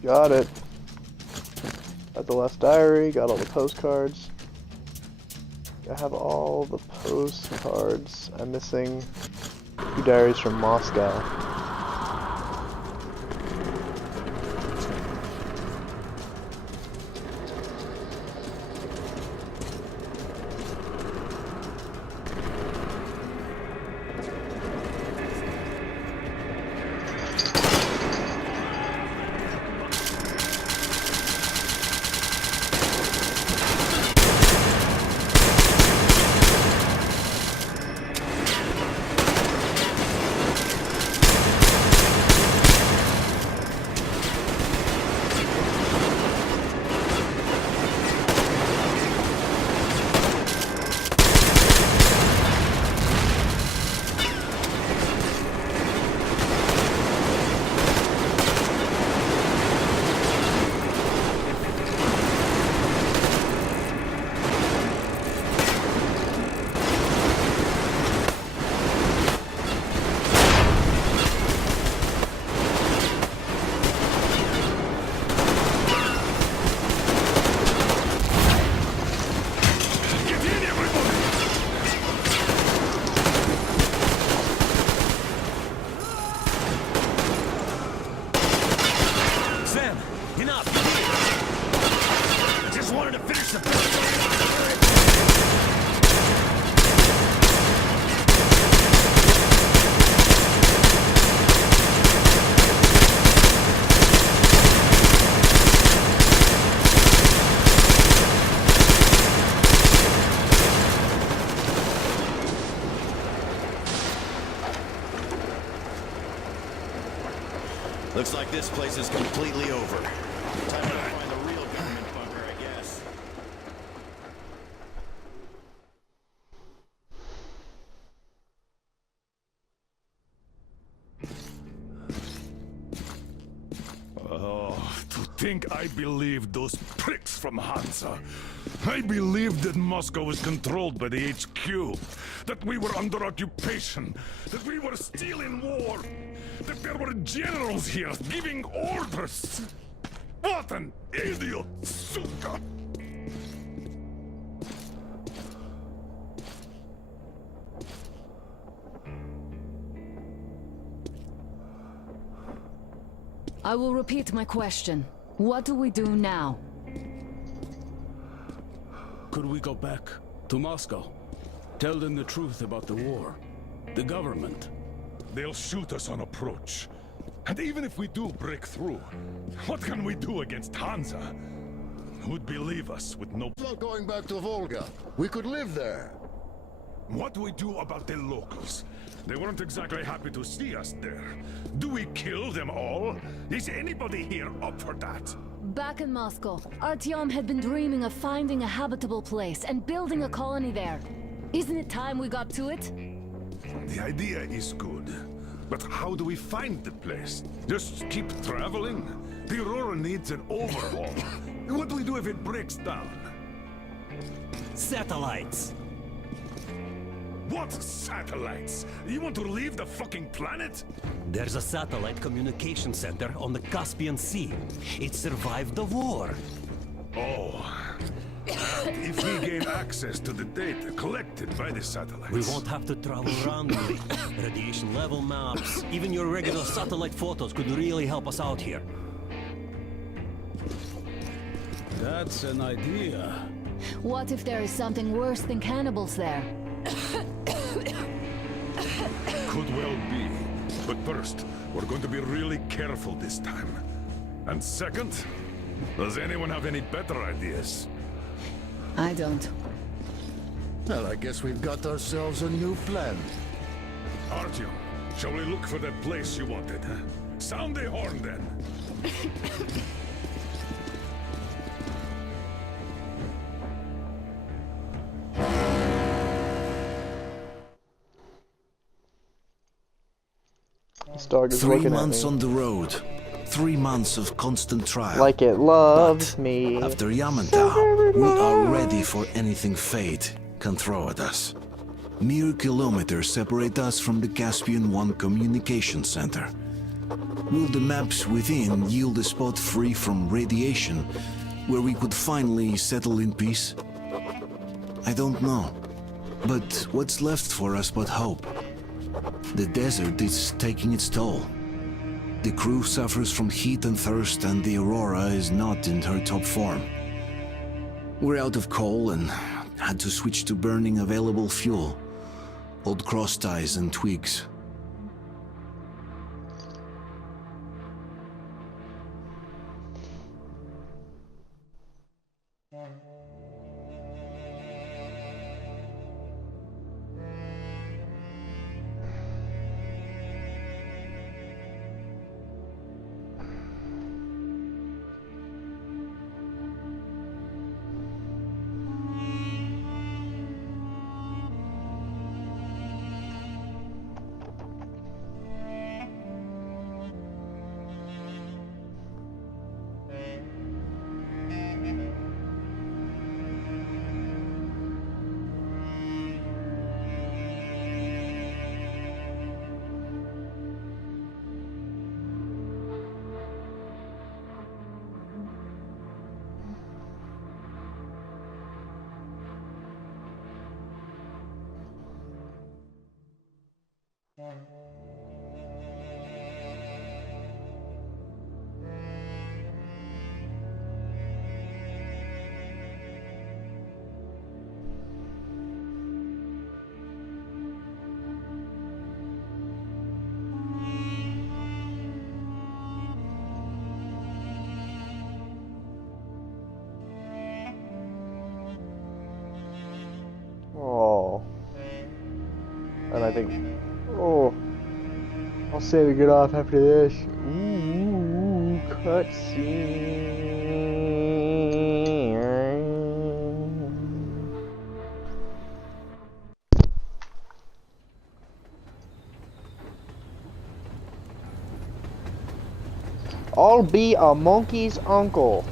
Got it. Got the last diary, got all the postcards. I have all the postcards. I'm missing 2 diaries from Moscow. Looks like this place is completely over. Time to find the real government bunker, I guess. Oh, to think I believed those pricks from Hansa. I believed that Moscow was controlled by the HQ, that we were under occupation, that we were still in war, that there were generals here giving orders. What an idiot, suka! I will repeat my question. What do we do now? Could we go back to Moscow? Tell them the truth about the war. The government. They'll shoot us on approach. And even if we do break through, what can we do against Hansa? Who'd believe us with no... Not going back to Volga. We could live there. What do we do about the locals? They weren't exactly happy to see us there. Do we kill them all? Is anybody here up for that? Back in Moscow, Artyom had been dreaming of finding a habitable place and building a colony there. Isn't it time we got to it? The idea is good. But how do we find the place? Just keep traveling? The Aurora needs an overhaul. What do we do if it breaks down? Satellites! What satellites? You want to leave the fucking planet? There's a satellite communication center on the Caspian Sea. It survived the war. Oh. And if we gain access to the data collected by the satellites... We won't have to travel randomly. Radiation level maps, even your regular satellite photos could really help us out here. That's an idea. What if there is something worse than cannibals there? Could well be. But first, we're going to be really careful this time. And second, does anyone have any better ideas? I don't. Well, I guess we've got ourselves a new plan. Artyom, shall we look for that place you wanted? Sound the horn, then. This dog is 3 looking months at me. on the road. 3 months of constant trial. Like it loves me. After Yamantau, we are ready for anything fate can throw at us. Mere kilometers separate us from the Caspian One communication center. Will the maps within yield a spot free from radiation, where we could finally settle in peace? I don't know. But what's left for us but hope? The desert is taking its toll. The crew suffers from heat and thirst, and the Aurora is not in her top form. We're out of coal and had to switch to burning available fuel. Old cross ties and twigs. Oh. And I think, oh, I'll save it good off after this. Ooh. I'll be a monkey's uncle.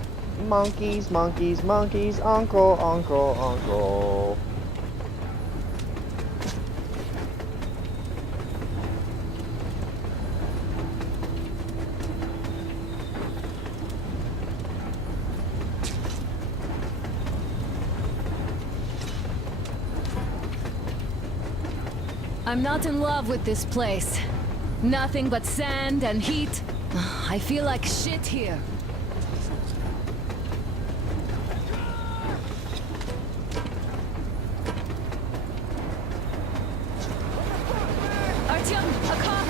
Monkeys, monkeys, monkeys, uncle, uncle, uncle. I'm not in love with this place. Nothing but sand and heat. I feel like shit here. Artyom, a car!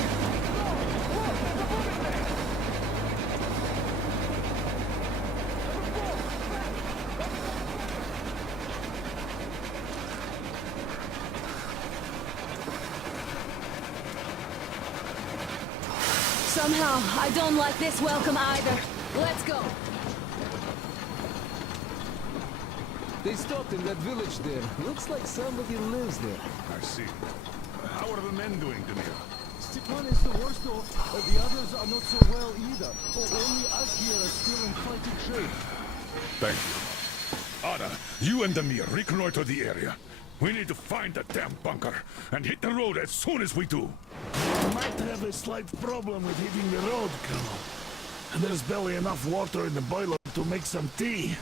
Somehow, I don't like this welcome either. Let's go. They stopped in that village there. Looks like somebody lives there. I see. How are the men doing, Demir? Stepan is the worst off. The others are not so well either. Only us here are still in fighting shape. Thank you. Ada, you and Demir reconnoiter the area. We need to find that damn bunker and hit the road as soon as we do. We might have a slight problem with hitting the road, Colonel. There's barely enough water in the boiler to make some tea.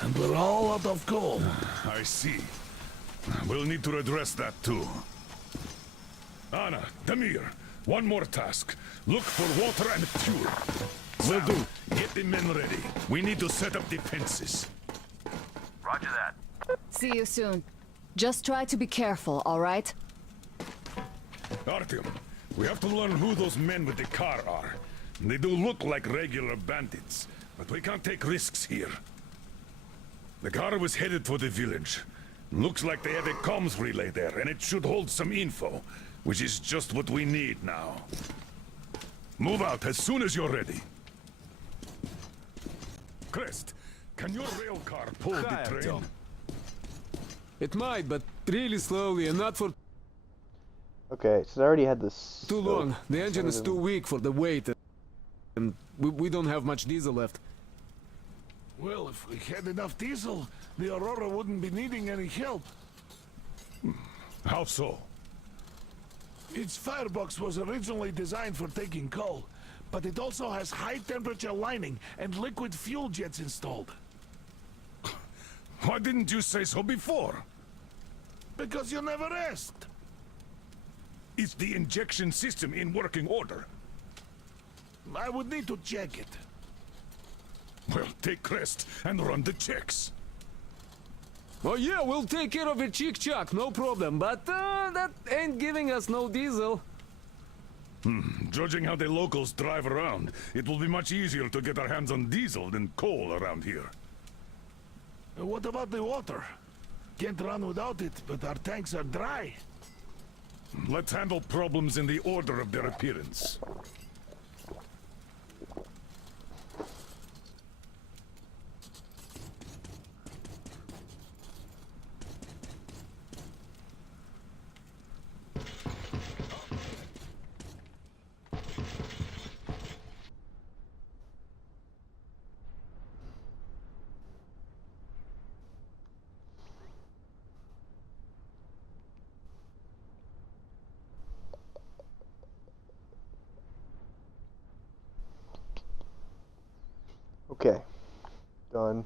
And we're all out of coal. I see. We'll need to address that too. Anna, Demir, one more task. Look for water and fuel. Will do. Get the men ready. We need to set up defenses. Roger that. See you soon. Just try to be careful, all right? Artyom, we have to learn who those men with the car are. They do look like regular bandits, but we can't take risks here. The car was headed for the village. Looks like they have a comms relay there, and it should hold some info, which is just what we need now. Move out as soon as you're ready. Crest, can your rail car pull the train? Artyom. It might, but really slowly and not for Okay, so I already had this. too long. The engine is too weak for the weight, and we don't have much diesel left. Well, if we had enough diesel, the Aurora wouldn't be needing any help. How so? Its firebox was originally designed for taking coal, but it also has high-temperature lining and liquid fuel jets installed. Why didn't you say so before? Because you never asked. Is the injection system in working order? I would need to check it. Well, take Crest and run the checks. Oh yeah, we'll take care of it, chick-chock, no problem. But that ain't giving us no diesel. Judging how the locals drive around, it will be much easier to get our hands on diesel than coal around here. What about the water? Can't run without it, but our tanks are dry. Let's handle problems in the order of their appearance. Okay, done.